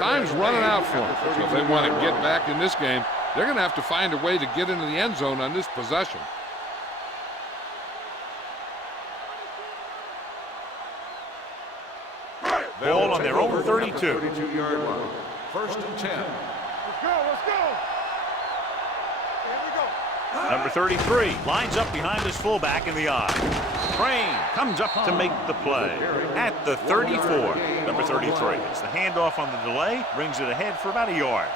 Time's running out for them. So if they want to get back in this game, they're going to have to find a way to get into the end zone on this possession. Ball on their own 32. 32-yard line. 1st and 10. Let's go. Here we go. Number 33 lines up behind his fullback in the I. Crane comes up to make the play at the 34. Number 33. It's the handoff on the delay, brings it ahead for about a yard.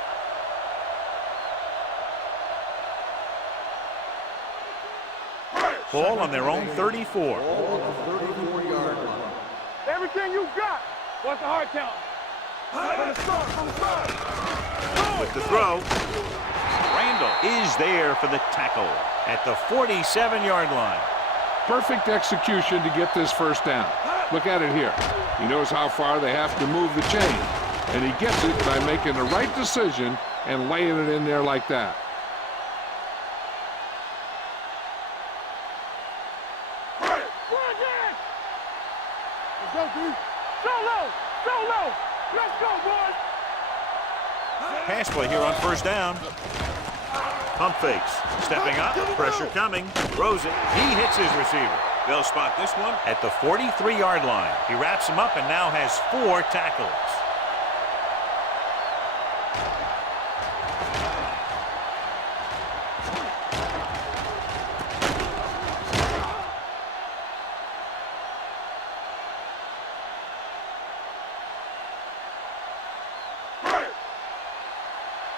Ball on their own 34. Ball on the 34-yard line. Everything you got. What's the hard count? From the start. With the throw, Randall is there for the tackle at the 47-yard line. Perfect execution to get this first down. Look at it here. He knows how far they have to move the chain, and he gets it by making the right decision and laying it in there like that. Let's go, dude. So low. Let's go, boys. Pass play here on 1st down. Pump fakes. Stepping up. Pressure coming. Throws it. He hits his receiver. They'll spot this one at the 43-yard line. He wraps him up and now has 4 tackles.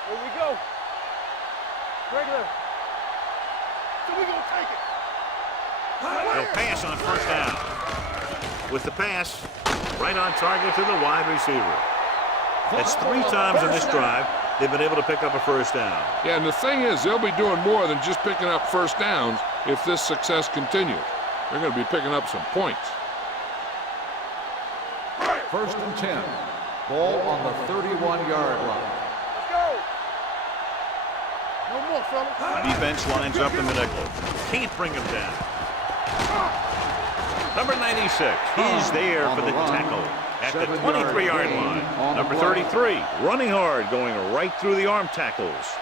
Here we go. Regular. So we gonna take it. They'll pass on 1st down. With the pass, right on target to the wide receiver. That's 3 times in this drive they've been able to pick up a 1st down. Yeah, and the thing is, they'll be doing more than just picking up first downs if this success continues. They're going to be picking up some points. 1st and 10. Ball on the 31-yard line. Let's go. No more, fella. Defense lines up in the nickel. Can't bring him down. Number 96 is there for the tackle at the 23-yard line. Number 33 running hard, going right through the arm tackles.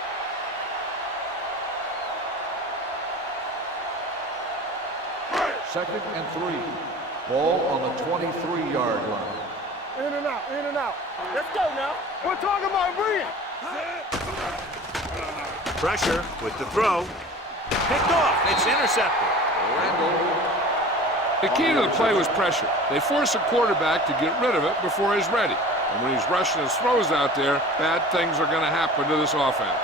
Second and 3. Ball on the 23-yard line. In and out. Let's go now. We're talking about bringing. Pressure with the throw. Picked off. It's intercepted. The key to the play was pressure. They force a quarterback to get rid of it before he's ready. And when he's rushing his throws out there, bad things are going to happen to this offense.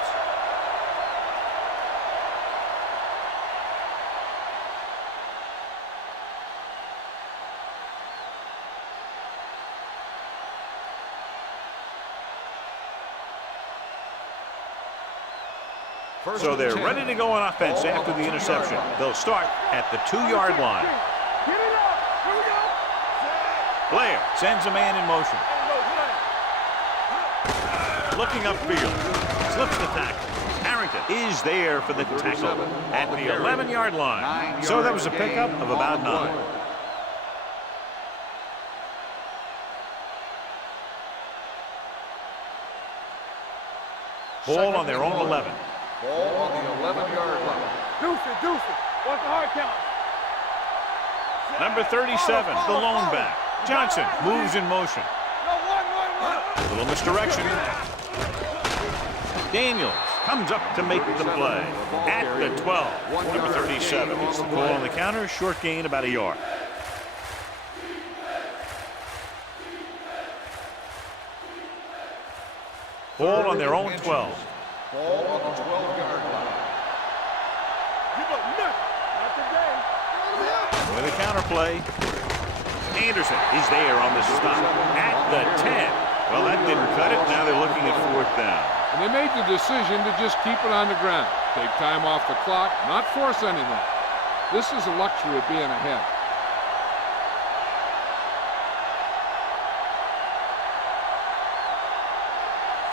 So they're ready to go on offense after the interception. They'll start at the 2-yard line. Get it up. Here we go. Blair sends a man in motion. Looking upfield. Slips the tackle. Harrington is there for the tackle at the 11-yard line. So that was a pickup of about 9. Ball on their own 11. Ball on the 11-yard line. Deuce it. What's the hard count? Number 37, the lone back. Johnson moves in motion. A little misdirection. Daniels comes up to make the play at the 12. Number 37 gets the ball on the counter. Short gain, about a yard. Ball on their own 12. Ball on the 12-yard line. Give up nothing. Not today. With a counter play. Anderson is there on the stop at the 10. Well, that didn't cut it. Now they're looking at 4th down. And they made the decision to just keep it on the ground. Take time off the clock, not force anything. This is a luxury of being ahead.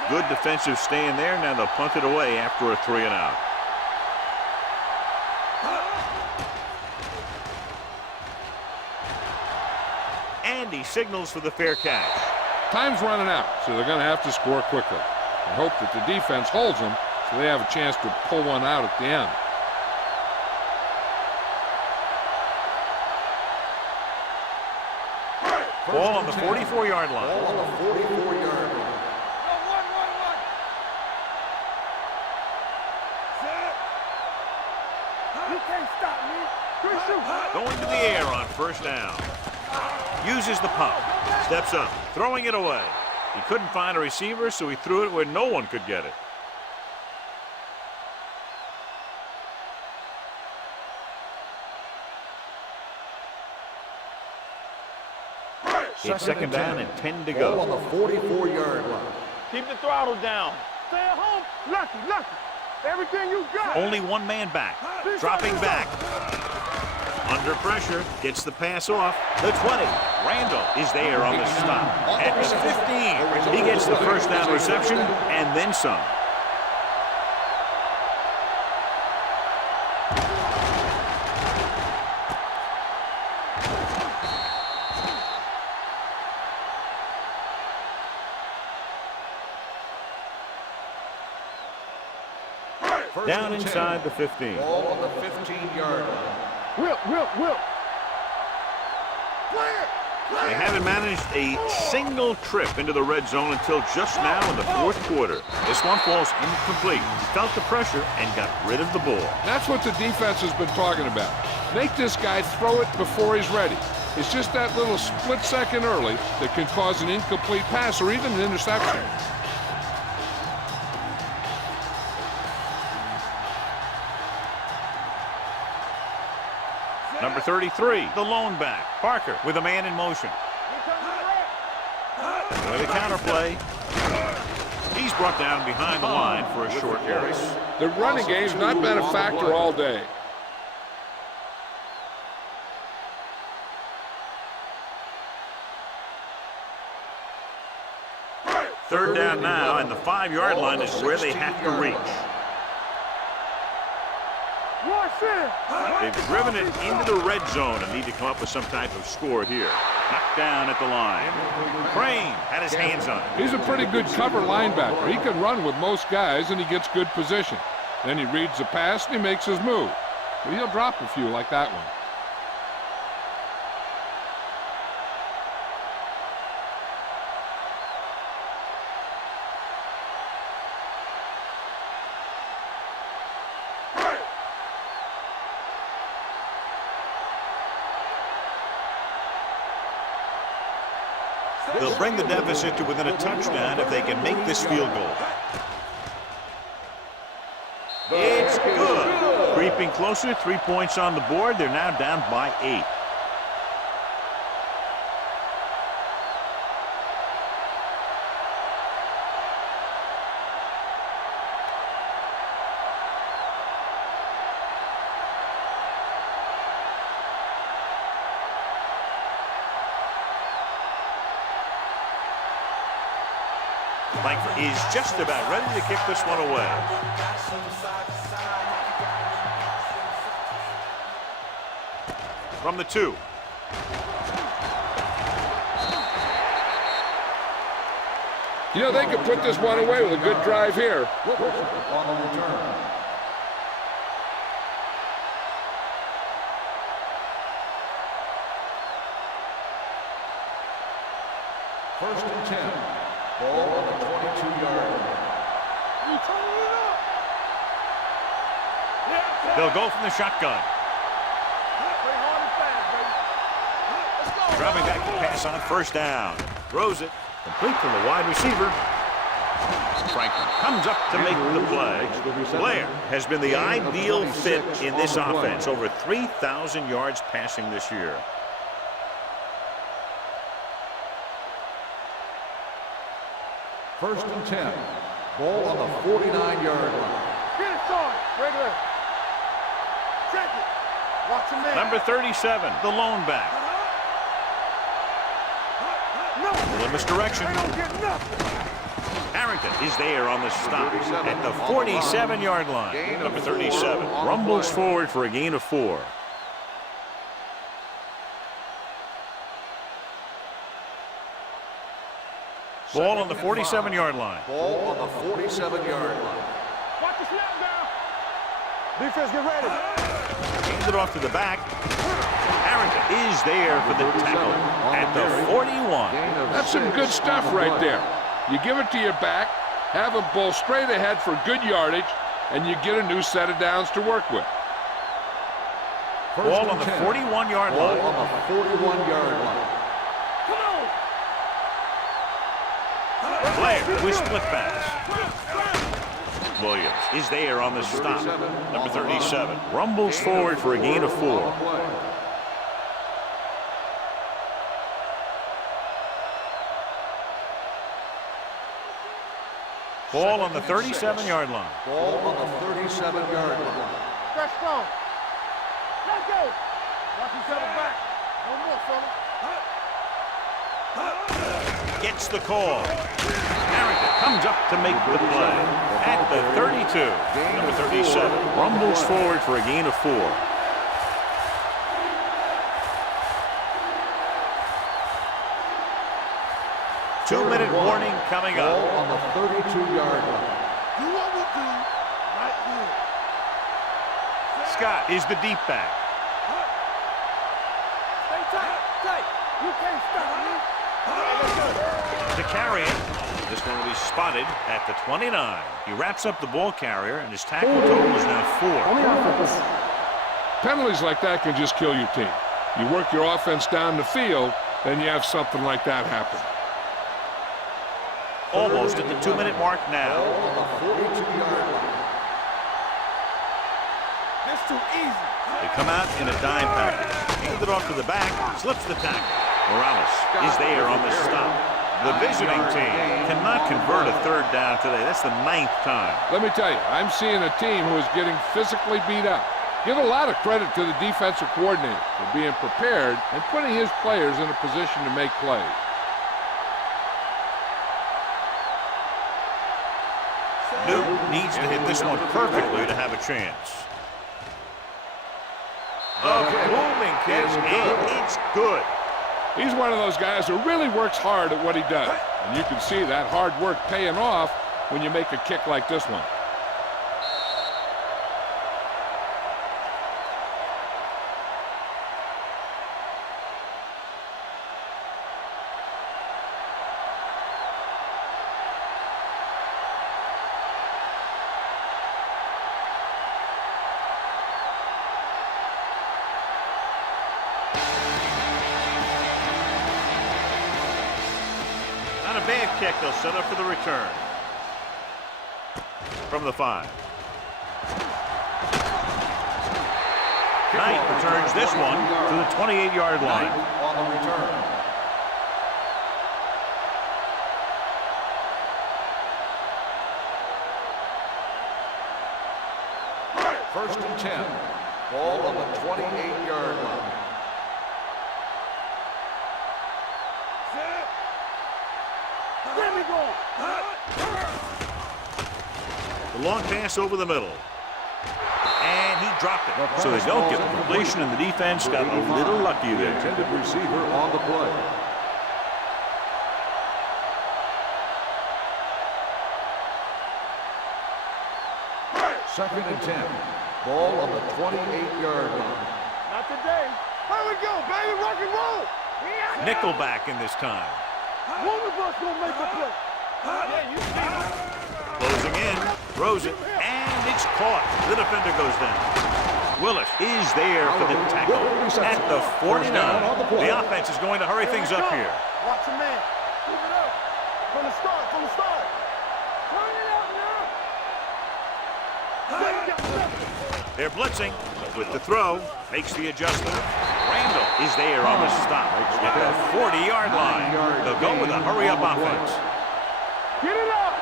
Good defensive stand there. Now they'll punt it away after a 3-and-out. And he signals for the fair catch. Time's running out, so they're going to have to score quickly. I hope that the defense holds them so they have a chance to pull one out at the end. Ball on the 44-yard line. Ball on the 44-yard line. You can't stop me. Good shoot. Going to the air on 1st down. Uses the pump. Steps up. Throwing it away. He couldn't find a receiver, so he threw it where no one could get it. It's 2nd down and 10 to Ball on go. the 44-yard line. Keep the throttle down. Stay at home. Lucky. Everything you got. Only one man back. Dropping back. Under pressure. Gets the pass off. The 20. Randall is there on the stop. At the 15. He gets the 1st down reception and then some. Down inside the 15. Ball on the 15-yard line. Whip. They haven't managed a single trip into the red zone until just now in the 4th quarter. This one falls incomplete. He felt the pressure and got rid of the ball. That's what the defense has been talking about. Make this guy throw it before he's ready. It's just that little split second early that can cause an incomplete pass or even an interception. Number 33, the lone back. Parker with a man in motion. With a counter play. He's brought down behind the line for a short area. The running game's not been a factor all day. Third down now, and the 5-yard line is where they have to reach. They've driven it into the red zone and need to come up with some type of score here. Knocked down at the line. Crane had his hands on it. He's a pretty good cover linebacker. He can run with most guys, and he gets good position. Then he reads the pass, and he makes his move. But he'll drop a few like that one. They'll bring the deficit to within a touchdown if they can make this field goal. It's good. Creeping closer, 3 points on the board. They're now down by 8. Langford is just about ready to kick this one away. From the 2. You know, they could put this one away with a good drive here. On the return. First and 10. Ball on the 22-yard line. You turning it up. They'll go from the shotgun. Play hard and fast, baby. Let's go. Dropping back to pass on first down. Throws it. Complete to the wide receiver. Franklin comes up to make the play. Blair has been the ideal fit in this offense. Over 3,000 yards passing this year. First and 10. Ball on the 49-yard line. Get it started. Regular. Check it. Watch him there. Number 37, the lone back. No. Little misdirection. They don't get nothing. Harrington is there on the stop at the 47-yard line. Number 37 rumbles forward for a gain of 4. Ball on the 47-yard line. Ball on the 47-yard line. Watch the snap down. Defense, get ready. Hands it off to the back. Harrington is there for the tackle at the 41. That's some good stuff right there. You give it to your back, have him pull straight ahead for good yardage, and you get a new set of downs to work with. Ball on the 41-yard Ball line. on the 41-yard line. Come on. Blair with split pass. Williams is there on the stop. Number 37 rumbles forward for a gain of 4. Ball on the 37-yard line. Ball on the 37-yard line. Stretch strong. Let's go. Watch each other back. No more, fella. Gets the call. Harrington comes up to make the play at the 32. Number 37 rumbles forward for a gain of 4. Two-minute warning coming Ball up. on the 32-yard line. Do what we do right here. Scott is the deep back. Stay tight, tight. You can't stop me. To carry it. This one will be spotted at the 29. He wraps up the ball carrier, and his tackle total is now 4. Penalties like that can just kill your team. You work your offense down the field, then you have something like that happen. Almost at the 2-minute mark now. Ball on the 42-yard line. That's too easy. They come out in a dime package. Hands it off to the back, slips the tackle. Morales is there on the stop. The visiting team cannot convert a third down today. That's the 9th time. Let me tell you, I'm seeing a team who is getting physically beat up. Give a lot of credit to the defensive coordinator for being prepared and putting his players in a position to make plays. Newton needs to hit this one perfectly to have a chance. A booming kick, and it's good. He's one of those guys who really works hard at what he does. And you can see that hard work paying off when you make a kick like this one. Not a bad kick. They'll set up for the return. From the 5. Knight returns this one to the 28-yard line. On the return. First and 10. Ball on the 28-yard line. Let me go. Long pass over the middle. And he dropped it. So they don't get the completion, and the defense got a little lucky The there. intended receiver on the play. Second and 10. Ball on the 28-yard line. Not today. Here we go, baby. Rock and roll. Nickelback in this time. One of us gonna make a play. Yeah, you see it. Closing in, throws it, and it's caught. The defender goes down. Willis is there for the tackle at the 49. The offense is going to hurry things up here. Watch your man. Move it up. From the start, from the start. Turn it out now. They're blitzing with the throw. Makes the adjustment. Randall is there on the stop at the 40-yard line. They'll go with a hurry-up offense. Get it up.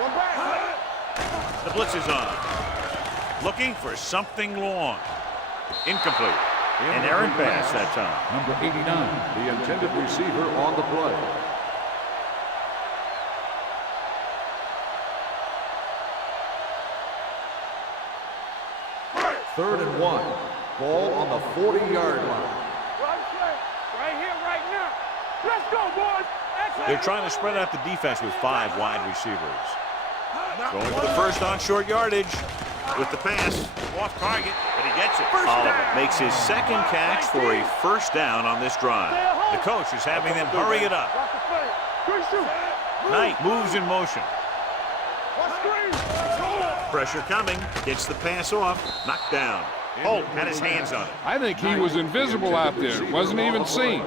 One back. The blitz is on. Looking for something long. Incomplete. An errant pass that time. Number 89, the intended receiver on the play. Third and 1. Ball on the 40-yard line. Right here, right now. Let's go, boys. They're trying to spread out the defense with 5 wide receivers. Going for the first on short yardage with the pass. Off target, but he gets it. Oliver makes his second catch for a first down on this drive. The coach is having them hurry it up. Watch the play. Good shoot. Knight moves in motion. Watch screen. Pressure coming. Gets the pass off. Knocked down. Holt had his hands on it. I think he was invisible out there. Wasn't even seen.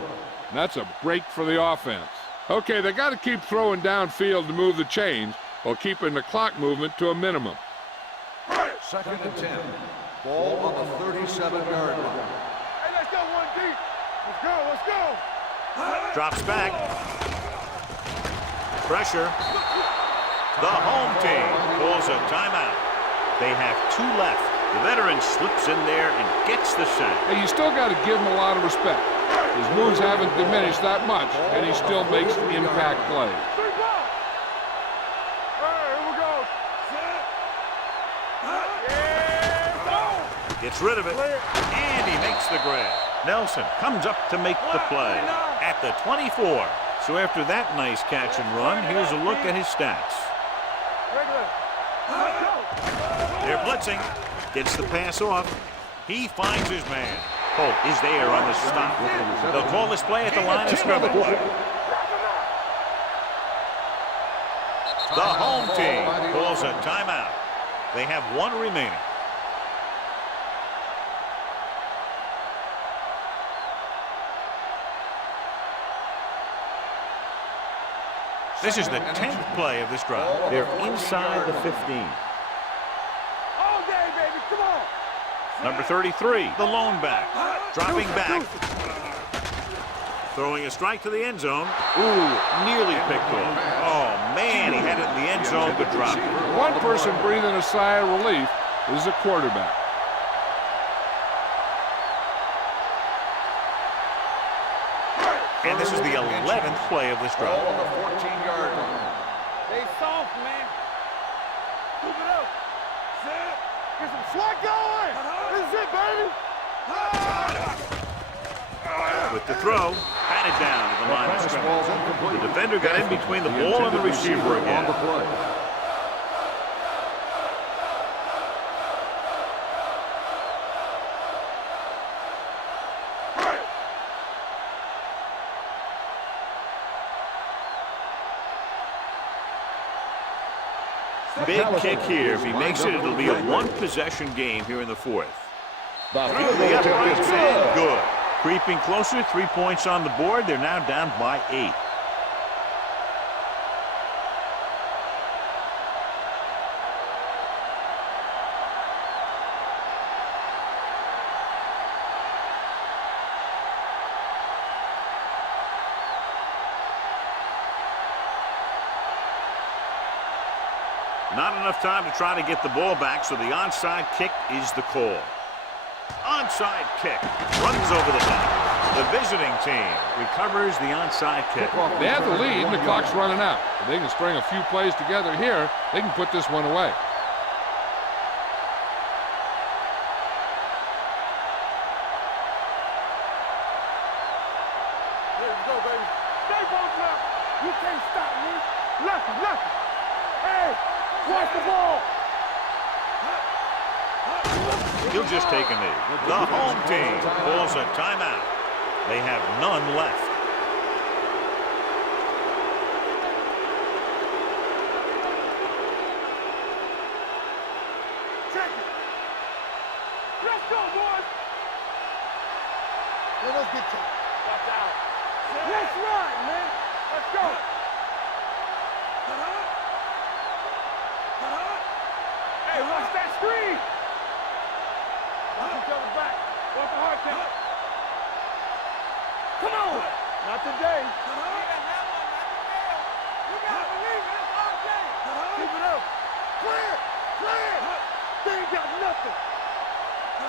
That's a break for the offense. Okay, they got to keep throwing downfield to move the chains while keeping the clock movement to a minimum. Second and 10. Ball on the 37-yard line. Hey, let's go one deep. Let's go, let's go. Drops back. Pressure. The home team pulls a timeout. They have 2 left. The veteran slips in there and gets the sack. Hey, you still got to give him a lot of respect. His moves haven't diminished that much, and he still makes impact plays. Three ball. Hey, here we go. Yeah, Gets rid of it, and he makes the grab. Nelson comes up to make the play at the 24. So after that nice catch and run, here's a look at his stats. They're blitzing. Gets the pass off. He finds his man. Holt is there on the stop. They'll call this play at the line of scrimmage. The home team calls a timeout. They have 1 remaining. This is the 10th play of this drive. They're inside the 15. All day, baby, come on. Number 33, the lone back. Dropping back. Throwing a strike to the end zone. Ooh, nearly picked off. Oh, man, he had it in the end zone, but dropped it. One person breathing a sigh of relief is the quarterback. And this is the 11th play of this drive. Ball on the 14-yard line. Stay soft, man. Move it up. Get some swag going. This is it, baby. With the throw, batted down at the line of scrimmage. The defender got in between the ball and the receiver On again. the play. Big kick here. If he makes it, it'll be a 1-possession game here in the 4th. The Through field the goal upright attempt is side. good. Good. Creeping closer, 3 points on the board. They're now down by 8. Not enough time to try to get the ball back, so the onside kick is the call. Onside kick. Runs over the back. The visiting team recovers the onside kick. They have the lead and the clock's running out. If they can string a few plays together here, they can put this one away. Here we go, baby. Stay both up. You can't stop me. Lucky. Hey, watch the ball. He'll just take a knee. The home team pulls a timeout. They have none left. Check it. Let's go, boys. Let's get you. Watch out. Let's run, man. Let's go. Hey, watch that screen. Watch each other back. Watch the hard count. Come on. Not today. You gotta believe it. It's our game. Keep it up. Clear. They ain't got nothing.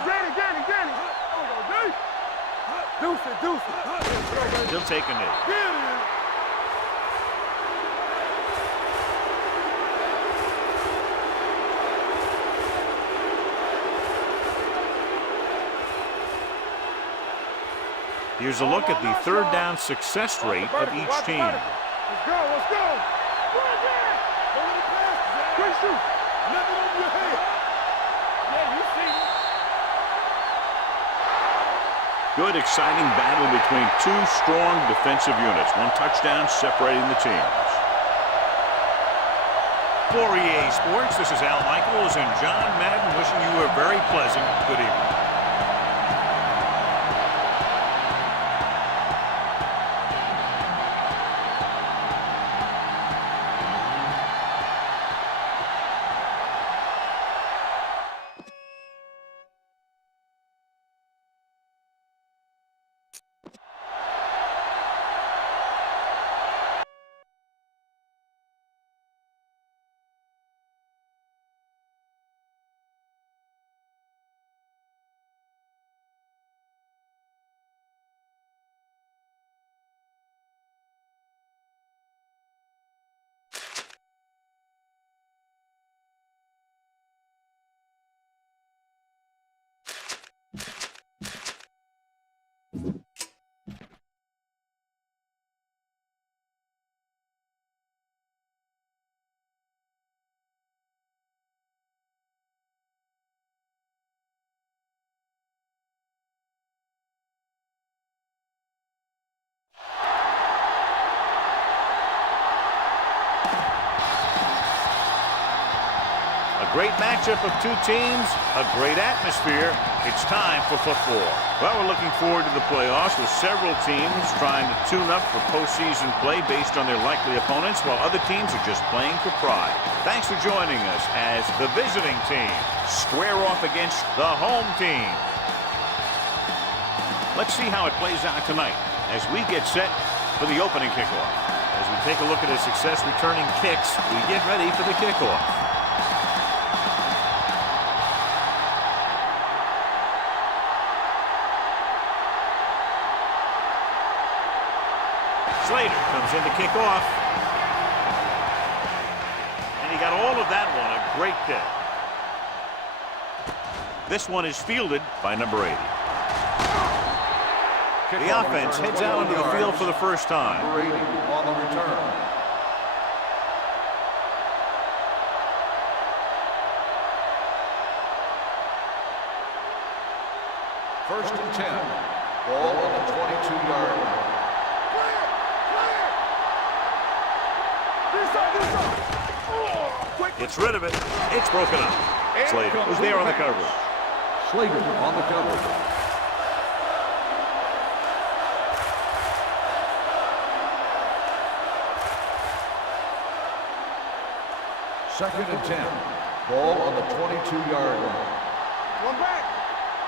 Danny. There we go, D. Deuce it. He'll take a knee. There it is. Here's a look at the third down success rate of each team. Let's go. Right there. Go with the pass. Quick shoot. Lift it over your head. Yeah, you see it. Good, exciting battle between two strong defensive units. One touchdown separating the teams. For EA Sports, this is Al Michaels and John Madden wishing you a very pleasant good evening. Great matchup of two teams, a great atmosphere. It's time for football. Well, we're looking forward to the playoffs with several teams trying to tune up for postseason play based on their likely opponents, while other teams are just playing for pride. Thanks for joining us as the visiting team square off against the home team. Let's see how it plays out tonight as we get set for the opening kickoff. As we take a look at his success returning kicks, we get ready for the kickoff. Slater comes in to kick off. And he got all of that one, a great kick. This one is fielded by number 80. The offense heads out into the field for the first time. Number 80 on the return. First and 10. Ball on the 22-yard line. Gets rid of it. It's broken up. Slater was there on the coverage. Slater on the coverage. Second and 10. Ball on the 22-yard line. One back.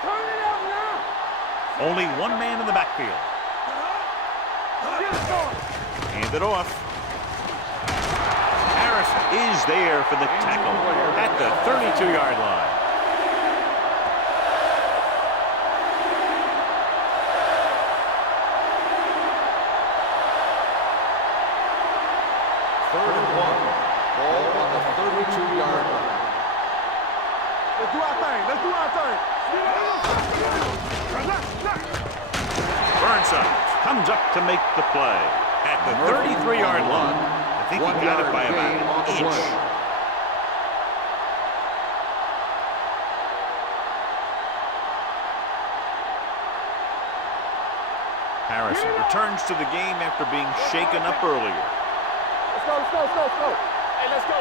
Turn it up now. Only one man in the backfield. Get it going. Hand it off. Is there for the tackle at the 32-yard line. do our thing. Let's do our thing. Burnside comes up to make the play at the 33-yard line. I think he got it by about an inch. Harrison returns to the game after being shaken up earlier. Let's go, let's go, let's go, let's go. Hey, let's go.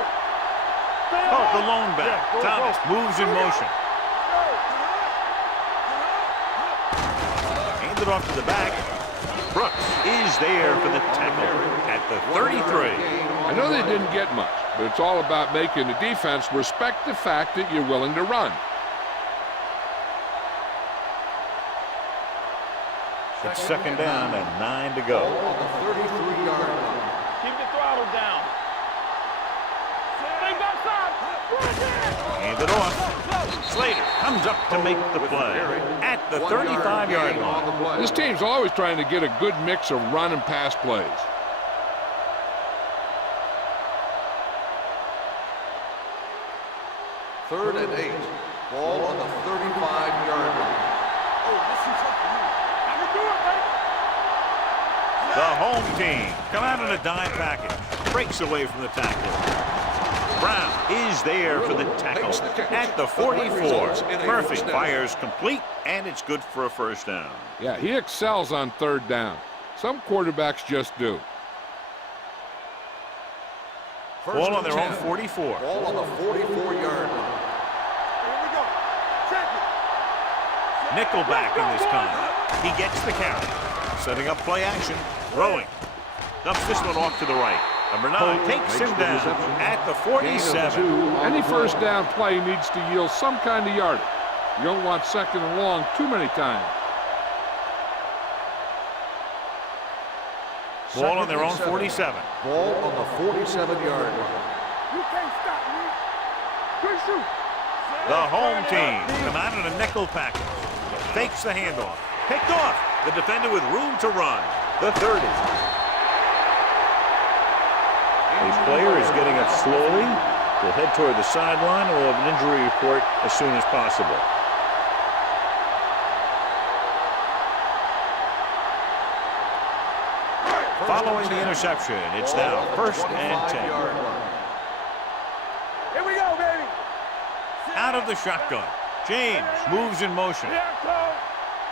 Oh, the lone back. Thomas moves in motion. Handed off to the back. Brooks is there for the tackle at the 33. I know they didn't get much, but it's all about making the defense respect the fact that you're willing to run. It's second down and 9 to go. On the 33-yard line. Keep the throttle down. Stay backside. Hand it off. Slater comes up to make the play at the 35-yard line. This team's always trying to get a good mix of run and pass plays. Third and 8. Ball on the 35-yard line. The home team come out in a dime package. Breaks away from the tackle. Brown is there for the tackle at the 44. Murphy fires complete, and it's good for a first down. Yeah, he excels on third down. Some quarterbacks just do. Ball on their own 44. Ball on the 44-yard line. Here we go. Check it. Nickelback in this time. He gets the count. Setting up play action. Throwing. Dumps this one off to the right. Number 9 takes him down at the 47. Any first down play needs to yield some kind of yardage. You don't want second and long too many times. Ball on their own 47. Ball on the 47-yard line. You can't stop me. Good shoot. The home team come out in a nickel package. Fakes the handoff. Picked off. The defender with room to run. The 30. The player is getting up slowly. Will head toward the sideline and will have an injury report as soon as possible. Following the interception, it's now first and 10. Here we go, baby. Out of the shotgun. James moves in motion. Here I come.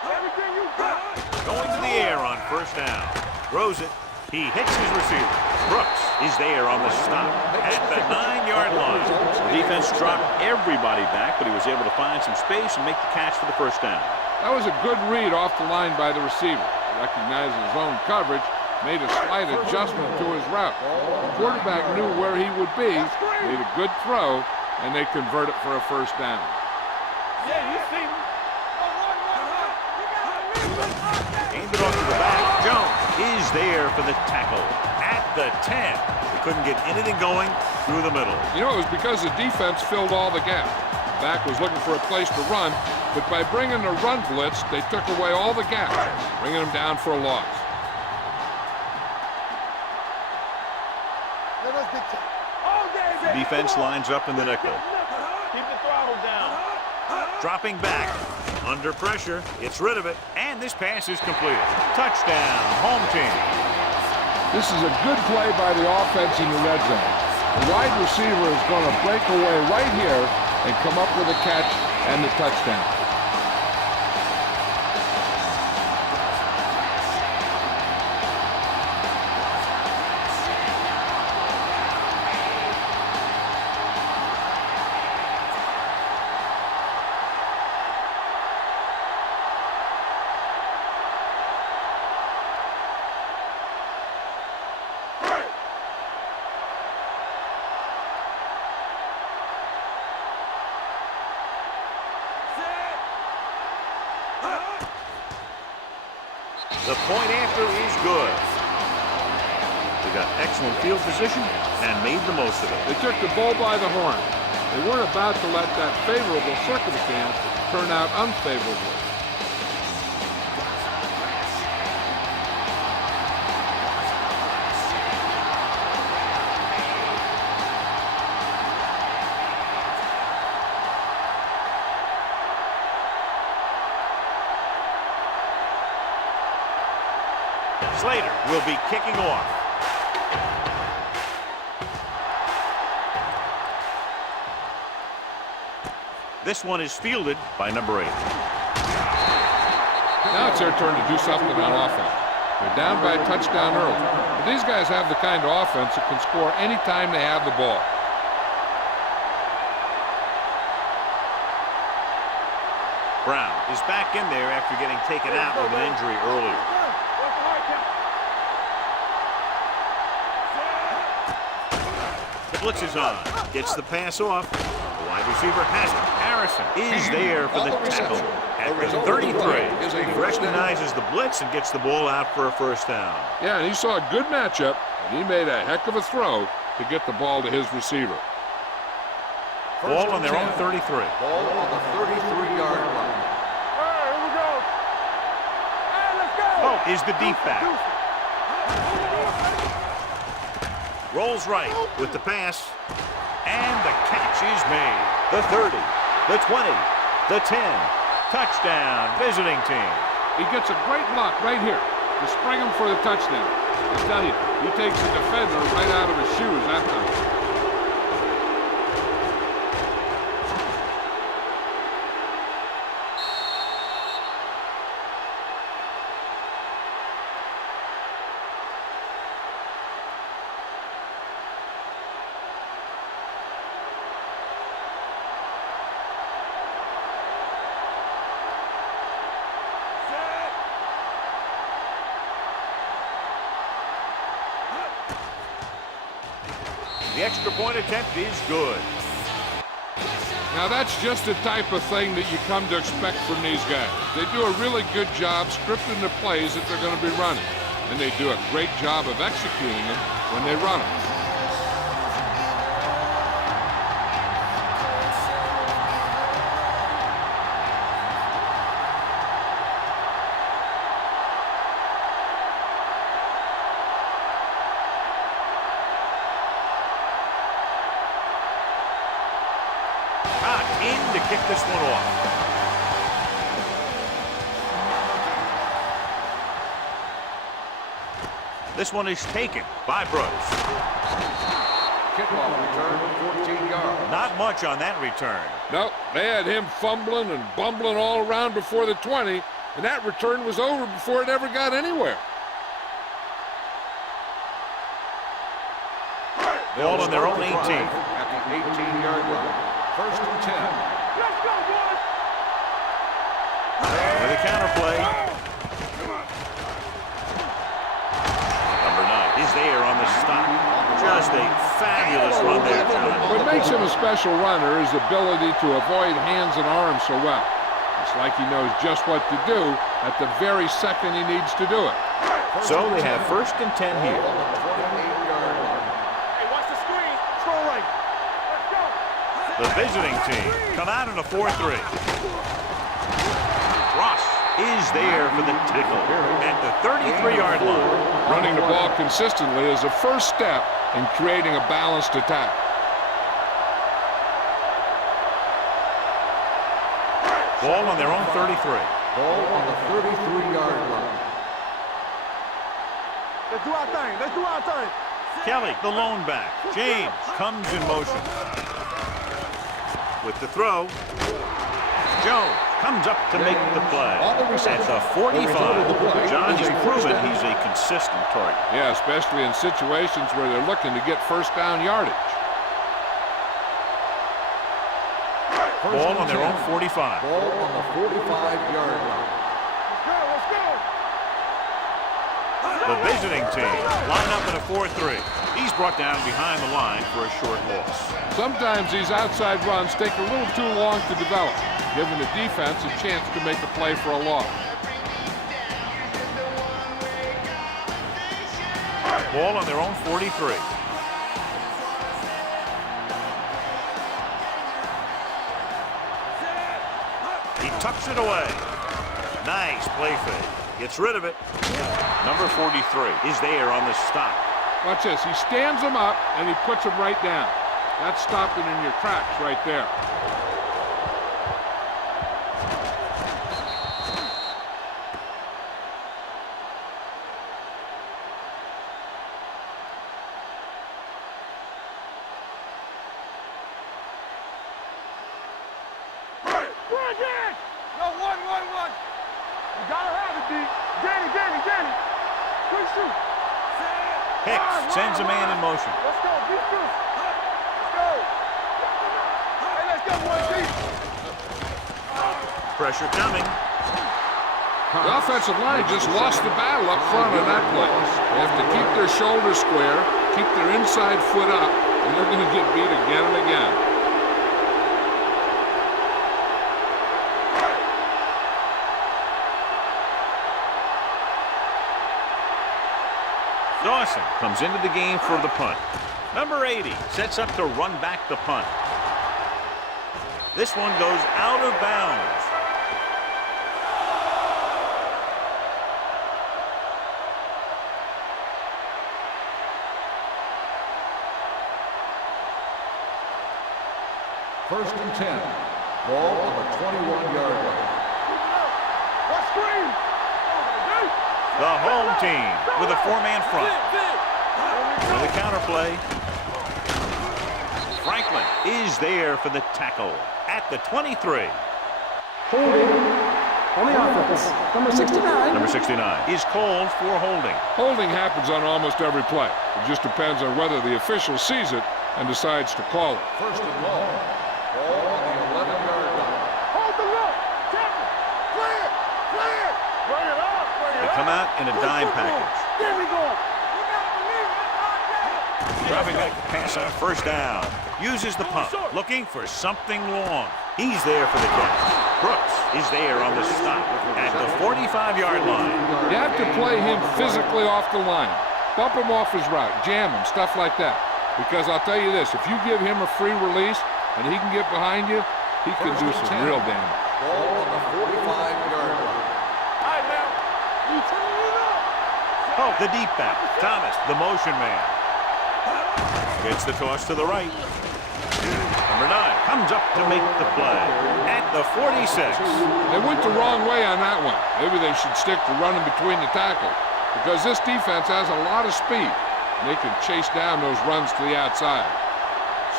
Everything you got. Going to the air on first down. Throws it. He hits his receiver. Brooks is there on the stop at the 9-yard line. The defense dropped everybody back, but he was able to find some space and make the catch for the first down. That was a good read off the line by the receiver. He recognized his own coverage, made a slight adjustment to his route. The quarterback knew where he would be, made a good throw, and they convert it for a first down. Yeah, you see me. Aimed it off to the back. Jones is there for the tackle at the 10. They couldn't get anything going through the middle. You know, it was because the defense filled all the gaps. The back was looking for a place to run, but by bringing the run blitz, they took away all the gaps, bringing them down for a loss. The defense lines up in the nickel. Keep the throttle down. Dropping back. Under pressure. Gets rid of it. And this pass is completed. Touchdown. Home team. This is a good play by the offense in the red zone. The wide receiver is going to break away right here and come up with a catch and the touchdown. The point after is good. They got excellent field position and made the most of it. They took the bull by the horn. They weren't about to let that favorable circumstance turn out unfavorably. Slater will be kicking off. This one is fielded by number 8. Now it's their turn to do something on offense. They're down by a touchdown early. But these guys have the kind of offense that can score anytime they have the ball. Brown is back in there after getting taken out with an injury earlier. The blitz is on. Gets the pass off. The wide receiver has it. Harrison is there for the tackle at the 33. He recognizes the blitz and gets the ball out for a first down. Yeah, and he saw a good matchup, and he made a heck of a throw to get the ball to his receiver. Ball on their own 33. Ball on the 33-yard line. Hey, here we go. Hey, let's go. Pope is the deep back. Rolls right with the pass. And the catch is made. The 30, the 20, the 10. Touchdown, visiting team. He gets a great block right here to spring him for the touchdown. I tell you, he takes the defender right out of his shoes that time. The extra point attempt is good. Now that's just the type of thing that you come to expect from these guys. They do a really good job scripting the plays that they're going to be running. And they do a great job of executing them when they run them. In to kick this one off. This one is taken by Brooks. Kickoff return, 14 yards. Not much on that return. No, they had him fumbling and bumbling all around before the 20, and that return was over before it ever got anywhere. Ball on their own 18. At the 18-yard line. First and 10. Let's go, boys. With a counterplay. Number 9 is there on the stop. Just a fabulous run there, John. What makes him a special runner is the ability to avoid hands and arms so well. It's like he knows just what to do at the very second he needs to do it. So they have first and 10 here. Hey, watch the screen. Throw right. Let's go. The visiting team come out in a 4-3. Ross is there for the tackle at the 33-yard line. Running the ball consistently is the first step in creating a balanced attack. Ball on their own 33. Ball on the 33-yard line. Let's do our thing. Let's do our thing. Kelly, the lone back. James comes in motion. With the throw, Jones comes up to make the play. At the 45, John has proven he's a consistent target. Yeah, especially in situations where they're looking to get first down yardage. Ball on their own 45. Ball on the 45-yard line. Let's go. Let's go. The visiting team line up in a 4-3. He's brought down behind the line for a short loss. Sometimes these outside runs take a little too long to develop, giving the defense a chance to make a play for a loss. Ball on their own 43. He tucks it away. Nice play fake. Gets rid of it. Number 43 is there on the stop. Watch this. He stands him up, and he puts him right down. That's stopping in your tracks right there. Quick shoot. Hicks sends a man in motion. Let's go, defense. Let's go. Hey, let's go, boy, deep. Pressure coming. The offensive line just lost the battle up front on that play. They have to keep their shoulders square, keep their inside foot up, and they're going to get beat again and again. Dawson comes into the game for the punt. Number 80 sets up to run back the punt. This one goes out of bounds. First and 10. Ball on the 21-yard line. What screen? The home team with a four-man front. For the counter play. Franklin is there for the tackle at the 23. Holding on the offense. Number 69. Number 69 is called for holding. Holding happens on almost every play. It just depends on whether the official sees it and decides to call it. First and long. Ball on the 11-yard line. Hold the look. Tackle. Clear. Clear. Bring it up. Bring it They up. come out in a dime package. There we go. Dropping back to pass on first down. Uses the pump, looking for something long. He's there for the catch. Brooks is there on the stop at the 45-yard line. You have to play him physically off the line. Bump him off his route, jam him, stuff like that. Because I'll tell you this, if you give him a free release and he can get behind you, he can do some real damage. Ball on the 45-yard line. All right, now. You turn it up. Oh, the deep back, Thomas, the motion man. Gets the toss to the right. Number 9 comes up to make the play at the 46. They went the wrong way on that one. Maybe they should stick to running between the tackles because this defense has a lot of speed. And they can chase down those runs to the outside.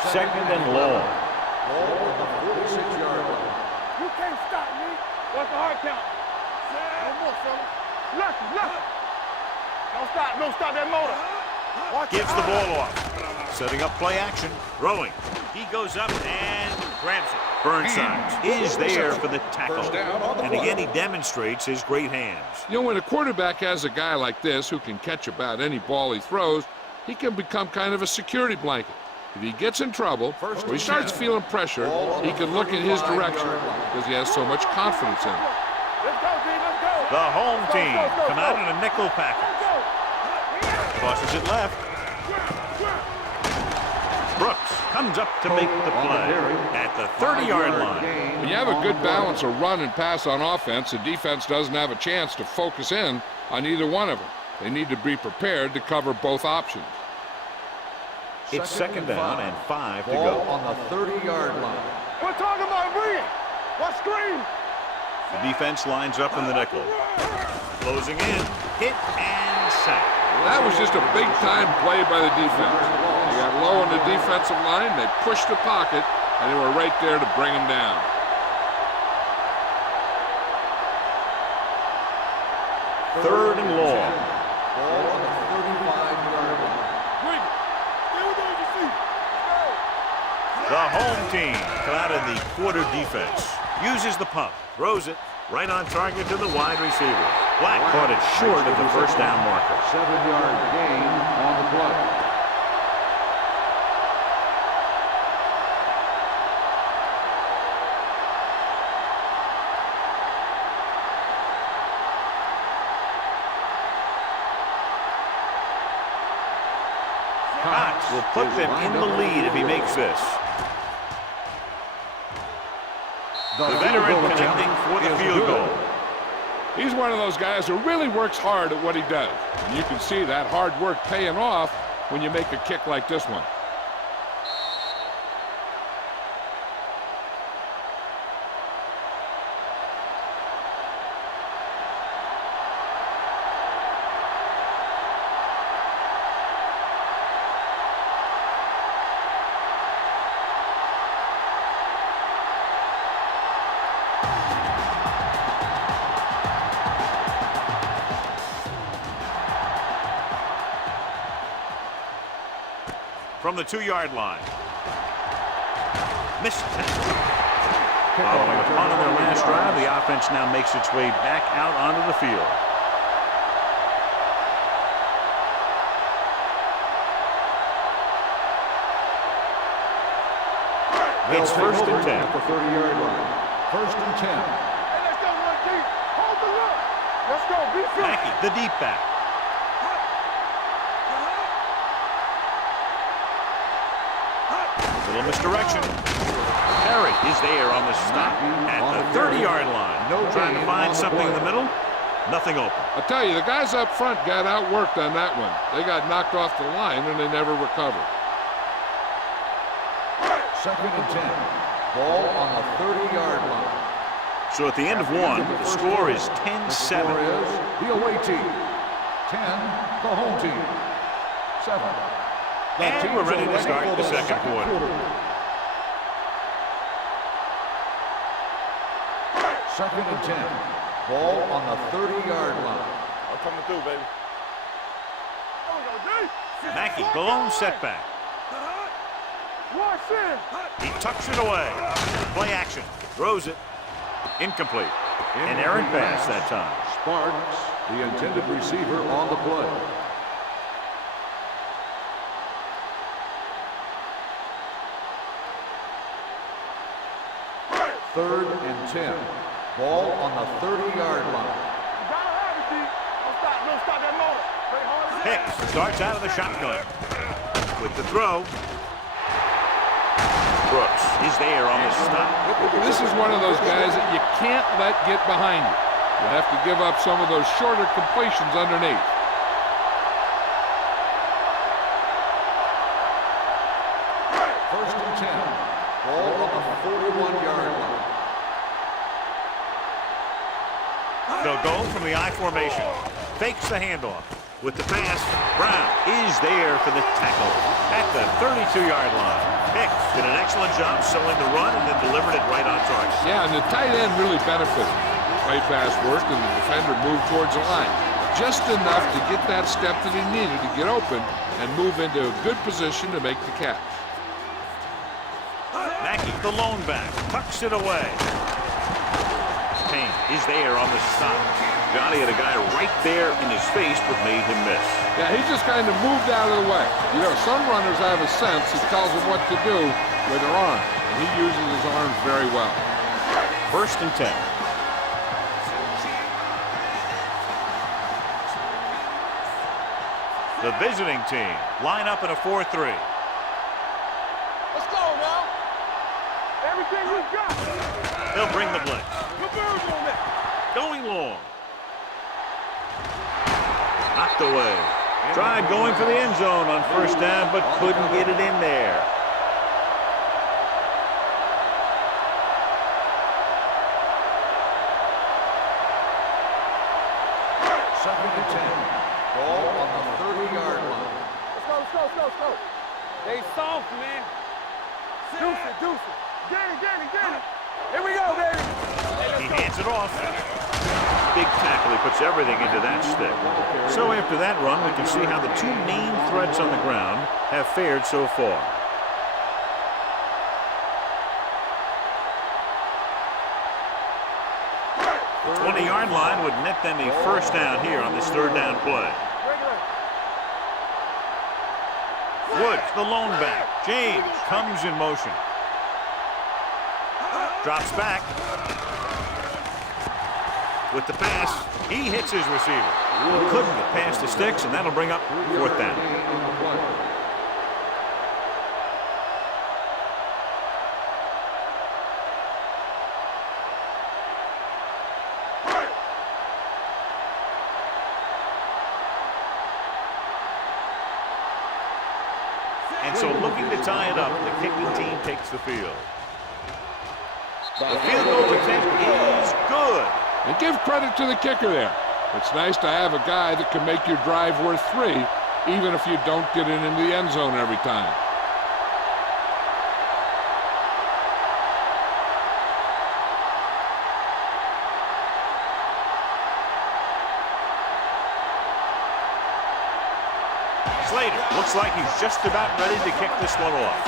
Second and long. Ball on the 46-yard line. You can't stop me. What's the hard count? No more, fella. Lucky, lucky. Don't stop that motor. Watch Gives it. the ball off. Setting up play action. Throwing. He goes up and grabs it. Burnside is there for the tackle. And again, he demonstrates his great hands. You know, when a quarterback has a guy like this who can catch about any ball he throws, he can become kind of a security blanket. If he gets in trouble or he starts feeling pressure, he can look in his direction because he has so much confidence in him. Let's go, D. Let's go. The home team go, come out in a nickel package. Tosses it left. Brooks comes up to make the play at the 30-yard line. When you have a good balance of run and pass on offense, the defense doesn't have a chance to focus in on either one of them. They need to be prepared to cover both options. It's second down and 5 to Ball go. on the 30-yard line. We're talking about bringing. What screen? The defense lines up in the nickel. Closing in, hit and sack. That was just a big-time play by the defense. They got low on the defensive line, they pushed the pocket, and they were right there to bring him down. Third and long. Ball on the 35-yard line. Bring it. Stay with those you see. The home team come out in the quarter defense. Uses the pump, throws it right on target to the wide receiver. Black caught it short of the first down marker. 7-yard gain on the play. Cox will put them in the lead if he makes this. The veteran connecting for the field goal. He's one of those guys who really works hard at what he does. And you can see that hard work paying off when you make a kick like this one. from the 2-yard line. Missed it. Following a punt on their last drive, the offense now makes its way back out onto the field. It's first and 10. At the 30-yard line. First and 10. Hey, let's go, one deep. Hold the look. Let's go, be free. Mackey, the deep back. Little misdirection. Perry is there on the stop at the 30-yard line. Trying to find something in the middle. Nothing open. I'll tell you, the guys up front got outworked on that one. They got knocked off the line, and they never recovered. Second and 10. Ball on the 30-yard line. So at the end of one, the score is 10-7. The score is the away team. 10, the home team. 7. And we're ready to start the second quarter. Second and 10. Ball on the 30-yard line. I'm coming through, baby. There we go, D. Mackey, the lone setback. Watch in. He tucks it away. Play action. Throws it. Incomplete. An errant pass that time. Sparks, the intended receiver on the play. Third and 10. Ball on the 30-yard line. You gotta have it, D. Don't stop that motor. Play hard. Hicks starts out of the shotgun. With the throw. Brooks is there on the stop. This is one of those guys that you can't let get behind you. You have to give up some of those shorter completions underneath. First and 10. Ball on the 41-yard line. They'll go from the I formation. Fakes the handoff. With the pass, Brown is there for the tackle at the 32-yard line. Hicks did an excellent job selling the run and then delivered it right on target. Yeah, and the tight end really benefited. Play pass worked, and the defender moved towards the line. Just enough to get that step that he needed to get open and move into a good position to make the catch. Mackey, the lone back, tucks it away. Payne is there on the stop. Johnny had a guy right there in his face, but made him miss. Yeah, he just kind of moved out of the way. You know, some runners have a sense that tells them what to do with their arms, and he uses his arms very well. First and 10. The visiting team line up in a 4-3. Let's go now. Everything we got. They'll bring the blitz. Good birds on that. Going long. Knocked away. Tried going for the end zone on first down, but couldn't get it in there. Second and 10. Ball on the 30-yard line. Let's go. They soft, man. Deuce it. Get it. Here we go, baby. He hands it off. Big tackle. He puts everything into that stick. So after that run, we can see how the two main threats on the ground have fared so far. The 20-yard line would net them a first down here on this third down play. Woods, the lone back. James comes in motion. Drops back. With the pass, he hits his receiver. Couldn't get past the sticks, and that'll bring up fourth down. And so looking to tie it up, the kicking team takes the field. The field goal attempt is good. And give credit to the kicker there. It's nice to have a guy that can make your drive worth 3, even if you don't get it into the end zone every time. Slater looks like he's just about ready to kick this one off.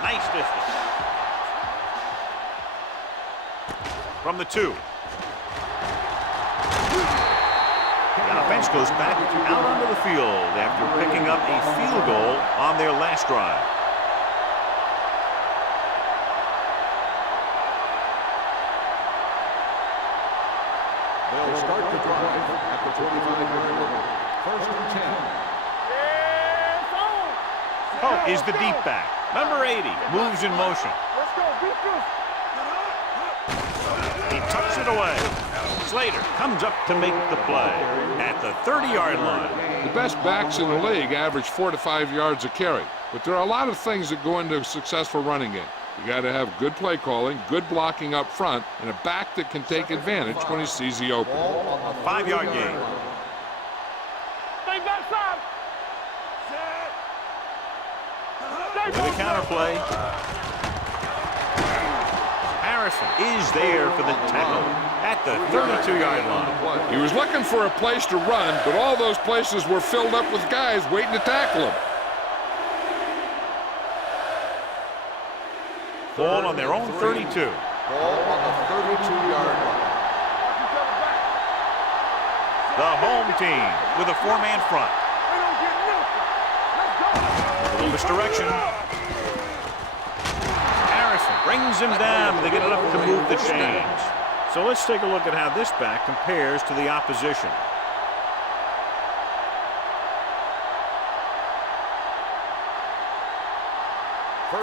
Nice distance. From the 2. The offense goes back out onto the field after picking up a field goal on their last drive. They'll start the drive at the 25-yard line. First and 10. Hope is the deep back. Number 80 moves in motion. Let's go, defense. He tucks it away. Slater comes up to make the play at the 30-yard line. The best backs in the league average 4 to 5 yards a carry, but there are a lot of things that go into a successful running game. You got to have good play calling, good blocking up front, and a back that can take advantage when he sees the opening. 5-yard gain. Stay backside. With a counter play. Harrison is there for the tackle at the 32-yard line. He was looking for a place to run, but all those places were filled up with guys waiting to tackle him. Ball on their own 32. Ball on the 32-yard line. The home team with a 4-man front. They don't get nothing. Let's go. A little misdirection. Harrison brings him down. They get it up to move the chains. So let's take a look at how this back compares to the opposition.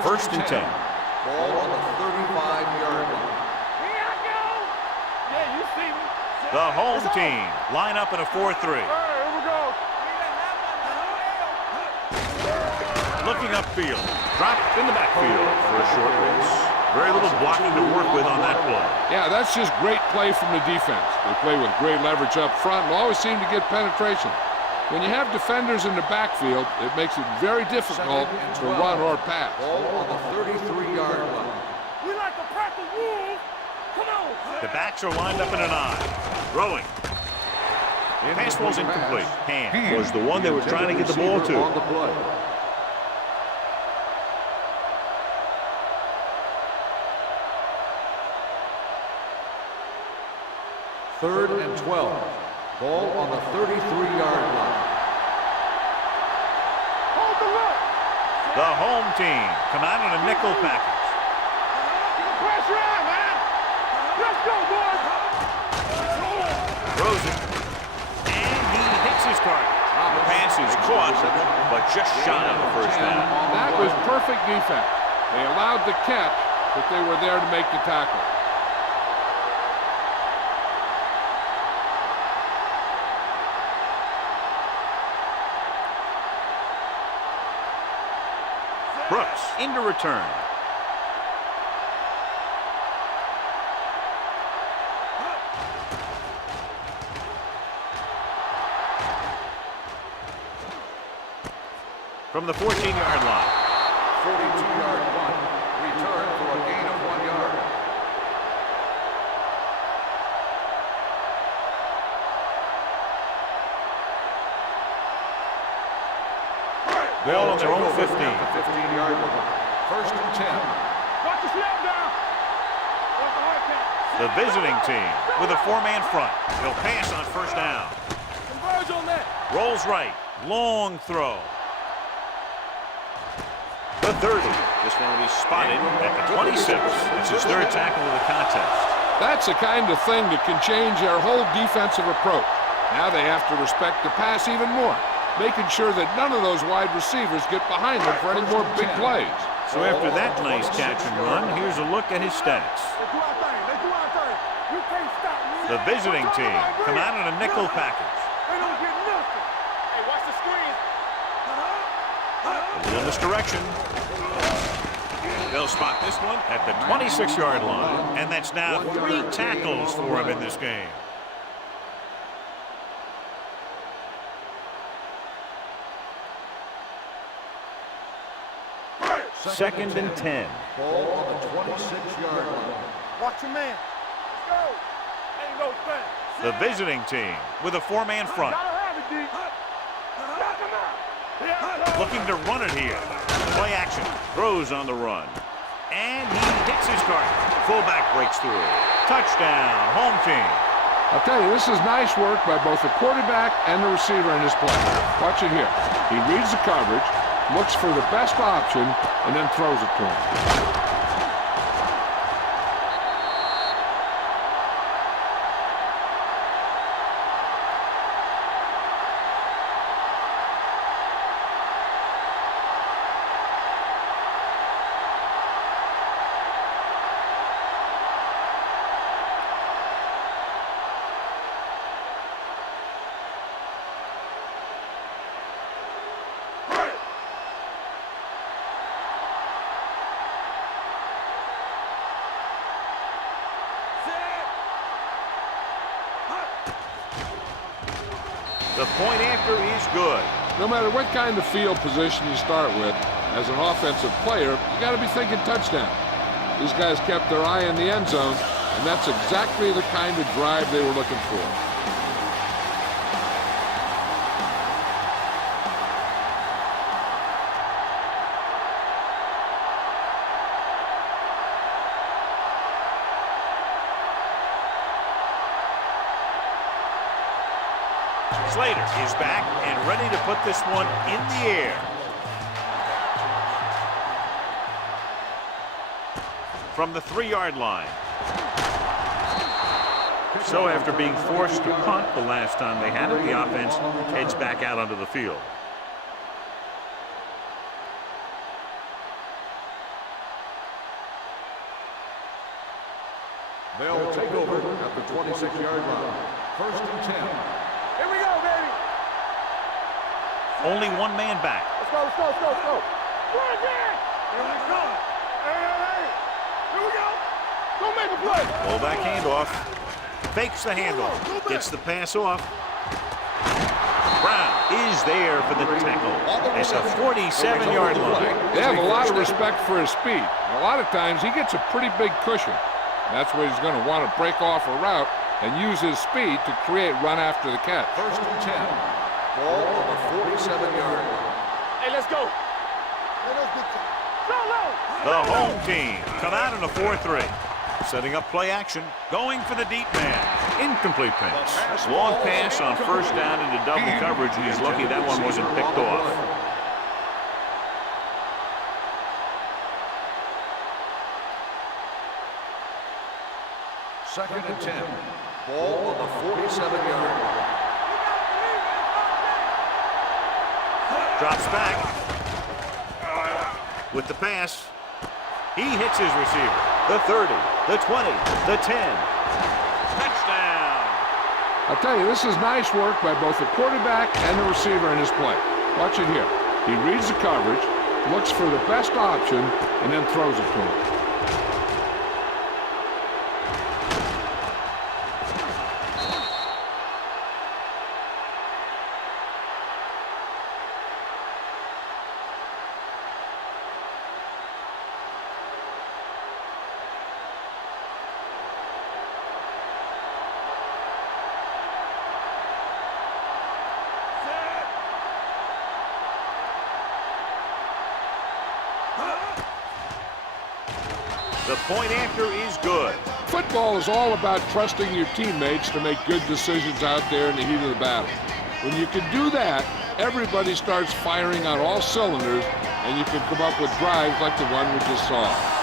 First and 10. Ball on the 35-yard line. Here I go. Yeah, you see me. The home team line up in a 4-3. All right, here we go. Looking upfield. Dropped in the backfield for a short race. Very little blocking to work with on that play. Yeah, that's just great play from the defense. They play with great leverage up front and always seem to get penetration. When you have defenders in the backfield, it makes it very difficult to run or pass. Ball on the 33-yard line. We like to practice wolves. Come on. The backs are lined up in an I. Throwing. Pass was incomplete. Hand was the one they were trying to get the ball to. On the play. Third and 12. Ball on the 33-yard line. Hold the look. The home team come out in a nickel package. Pressure on, man. Let's go, boys. Throws it. And he hits his target. The pass is caught, but just shy of the first down. That was perfect defense. They allowed the catch, but they were there to make the tackle. Brooks into return. From the 14-yard line. 42-yard punt. Return for a gain of 1 yard. Ball on their own 15. The 15-yard line. First and 10. Watch the snap down. Watch the hard catch. The visiting team with a 4-man front. He'll pass on first down. Converge on that. Rolls right. Long throw. The 30. This one will be spotted at the 26. It's his third tackle of the contest. That's the kind of thing that can change their whole defensive approach. Now they have to respect the pass even more, making sure that none of those wide receivers get behind them for any more big plays. So after that nice catch and run, here's a look at his stats. They do our thing. They do our thing. You can't stop me. The visiting team come out in a nickel package. They don't get nothing. Hey, watch the screen. A little misdirection. They'll spot this one at the 26-yard line, and that's now 3 tackles for him in this game. Second and 10. Ball on the 26-yard line. Watch your man. Let's go. Ain't no thing. The visiting team with a 4-man front. Gotta have it, D. Knock him out. Yeah. Looking to run it here. Play action. Throws on the run. And he hits his target. Fullback breaks through. Touchdown, home team. I'll tell you, this is nice work by both the quarterback and the receiver in his play. Watch it here. He reads the coverage, looks for the best option, and then throws it to him. The point after is good. No matter what kind of field position you start with, as an offensive player, you got to be thinking touchdown. These guys kept their eye on the end zone, and that's exactly the kind of drive they were looking for. Slater is back and ready to put this one in the air. From the 3-yard line. So after being forced to punt the last time they had it, the offense heads back out onto the field. They'll take over at the 26-yard line. 1st and 10. Here we go, baby. Only one man back. Let's go, let's go, let's go, let's go. Run again. Here we go. Hey. Here we go. Go make a play. Pull back handoff. Fakes the handoff. Gets the pass off. Brown is there for the tackle. It's a 47-yard line. They have a lot of respect for his speed. A lot of times he gets a pretty big cushion. That's where he's going to want to break off a route and use his speed to create run after the catch. 1st and 10. Ball on the 47-yard line. Hey, let's go. The home team come out in a 4-3. Setting up play action. Going for the deep man. Incomplete pass. Long pass on 1st down into double coverage, and he's lucky that one wasn't picked off. Second and 10. Ball on the 47-yard line. Drops back. With the pass. He hits his receiver. The 30, the 20, the 10. Touchdown. I'll tell you, this is nice work by both the quarterback and the receiver in his play. Watch it here. He reads the coverage, looks for the best option, and then throws it to him. The point after is good. Football is all about trusting your teammates to make good decisions out there in the heat of the battle. When you can do that, everybody starts firing on all cylinders, and you can come up with drives like the one we just saw.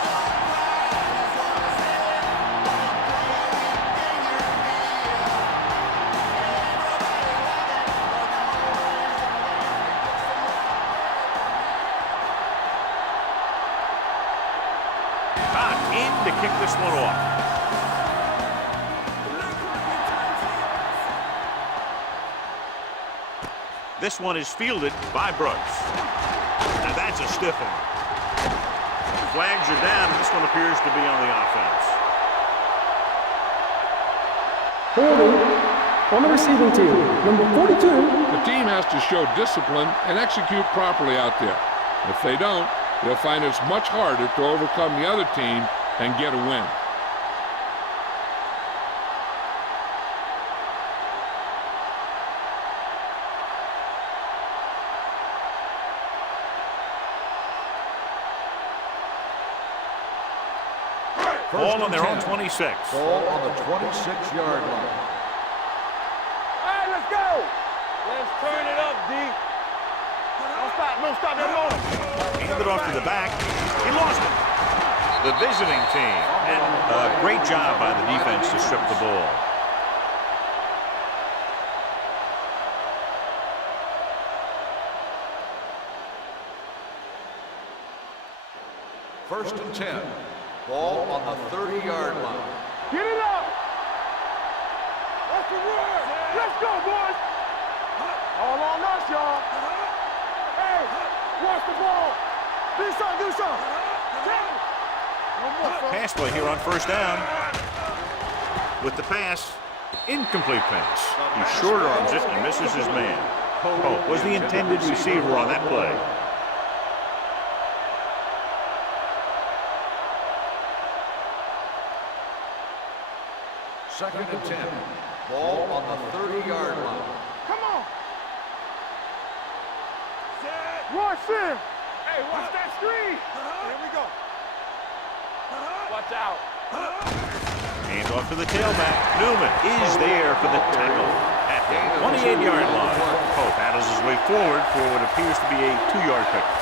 To kick this one off. This one is fielded by Brooks. Now that's a stiff one. Flags are down, and this one appears to be on the offense. Holding on the receiving team, number 42. The team has to show discipline and execute properly out there. If they don't, they'll find it's much harder to overcome the other team and get a win. Ball on their own 26. Ball on the 26-yard line. All right, let's go. Let's turn it up, D. Don't stop that motor. Handed off to the back. He lost it. The visiting team. And a great job by the defense to strip the ball. First and 10. Ball on the 30-yard line. Get it up. That's the word. Let's go, boys. All on us, y'all. Hey, watch the ball. Do something. Pass play here on first down. With the pass, incomplete pass. He short arms it and misses his man. Pope was the intended receiver on that play. Second and 10. Ball on the 30-yard line. Come on. Watch him. Hey, watch that screen. Here we go. Watch out. Hands off to the tailback. Newman is there for the tackle at the 28-yard line. Pope battles his way forward for what appears to be a 2-yard pickup.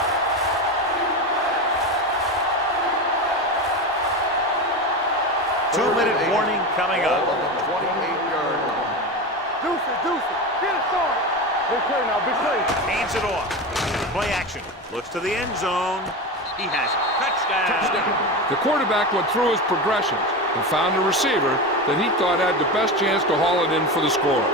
Two-minute warning coming up. Ball on the 28-yard line. Deuce it. Get it started. Big play now, big play. Hands it off. Play action. Looks to the end zone. He has it. Touchdown. The quarterback went through his progressions and found a receiver that he thought had the best chance to haul it in for the score.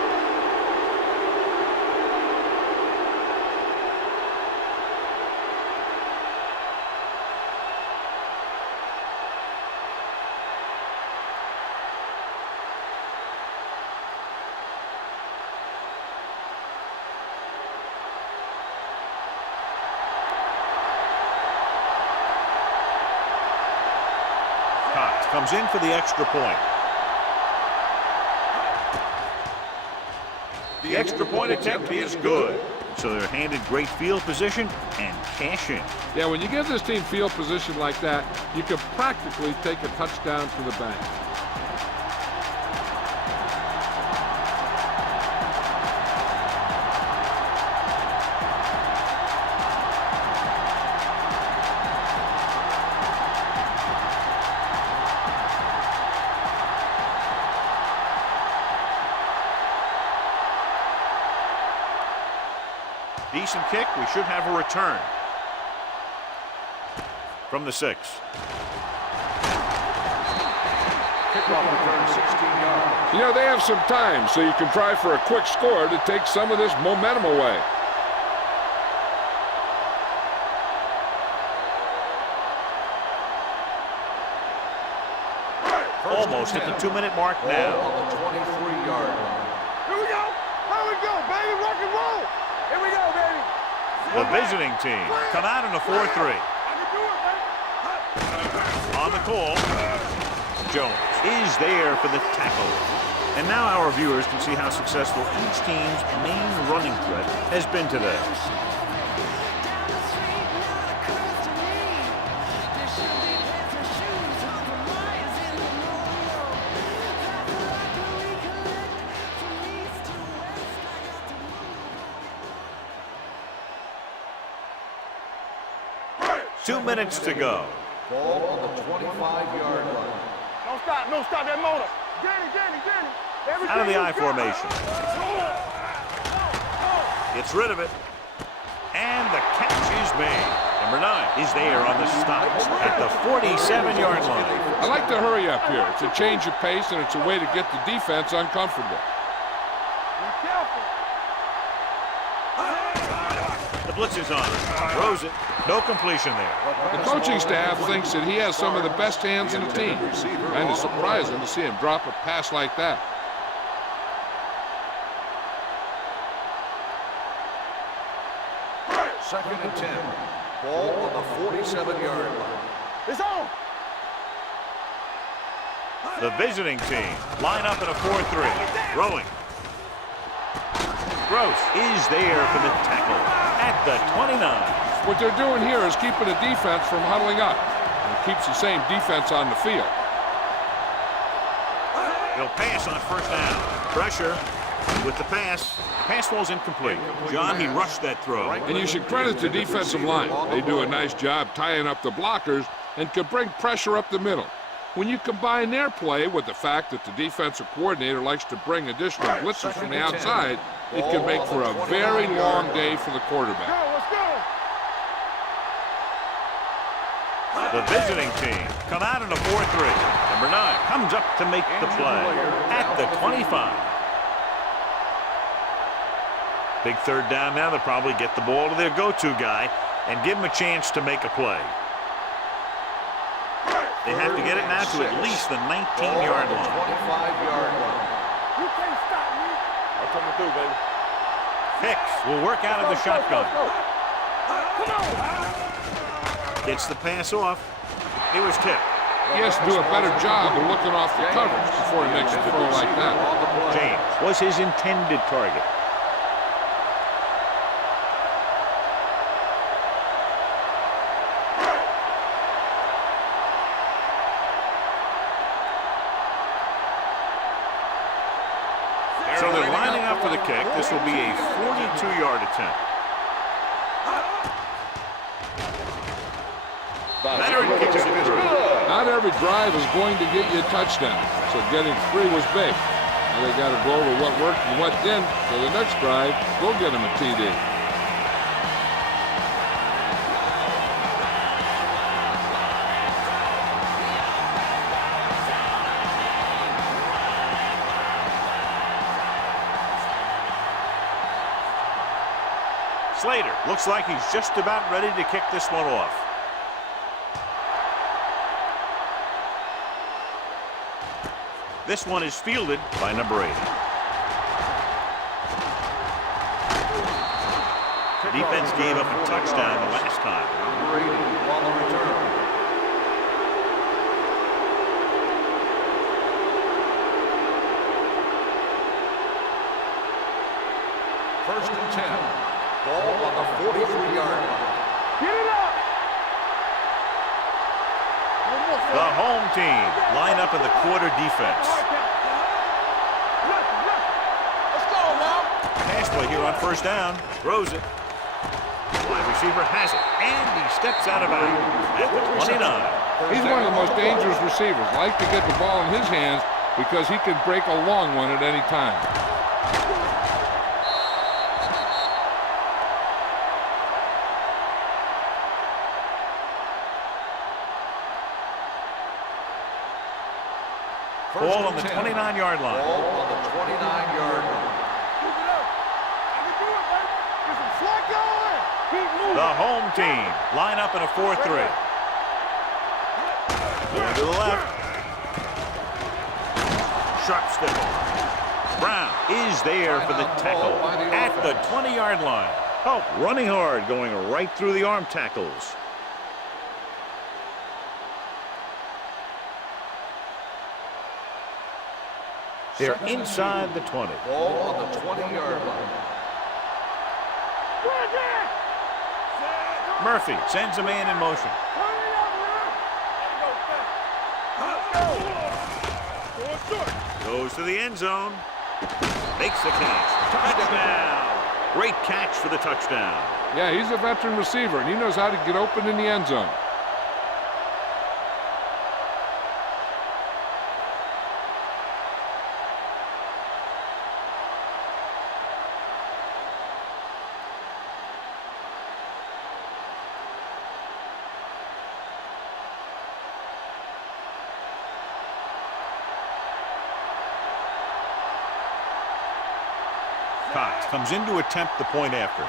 Comes in for the extra point. The extra point attempt is good. So they're handed great field position and cash in. Yeah, when you give this team field position like that, you can practically take a touchdown to the bank. Decent kick. We should have a return from the 6. Kickoff return 16 yards. You know, they have some time, so you can try for a quick score to take some of this momentum away. Almost at the 2-minute mark now. Ball on the 23-yard line. Here we go. Here we go, baby. Rock and roll. Here we go, baby. The visiting team come out in a 4-3. I can do it, baby. On the call, Jones is there for the tackle. And now our viewers can see how successful each team's main running threat has been today. Two minutes to go. Ball on the 25-yard line. Don't stop that motor. Danny. Out of the I formation. Gets rid of it. And the catch is made. Number 9 is there on the stop at the 47-yard line. I like to hurry up here. It's a change of pace, and it's a way to get the defense uncomfortable. Be careful. The blitz is on. Throws it. No completion there. The coaching staff thinks that he has some of the best hands in the team, and it's surprising to see him drop a pass like that. Second and 10. Ball on the 47-yard line. It's on. The visiting team line up in a 4-3. Throwing. Gross is there for the tackle at the 29. What they're doing here is keeping the defense from huddling up, and it keeps the same defense on the field. He'll pass on first down. Pressure with the pass. Pass falls incomplete. John, he rushed that throw. And you should credit the defensive line. They do a nice job tying up the blockers and can bring pressure up the middle. When you combine their play with the fact that the defensive coordinator likes to bring additional blitzes from the outside, it can make for a very long day for the quarterback. Let's go. The visiting team come out in a 4-3. Number 9 comes up to make the play at the 25. Big third down now. They'll probably get the ball to their go-to guy and give him a chance to make a play. They have to get it now to at least the 19-yard line. 25-yard line. You can't stop me. I'm coming through, baby. Hicks will work out of the shotgun. Come on. Gets the pass off. It was tipped. He has to do a better job of looking off the coverage before he makes a throw like that. James was his intended target. So they're lining up for the kick. This will be a 42-yard attempt. Leonard kicks it through. Not every drive is going to get you a touchdown, so getting 3 was big. Now they got to go over what worked and what didn't, so the next drive, go get him a TD. Slater looks like he's just about ready to kick this one off. This one is fielded by number 8. The defense gave up a touchdown the last time. Number 80 on the return. First and 10. Ball on the 43-yard line. Get it up. The home team line up in the quarter defense. Let's go now. Pass play here on first down. Throws it. Wide receiver has it. And he steps out of bounds at the 29. He's one of the most dangerous receivers. Like to get the ball in his hands because he can break a long one at any time. Ball on the 29-yard line. Ball on the 29-yard line. Move it up. I can do it, baby. Get some slack going. Keep moving. The home team line up in a 4-3. Going to the left. Sharp stick. Brown is there for the tackle at the 20-yard line. Oh, running hard, going right through the arm tackles. They're inside the 20. Ball on the 20-yard line. Murphy sends a man in motion. Goes to the end zone. Makes the catch. Touchdown. Great catch for the touchdown. Yeah, he's a veteran receiver, and he knows how to get open in the end zone. Cox comes in to attempt the point after.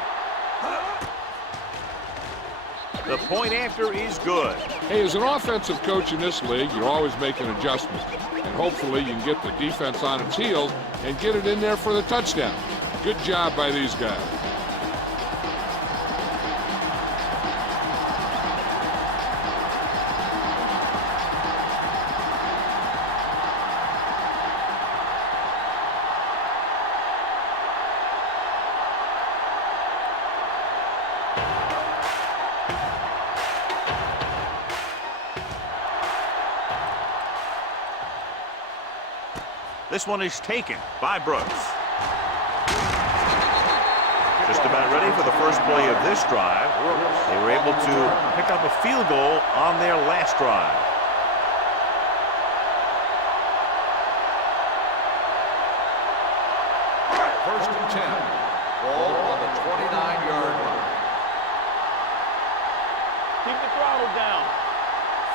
The point after is good. Hey, as an offensive coach in this league, you're always making adjustments. And hopefully you can get the defense on its heels and get it in there for the touchdown. Good job by these guys. This one is taken by Brooks. Just about ready for the first play of this drive. They were able to pick up a field goal on their last drive. First and 10. Ball on the 29-yard line. Keep the throttle down.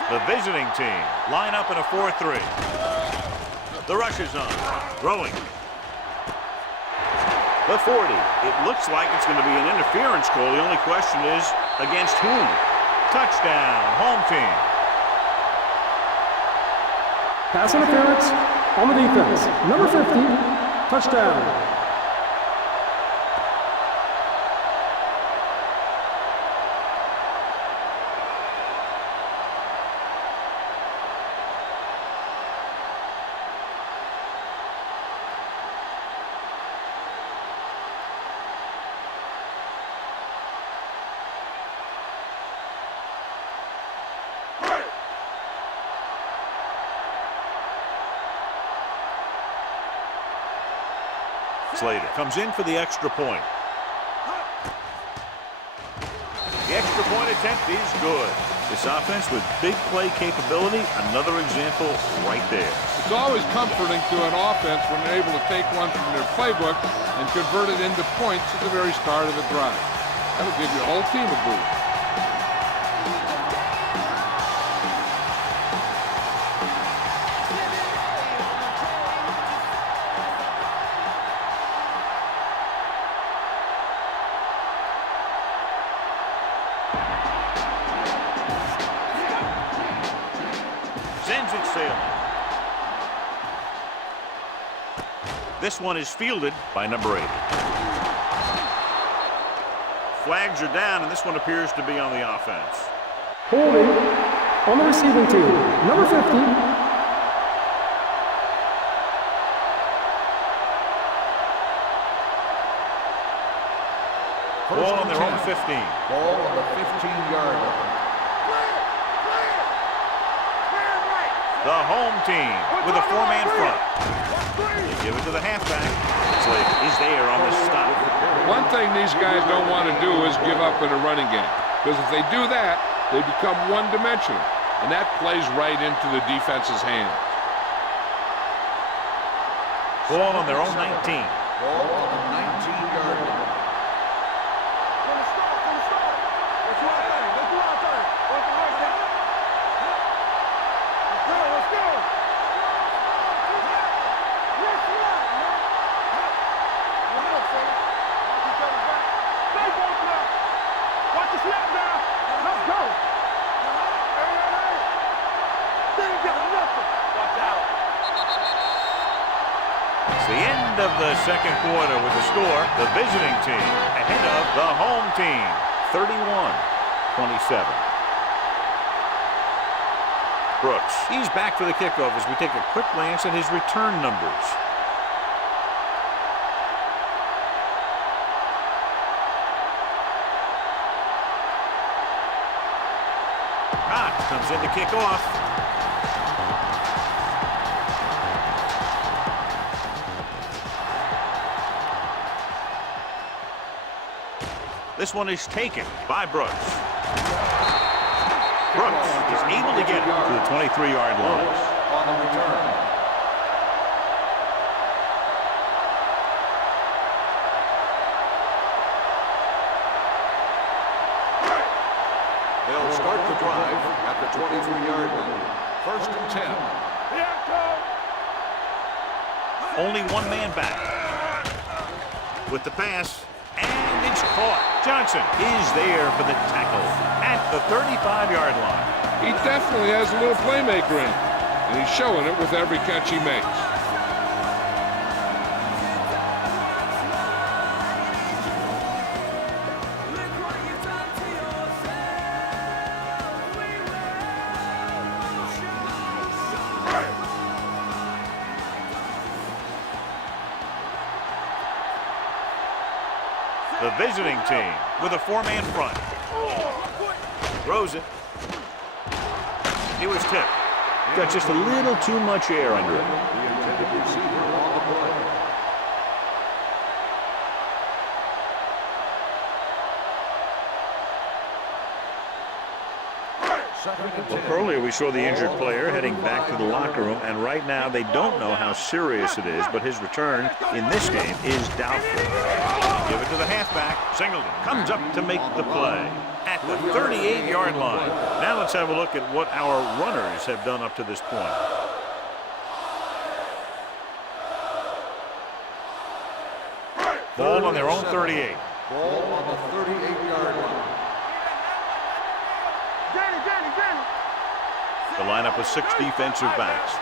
The visiting team line up in a 4-3. The rush is on. Throwing. The 40. It looks like it's going to be an interference call. The only question is against whom? Touchdown, home team. Pass interference on the defense. Number 50, touchdown. Slater comes in for the extra point. The extra point attempt is good. This offense with big play capability, another example right there. It's always comforting to an offense when they're able to take one from their playbook and convert it into points at the very start of the drive. That'll give your whole team a boost. Sends it sailing. This one is fielded by number 8. Flags are down, and this one appears to be on the offense. Holding on the receiving team. Number 50. Ball on their own 15. Ball on the 15-yard line. The home team with a 4-man front. They give it to the halfback. Slater is there on the stop. One thing these guys don't want to do is give up in a running game. Because if they do that, they become one-dimensional. And that plays right into the defense's hands. Ball on their own 19. Ball on the 19-yard line. It's the end of the second quarter with the score. The visiting team ahead of the home team, 31-27. Brooks, he's back for the kickoff as we take a quick glance at his return numbers. Comes in to kick off. This one is taken by Brooks. Brooks is able to get it to the 23-yard line. On the return. They'll start the drive at the 23-yard line. First and 10. Only one man back. With the pass, and it's caught. Johnson is there for the tackle at the 35-yard line. He definitely has a little playmaker in him, and he's showing it with every catch he makes. The visiting team with a 4-man front. Throws it. It was tipped. Got just a little too much air under it. The intended receiver Earlier we saw the injured player heading back to the locker room, and right now they don't know how serious it is, but his return in this game is doubtful. Give it to the halfback. Singleton comes up to make the play at the 38-yard line. Now let's have a look at what our runners have done up to this point. Ball on their own 38. Ball on the 38-yard line. The lineup with 6 defensive backs.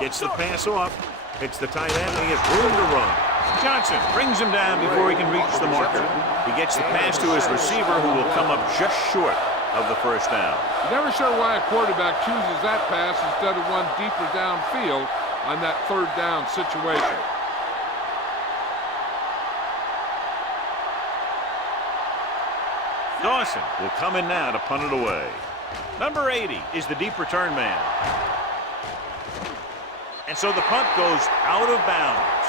Gets the pass off. Hits the tight end, and he has room to run. Johnson brings him down before he can reach the marker. He gets the pass to his receiver, who will come up just short of the first down. Never sure why a quarterback chooses that pass instead of one deeper downfield on that third down situation. Dawson will come in now to punt it away. Number 80 is the deep return man. And so the punt goes out of bounds.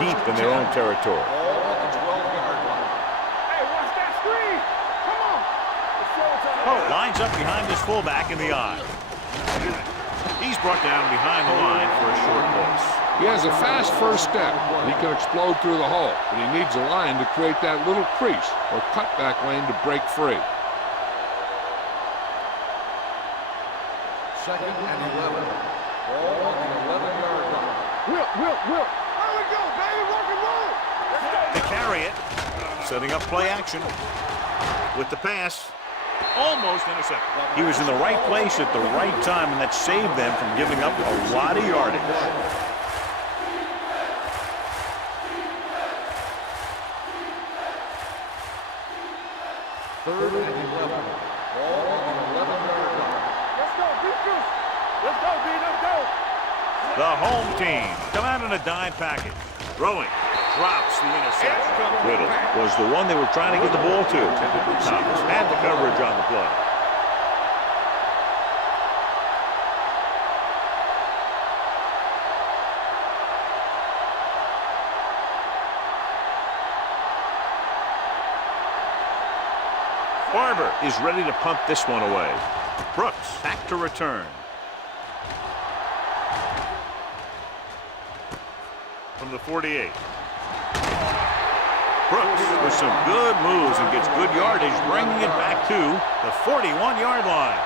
Deep in their own territory. Ball on the 12-yard line. Hey, watch that screen. Come on. Oh, lines up behind his fullback in the eye. He's brought down behind the line for a short loss. He has a fast first step. He can explode through the hole, but he needs a line to create that little crease or cutback lane to break free. 2nd and 11. Ball on the 11-yard line. Whip. There we go, baby. Rock and roll. They carry it. Setting up play action. With the pass. Almost intercepted. He was in the right place at the right time, and that saved them from giving up a lot of yardage. Third and 11. Ball on the 11-yard line. Let's go, defense. Let's go, D. Let's go. The home team come out in a dime package. Throwing. Drops the interception. Riddle was the one they were trying to get the ball to. Thomas had the coverage on the play. Barber is ready to punt this one away. Brooks back to return. From the 48. Brooks with some good moves and gets good yardage, bringing it back to the 41-yard line.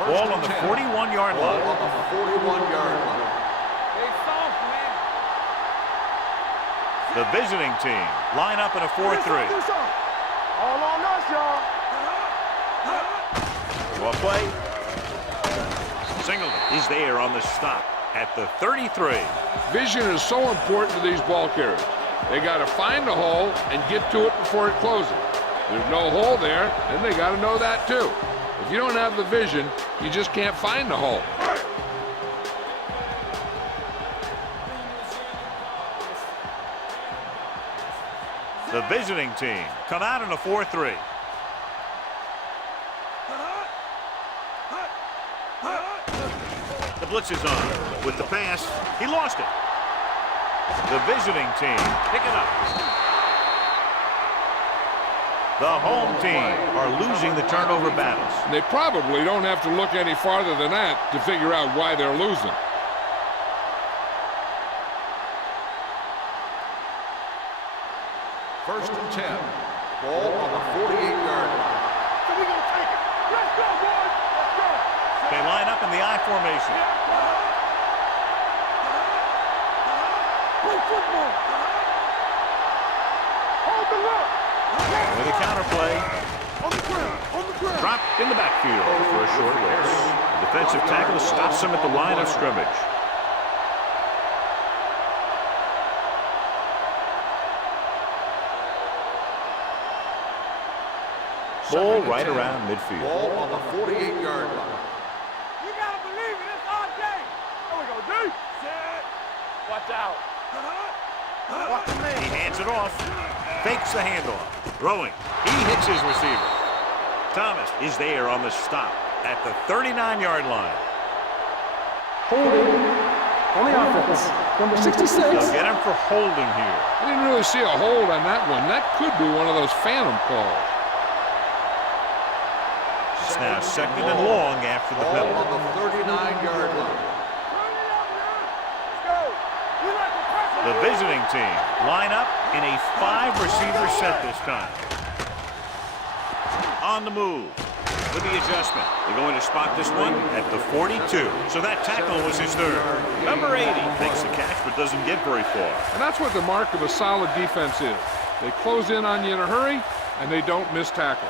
Ball on the 41-yard line. Ball on the 41-yard line. Hey, soft, man. The visiting team line up in a 4-3. All on us, y'all. Well play. Singleton is there on the stop at the 33. Vision is so important to these ball carriers. They got to find the hole and get to it before it closes. There's no hole there, and they got to know that too. If you don't have the vision, you just can't find the hole. The visiting team come out in a 4-3. The blitz is on. With the pass, he lost it. The visiting team pick it up. The home team are losing the turnover battles. They probably don't have to look any farther than that to figure out why they're losing. First and 10. Ball on the 48-yard line. So we gonna take it. Let's go, boys. Let's go. They line up in the I formation. Play football. Hold the look. With a counterplay. On the ground. On the ground. Dropped in the backfield for a short loss. The defensive tackle stops him at the line of scrimmage. Ball right around midfield. Ball on the 48-yard line. You gotta believe it. It's our game. There we go, D. Set. Watch out. Watch the man. He hands it off. Fakes the handoff. Throwing. He hits his receiver. Thomas is there on the stop at the 39-yard line. Holding on the offense. Number 66. They'll get him for holding here. I didn't really see a hold on that one. That could be one of those phantom calls. It's now second and long after the Ball penalty. on the 39-yard line. The visiting team line up in a 5-receiver set this time. On the move with the adjustment. They're going to spot this one at the 42. So that tackle was his third. Number 80 makes the catch but doesn't get very far. And that's what the mark of a solid defense is. They close in on you in a hurry, and they don't miss tackle.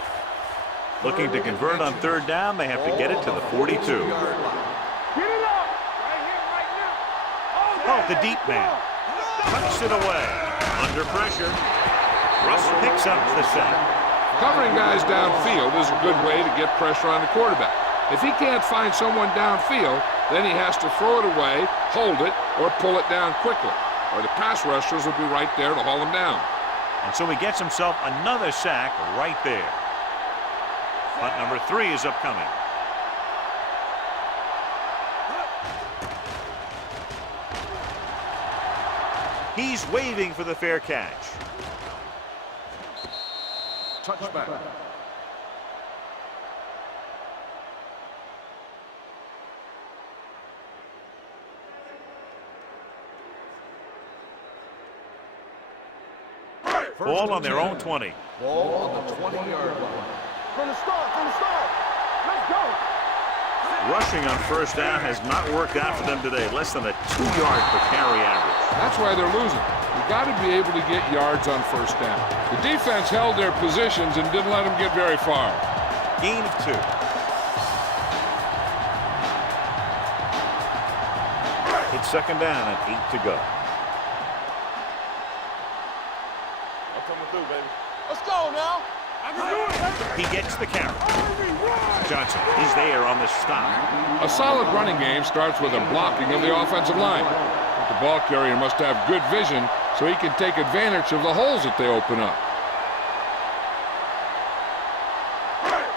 Looking to convert on third down, they have to get it to the 42. Get it up. Right here, right now. Oh, the deep man. Tucks it away. Under pressure. Russ picks up the sack. Covering guys downfield is a good way to get pressure on the quarterback. If he can't find someone downfield, then he has to throw it away, hold it, or pull it down quickly. Or the pass rushers will be right there to haul him down. And so he gets himself another sack right there. Punt number 3 is upcoming. He's waiting for the fair catch. Touchback. Ball on their own 20. Ball on the 20-yard line. From the start, let's go. Rushing on first down has not worked out for them today. Less than a 2-yard per carry average. That's why they're losing. You've got to be able to get yards on first down. The defense held their positions and didn't let them get very far. Gain of 2. It's second down and 8 to go. I'm coming through, baby. Let's go now. I can do it, baby. He gets the carry. Johnson is there on the stop. A solid running game starts with a blocking of the offensive line. But the ball carrier must have good vision so he can take advantage of the holes that they open up.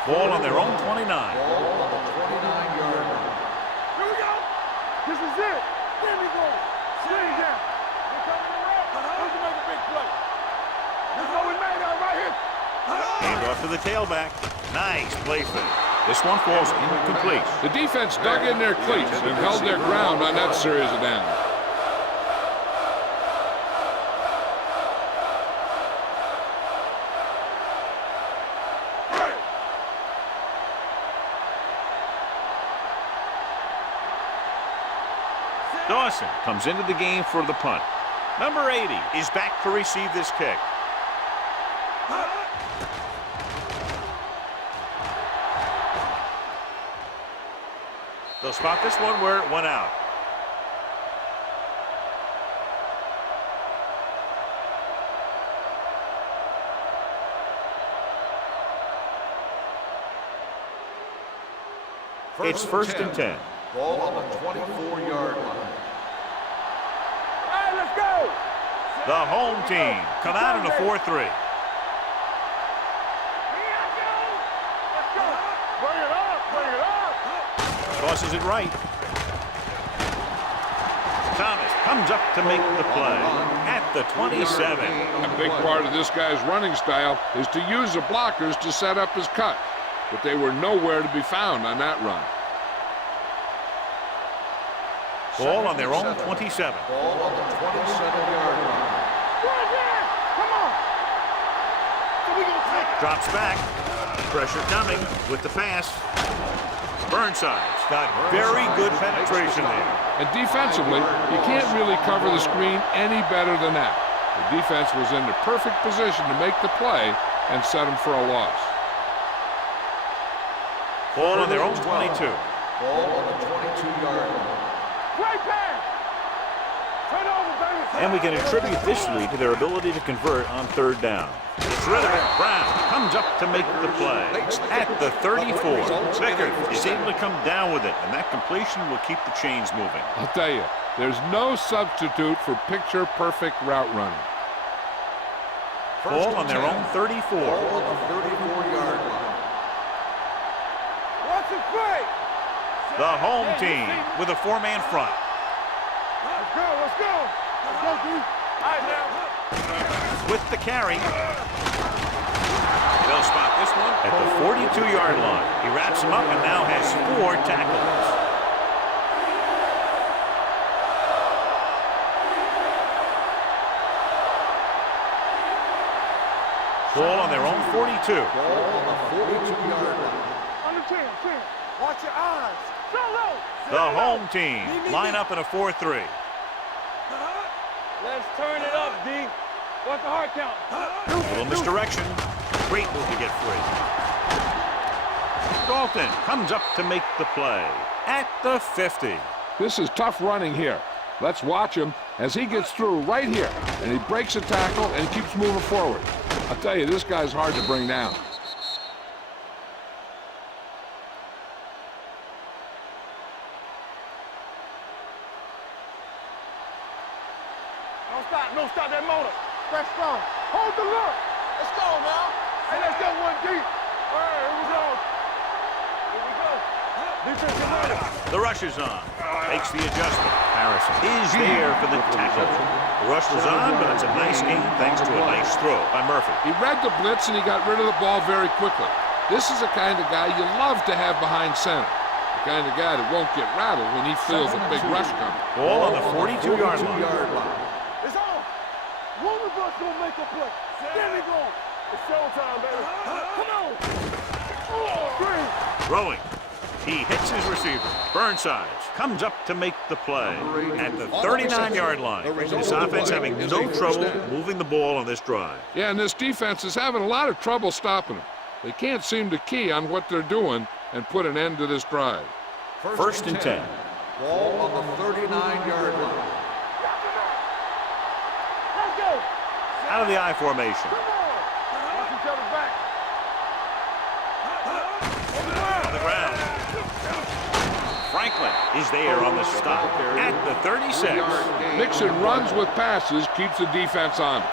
Ball on their own 29. Ball on the 29-yard line. Here we go. This is it. There we go. Swing down. We're coming around. Let's make a big play. This is what we made out right here. Hand off to the tailback. Nice play fake. This one falls incomplete. The defense dug in their cleats and held their ground on that series of downs. Dawson comes into the game for the punt. Number 80 is back to receive this kick. They'll spot this one where it went out. It's first and 10. Ball on the 24-yard line. Hey, let's go. The home team come out in a 4-3. Let's go. Bring it up. Bring it up. Tosses it right. Thomas comes up to make the play at the 27. A big part of this guy's running style is to use the blockers to set up his cut. But they were nowhere to be found on that run. Ball on their own 27. Ball on the 27-yard line. Come on. So we gonna take it. Drops back. Pressure coming with the pass. Burnside's got very good penetration there. And defensively, you can't really cover the screen any better than that. The defense was in the perfect position to make the play and set them for a loss. Ball on their own 22. Ball on the 22-yard line. Great pass. Turn over, baby. And we can attribute this lead to their ability to convert on third down. It's Ritter. Brown comes up to make the play at the 34. Vickers is able to come down with it, and that completion will keep the chains moving. I'll tell you, there's no substitute for picture-perfect route running. Ball on their own 34. Ball on the 34-yard line. Watch it play. The home team with a four-man front. Let's go, let's go. Let's go, D. All right, now. With the carry. They'll spot this one at the 42-yard line. He wraps him up and now has 4 tackles. Ball on their own 42. Ball on the 42-yard line. Under 10. Watch your eyes. Go low. The home team line up in a 4-3. Let's turn it up, D. What's the hard count? A little misdirection. Great move to get free. Dalton comes up to make the play at the 50. This is tough running here. Let's watch him as he gets through right here, and he breaks a tackle and keeps moving forward. I'll tell you, this guy's hard to bring down. Don't stop that motor. Press strong. Hold the look. Let's go now. Hey, let's go 1 deep. All right, here we go. Here we go. Defensive running. The rush is on. Makes the adjustment. Harrison is there for the tackle. The rush was on, but it's a nice game thanks to a nice throw by Murphy. He read the blitz, and he got rid of the ball very quickly. This is the kind of guy you love to have behind center. The kind of guy that won't get rattled when he feels a big rush coming. Ball on the 42-yard line. It's on. One of us gonna make a play. There we go. It's showtime, baby. Come on. Throwing. He hits his receiver. Burnside comes up to make the play at the 39-yard line. This offense having no trouble moving the ball on this drive. Yeah, and this defense is having a lot of trouble stopping them. They can't seem to key on what they're doing and put an end to this drive. First and 10. Ball on the 39-yard line. Let's go. Out of the I formation. Come on. Watch each other back. On the ground. Franklin is there on the stop at the 36. Mixing runs with passes keeps the defense honest.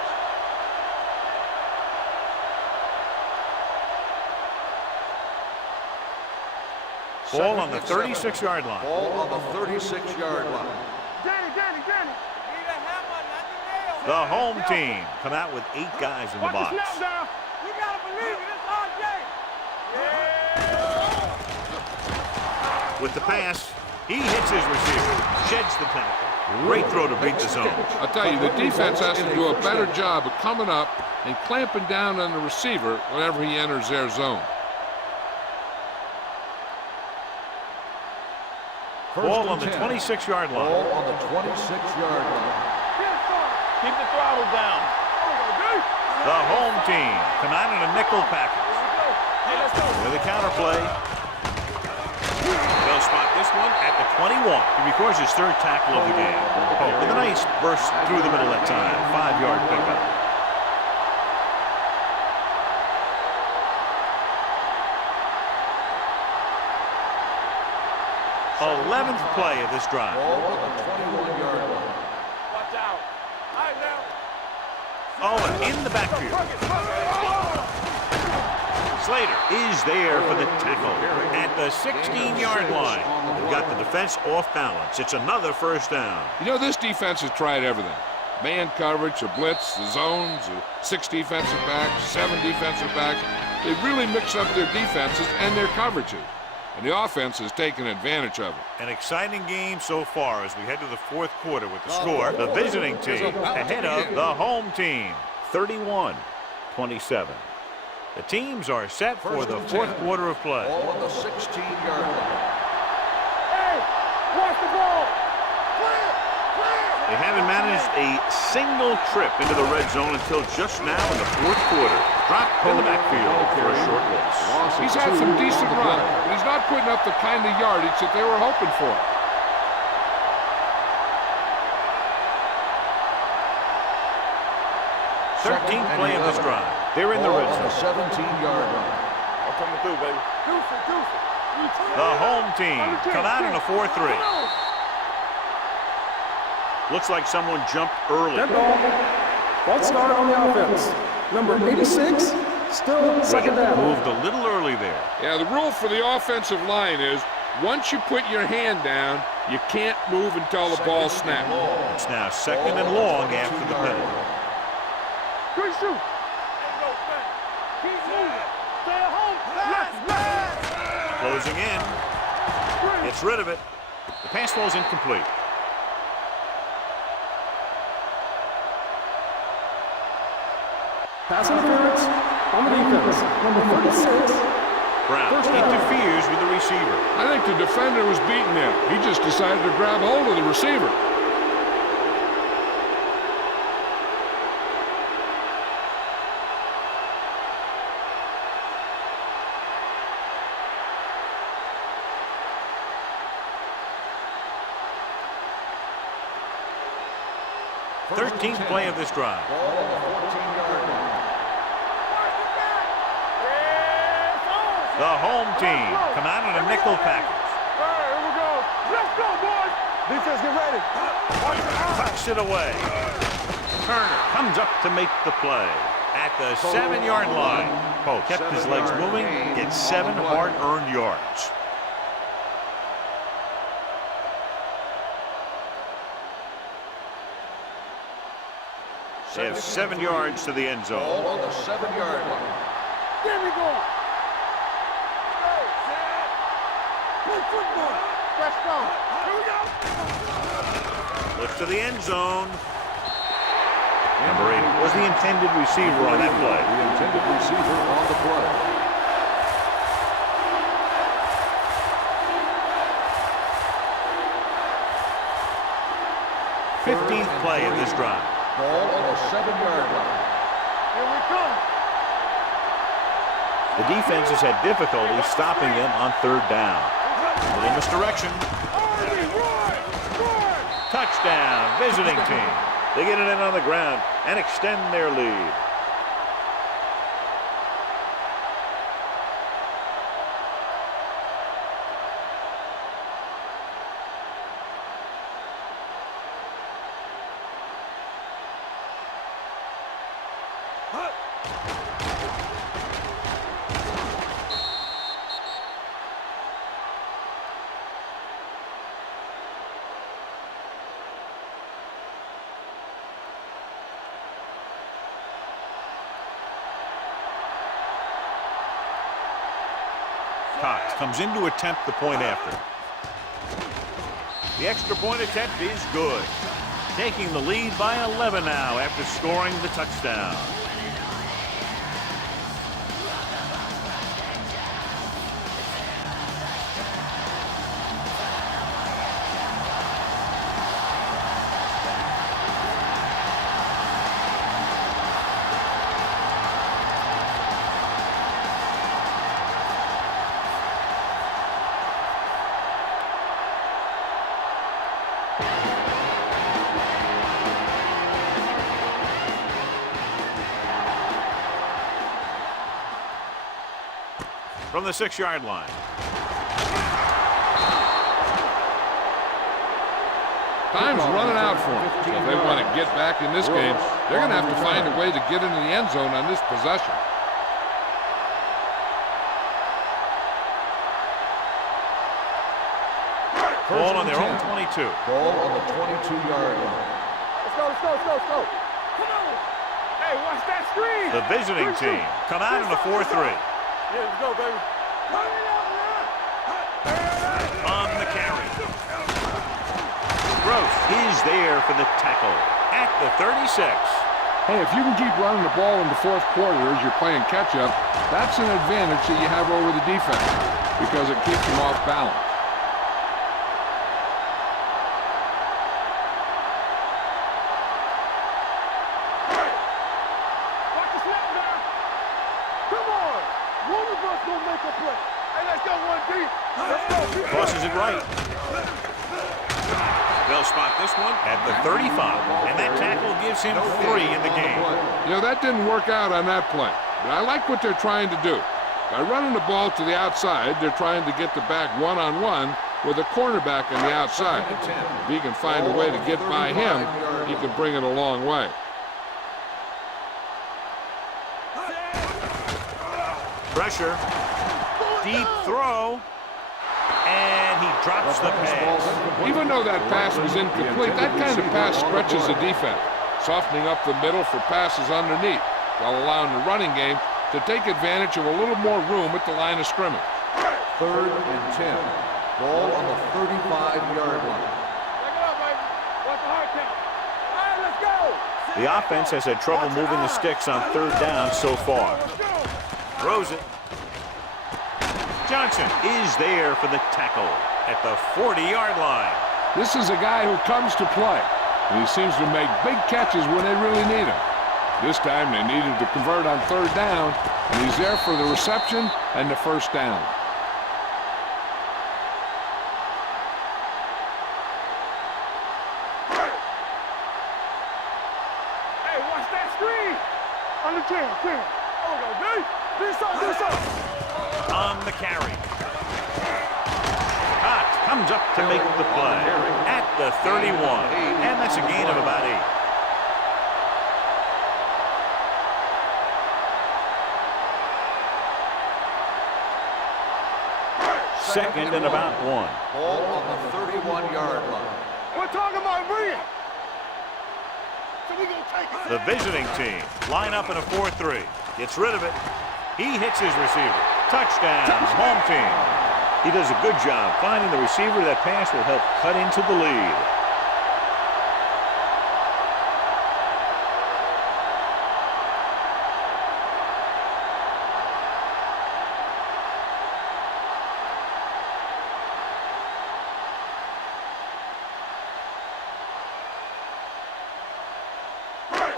Ball on the 36-yard line. Ball on the 36-yard line. Danny. The home team come out with 8 guys in the box. Watch the snap down. We gotta believe it. It's our game. With the pass, he hits his receiver, sheds the tackle. Great throw to beat the zone. I'll tell you, the defense has to do a better job of coming up and clamping down on the receiver whenever he enters their zone. Ball on the 26-yard line. Ball on the 26-yard line. Keep the throttle down. The home team come out in a nickel package. Hey, let's go. With a counter play. They'll spot this one at the 21. He records his 3rd tackle of the game. With a nice burst through the middle that time. 5-yard pickup. Eleventh play of this drive. Ball on the 21-yard line. Watch out. All right, now. Owen in the backfield. Slater is there for the tackle at the 16-yard line. They've got the defense off balance. It's another first down. You know, this defense has tried everything. Man coverage, the blitz, the zones, the 6 defensive backs, 7 defensive backs. They've really mixed up their defenses and their coverages. And the offense has taken advantage of it. An exciting game so far as we head to the 4th quarter with the score. The visiting team ahead of the home team, 31-27. The teams are set for the 4th quarter of play. Ball on the 16-yard line. Hey, watch the ball. They haven't managed a single trip into the red zone until just now in the 4th quarter. Dropped in the backfield for a short loss. He's had some decent runs, but he's not putting up the kind of yardage that they were hoping for. 13th play of this drive. They're in the red zone. The 17-yard line. I'm coming through, baby. Deuce it. The home team come out in a 4-3. Looks like someone jumped early. Dead ball. False start on the offense. Number 86, still second down. Moved a little early there. Yeah, the rule for the offensive line is once you put your hand down, you can't move until the ball snaps. It's now 2nd and long after the penalty. Good shoot. Keep moving. Stay at home. Left. Closing in. Gets rid of it. The pass ball is incomplete. Pass interference on the defense. Number 36. Brown interferes with the receiver. I think the defender was beating him. He just decided to grab hold of the receiver. Thirteenth play of this drive. The home team come out in a nickel package. Hey, here we go. Let's go, boys. Defense, get ready. Tucks it away. Turner comes up to make the play. At the 7-yard line. Poe kept his legs moving, gets 7 hard-earned yards. They have 7 yards to the end zone. Ball on the 7-yard line. There we go. Play football. Let's go. Here we go. Looks to the end zone. Number 8 was the intended receiver on that play. The intended receiver on the play. Fifteenth play of this drive. Ball on the 7-yard line. Here we come. The defense has had difficulty stopping them on 3rd down. A little misdirection. Touchdown, visiting team. They get it in on the ground and extend their lead. Cox comes in to attempt the point after. The extra point attempt is good. Taking the lead by 11 now after scoring the touchdown. From the 6-yard line. Time's running out for them. So if they want to get back in this game, they're going to have to find a way to get into the end zone on this possession. Ball on their own 22. Ball on the 22-yard line. Let's go, let's go, let's go, let's go. Come on. Hey, watch that screen. The visiting team come out in a 4-3. Yeah, let's go, baby. On the carry. Gross is there for the tackle at the 36. Hey, if you can keep running the ball in the 4th quarter as you're playing catch-up, that's an advantage that you have over the defense because it keeps them off balance. Watch the snap now. Come on. One of us gonna make a play. Hey, let's go, 1D. Let's go. Crosses it right. They'll spot this one at the 35, and that tackle gives him 3 in the game. You know, that didn't work out on that play, but I like what they're trying to do. By running the ball to the outside, they're trying to get the back one-on-one with a cornerback on the outside. If he can find a way to get by him, he can bring it a long way. Pressure. Deep throw. And he drops the pass. Even though that pass was incomplete, that kind of pass stretches the defense, softening up the middle for passes underneath, while allowing the running game to take advantage of a little more room at the line of scrimmage. 3rd and 10. Ball on the 35-yard line. Take it up, baby. Watch the hard count. All right, let's go. The offense has had trouble moving the sticks on 3rd down so far. Throws it. Johnson is there for the tackle at the 40-yard line. This is a guy who comes to play, and he seems to make big catches when they really need him. This time they needed to convert on 3rd down, and he's there for the reception and the 1st down. Hey, watch that screen. On the 10. There we go, D. Do something. On the carry. Hot comes up to make the play at the 31. And that's a gain of about 8. Second and about 1. Ball on the 31-yard line. We're talking about bring it. So we gonna take it. The visiting team line up in a 4-3. Gets rid of it. He hits his receiver. Touchdown, home team. He does a good job finding the receiver. That pass will help cut into the lead.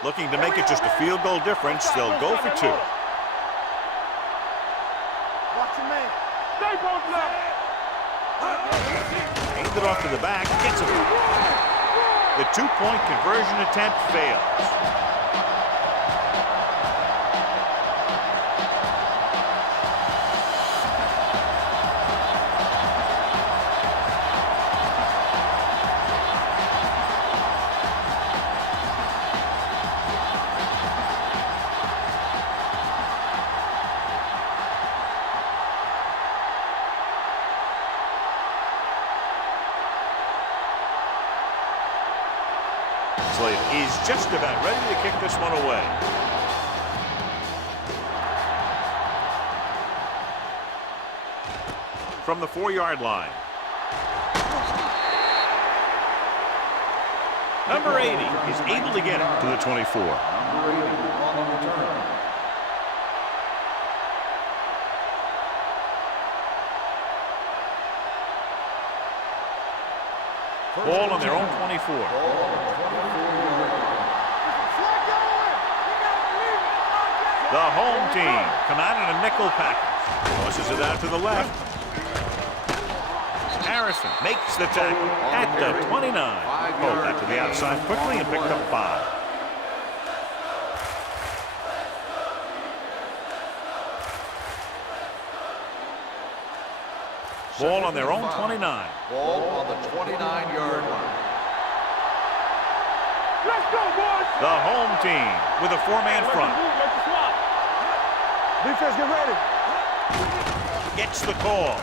Looking to make it just a field goal difference. They'll go for 2. Aimed it off to the back, gets it. The 2-point conversion attempt fails. He's just about ready to kick this one away. From the 4-yard line. Number 80 is able to get it to the 24. Number 80 on the return. Ball on their own 24. The home team come out in a nickel package. Tosses it out to the left. Harrison makes the tackle at the 29. Pulled that to the outside quickly and picked up 5. Ball on their own 29. Ball on the 29-yard line. Let's go, boys. The home team with a 4-man front. Defense, get ready. Gets the call.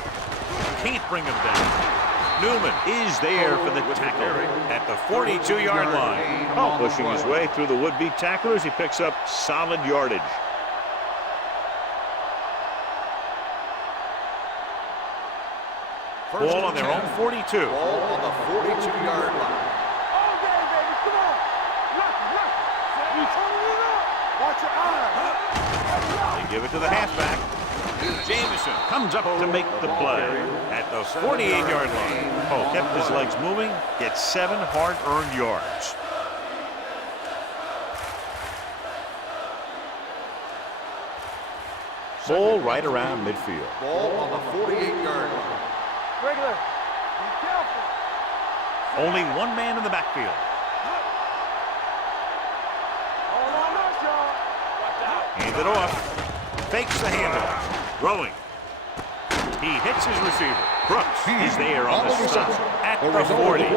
Can't bring him down. Newman is there for the tackle at the 42-yard line. Oh, pushing his way through the would-be tacklers, he picks up solid yardage. Ball on their own 42. Ball on the 42-yard line. All day, baby. Come on. Lock it. You turning it up. Watch your eyes. They give it to the halfback. Jamison comes up to make the play at the 48-yard line. Oh, kept his legs moving, gets 7 hard-earned yards. Ball right around midfield. Ball on the 48-yard line. Regular. Be careful. Only one man in the backfield. Hold on us, y'all. Watch out. Hand it off. Fakes the handoff. Throwing. He hits his receiver. Brooks is there on the stop at the 40. He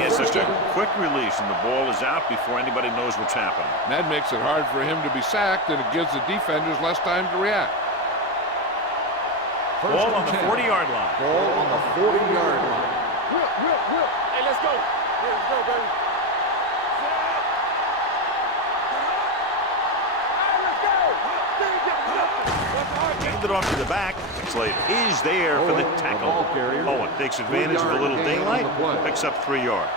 has such a quick release, and the ball is out before anybody knows what's happening. That makes it hard for him to be sacked, and it gives the defenders less time to react. Ball on the 40-yard line. Ball on the 40-yard line. Whip, whip, whip. Hey, let's go. Yeah, let's go, baby. Handed off to the back. Slade is there for the tackle. Owen takes advantage of a little daylight, picks up 3 yards.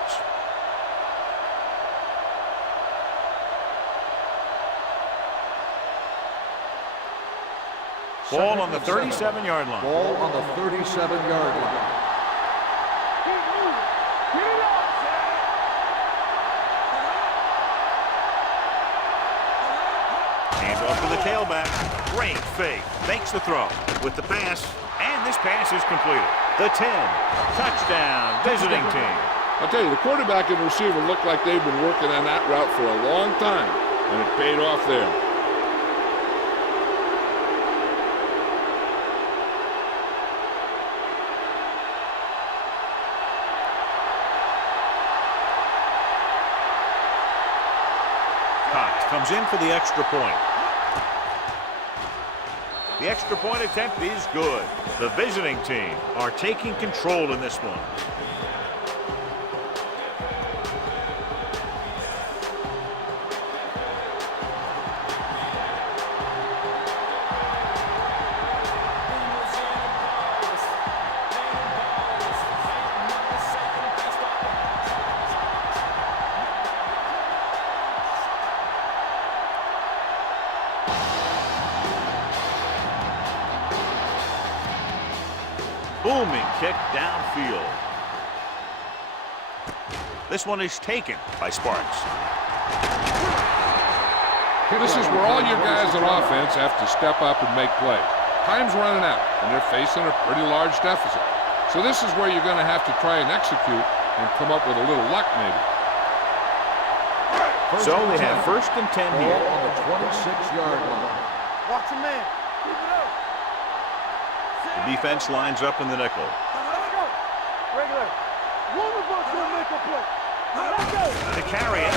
Ball on the 37-yard line. Ball on the 37-yard line. Hands off to the tailback. Great fake. Makes the throw with the pass. And this pass is completed. The 10. Touchdown. Visiting team. I'll tell you, the quarterback and receiver look like they've been working on that route for a long time, and it paid off there. Cox comes in for the extra point. The extra point attempt is good. The visiting team are taking control in this one. Booming kick downfield. This one is taken by Sparks. This is where all your guys on offense have to step up and make plays. Time's running out, and they're facing a pretty large deficit. So this is where you're going to have to try and execute and come up with a little luck, maybe. So they have 1st and 10 here. Ball on the 26-yard line. Watch a man. Keep it up. The defense lines up in the nickel. Let's go. Regular. One of us will make a play. Let's go. To carry it,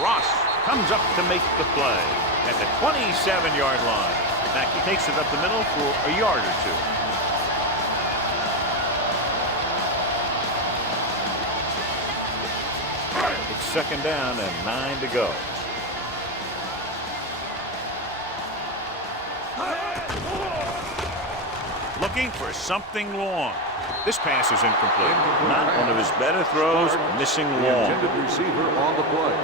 Ross comes up to make the play at the 27-yard line. Back, he takes it up the middle for a yard or two. It's 2nd down and 9 to go. Looking for something long. This pass is incomplete. Not one of his better throws, missing The long. intended receiver on the play.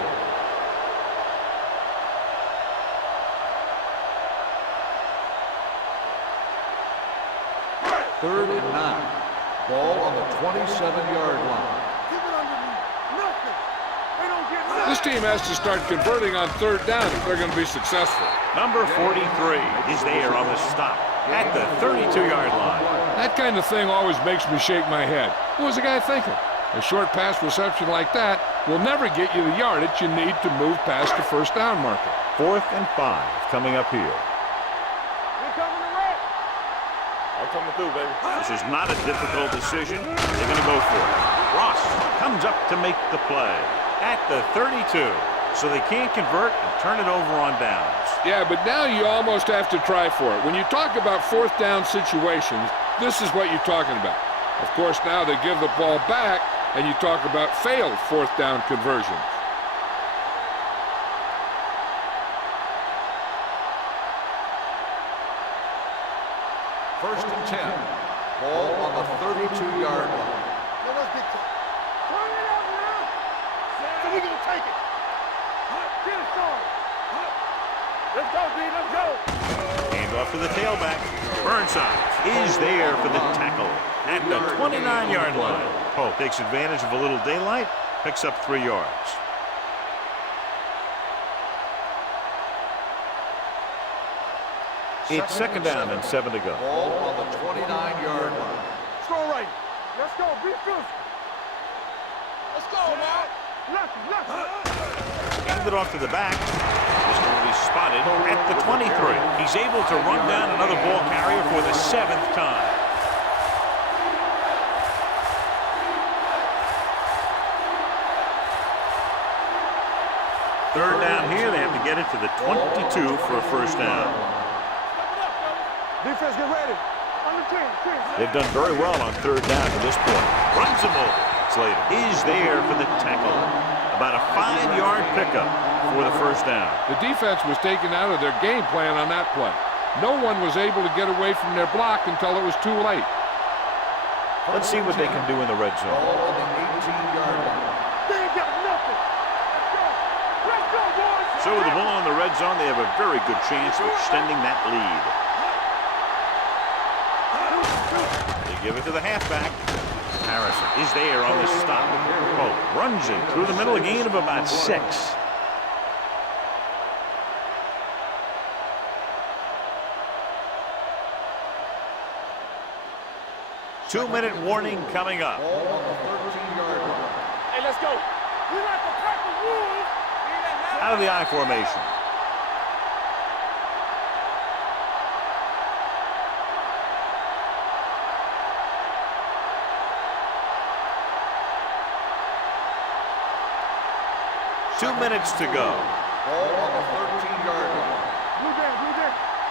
Third and 9. Ball on the 27-yard line. Keep it underneath. Nothing. They don't get nothing. This team has to start converting on 3rd down if they're going to be successful. Number 43 is there on the stop at the 32-yard line. That kind of thing always makes me shake my head. What was the guy thinking? A short pass reception like that will never get you the yardage you need to move past the 1st down marker. 4th and 5 coming up here. Here coming the red. I'm coming through, baby. This is not a difficult decision. They're going to go for it. Ross comes up to make the play at the 32. So they can't convert and turn it over on downs. Yeah, but now you almost have to try for it. When you talk about 4th down situations, this is what you're talking about. Of course, now they give the ball back, and you talk about failed 4th down conversions. First and 10. Ball on the 32-yard line. Now let's get to it. Turn it up now. So we're going to take it. Get it started. Let's go, D. Let's go. Hand off to the tailback. Burnside is there for the tackle at the 29-yard line. Pope takes advantage of a little daylight, picks up 3 yards. It's 2nd down and 7 to go. Ball on the 29-yard line. Let's go right. Let's go. Be physical. Let's go, man. Nothing. Handed off to the back. This one will be spotted at the 23. He's able to run down another ball carrier for the 7th time. Third down here. They have to get it to the 22 for a 1st down. Defense, get ready. They've done very well on third down to this point. Runs him over. Slater is there for the tackle. About a 5-yard pickup for the first down. The defense was taken out of their game plan on that play. No one was able to get away from their block until it was too late. Let's see what they can do in the red zone. Ball on the 18-yard line. They ain't got nothing. Let's go, boys. So with the ball in the red zone, they have a very good chance of extending that lead. They give it to the halfback. Harrison is there on the stop. Oh, runs it through the middle, a gain of about 6. Two-minute warning coming up. Ball on the 13-yard line. Hey, let's go. We like to crack the rules. Out of the I formation. Two minutes to go. Ball on the 13-yard line. Blue day.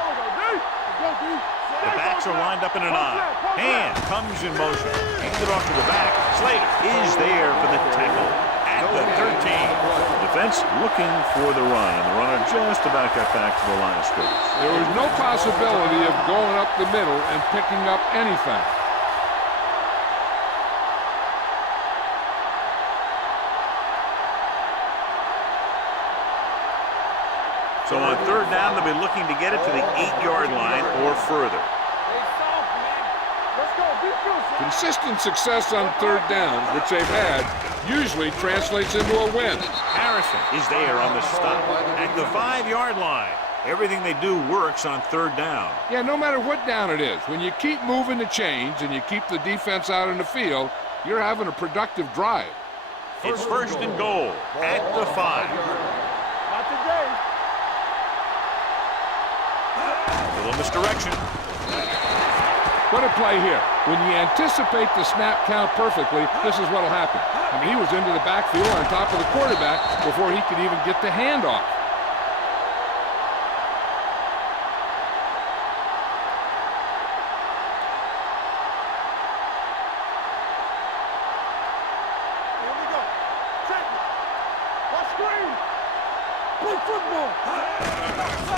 Oh, go, D. Let's go, D. The backs are lined up in an I. Hand comes in motion. Hands it off to the back. Slater is there for the tackle at the 13. Defense looking for the run, and the runner just about got back to the line of scrimmage. There was no possibility of going up the middle and picking up anything. So on third down, they'll be looking to get it to the 8-yard line or further. Hey, soft, man. Let's go. Be true, Consistent success on third down, which they've had, usually translates into a win. Harrison is there on the stop at the 5-yard line. Everything they do works on third down. Yeah, no matter what down it is, when you keep moving the chains and you keep the defense out in the field, you're having a productive drive. It's first and goal at the 5. Not today. Little misdirection. What a play here. When you anticipate the snap count perfectly, this is what will happen. I mean, he was into the backfield on top of the quarterback before he could even get the handoff. Here we go. Check it. Watch screen. Play football.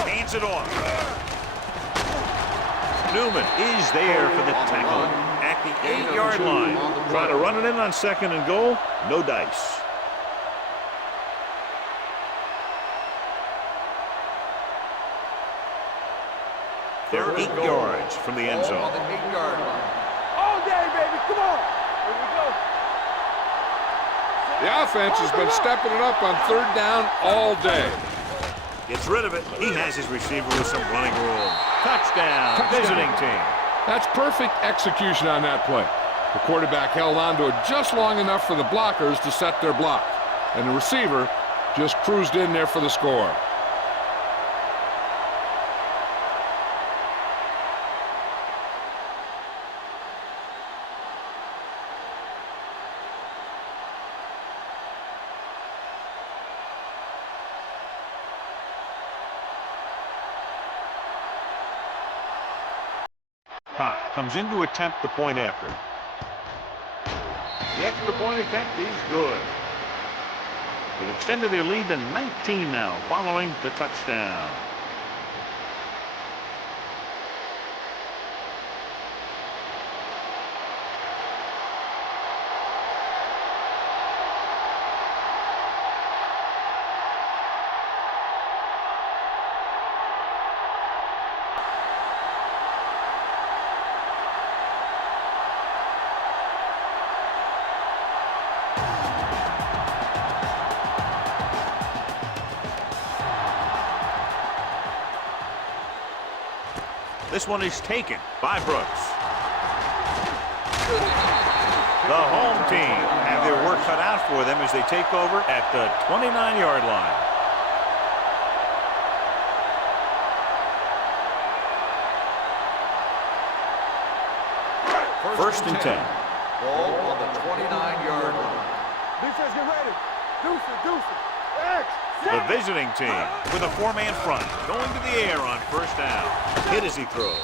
Hands it off. Newman is there for the tackle at the 8-yard line. Trying to run it in on second and goal. No dice. They're 8 yards from the end Ball zone. on the 8-yard line. All day, baby. Come on. Here we go. The offense has been stepping it up on third down all day. Gets rid of it. He has his receiver with some running room. Touchdown, visiting team. That's perfect execution on that play. The quarterback held on to it just long enough for the blockers to set their block. And the receiver just cruised in there for the score. Comes in to attempt the point after. The extra point attempt is good. They've extended their lead to 19 now, following the touchdown. This one is taken by Brooks. The home team have their work cut out for them as they take over at the 29-yard line. First and 10. Ball on the 29-yard line. Defense, get ready. Deuce it. X. The visiting team with a 4-man front going to the air on first down. Hit as he throws.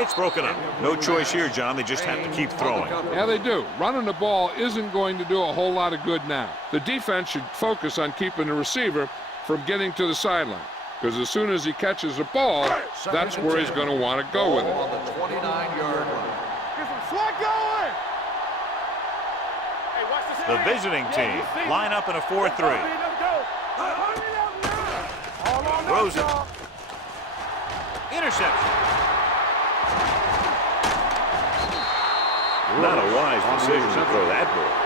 It's broken up. No choice here, John. They just have to keep throwing. Yeah, they do. Running the ball isn't going to do a whole lot of good now. The defense should focus on keeping the receiver from getting to the sideline, because as soon as he catches the ball, that's where he's going to want to go with it. On the 29-yard line. Get some slack going. Hey, watch this. The visiting team line up in a 4-3. Let's go. Rosen. Interception. Not a wise decision to throw that ball.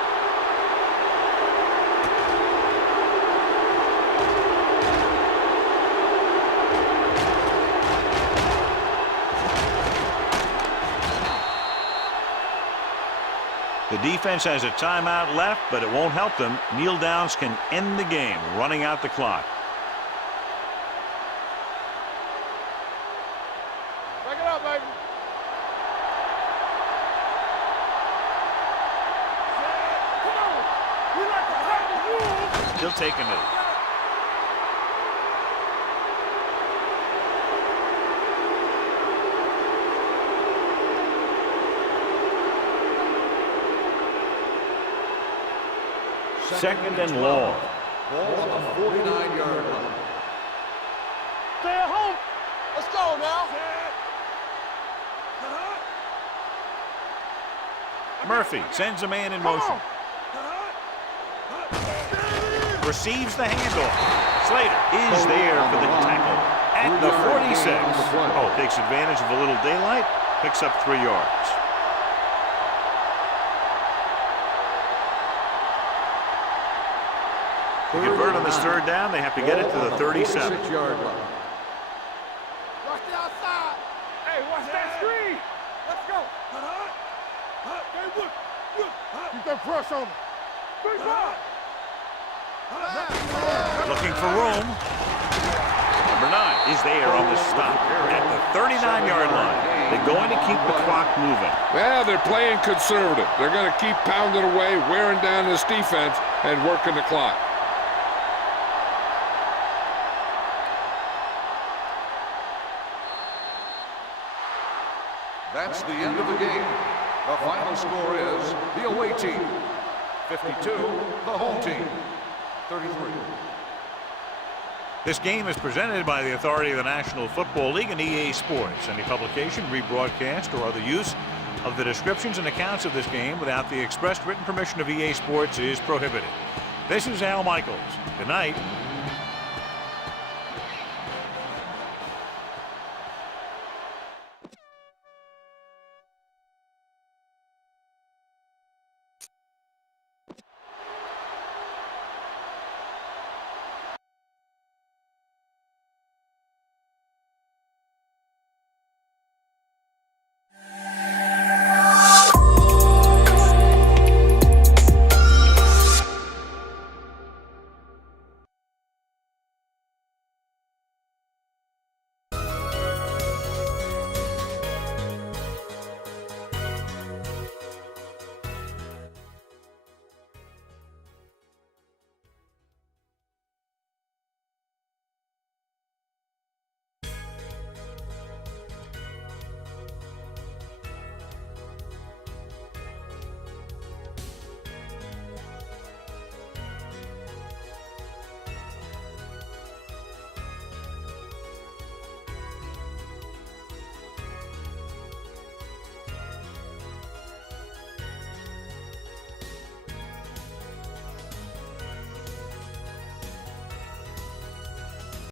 The defense has a timeout left, but it won't help them. Kneel downs can end the game, running out the clock. Break it up, baby. Come on. We like to have the rules. He'll take a knee. Second and long. Ball on the 49-yard line. Stay at home. Let's go now. Murphy sends a man in motion. Receives the handoff. Slater is there for the tackle at the 46. Oh, takes advantage of a little daylight. Picks up 3 yards. To convert on this third down, they have to get it to the 37. 36-yard line. Watch the outside. Hey, watch that screen. Let's go. Hey, look. Keep that press on him. Big ball. Looking for room. Number 9 is there on the stop at the 39-yard line. They're going to keep the clock moving. Well, they're playing conservative. They're going to keep pounding away, wearing down this defense, and working the clock. That's the end of the game. The final score is the away team 52, the home team 33. This game is presented by the authority of the National Football League and EA Sports. Any publication, rebroadcast, or other use of the descriptions and accounts of this game without the expressed written permission of EA Sports is prohibited. This is Al Michaels. Good night.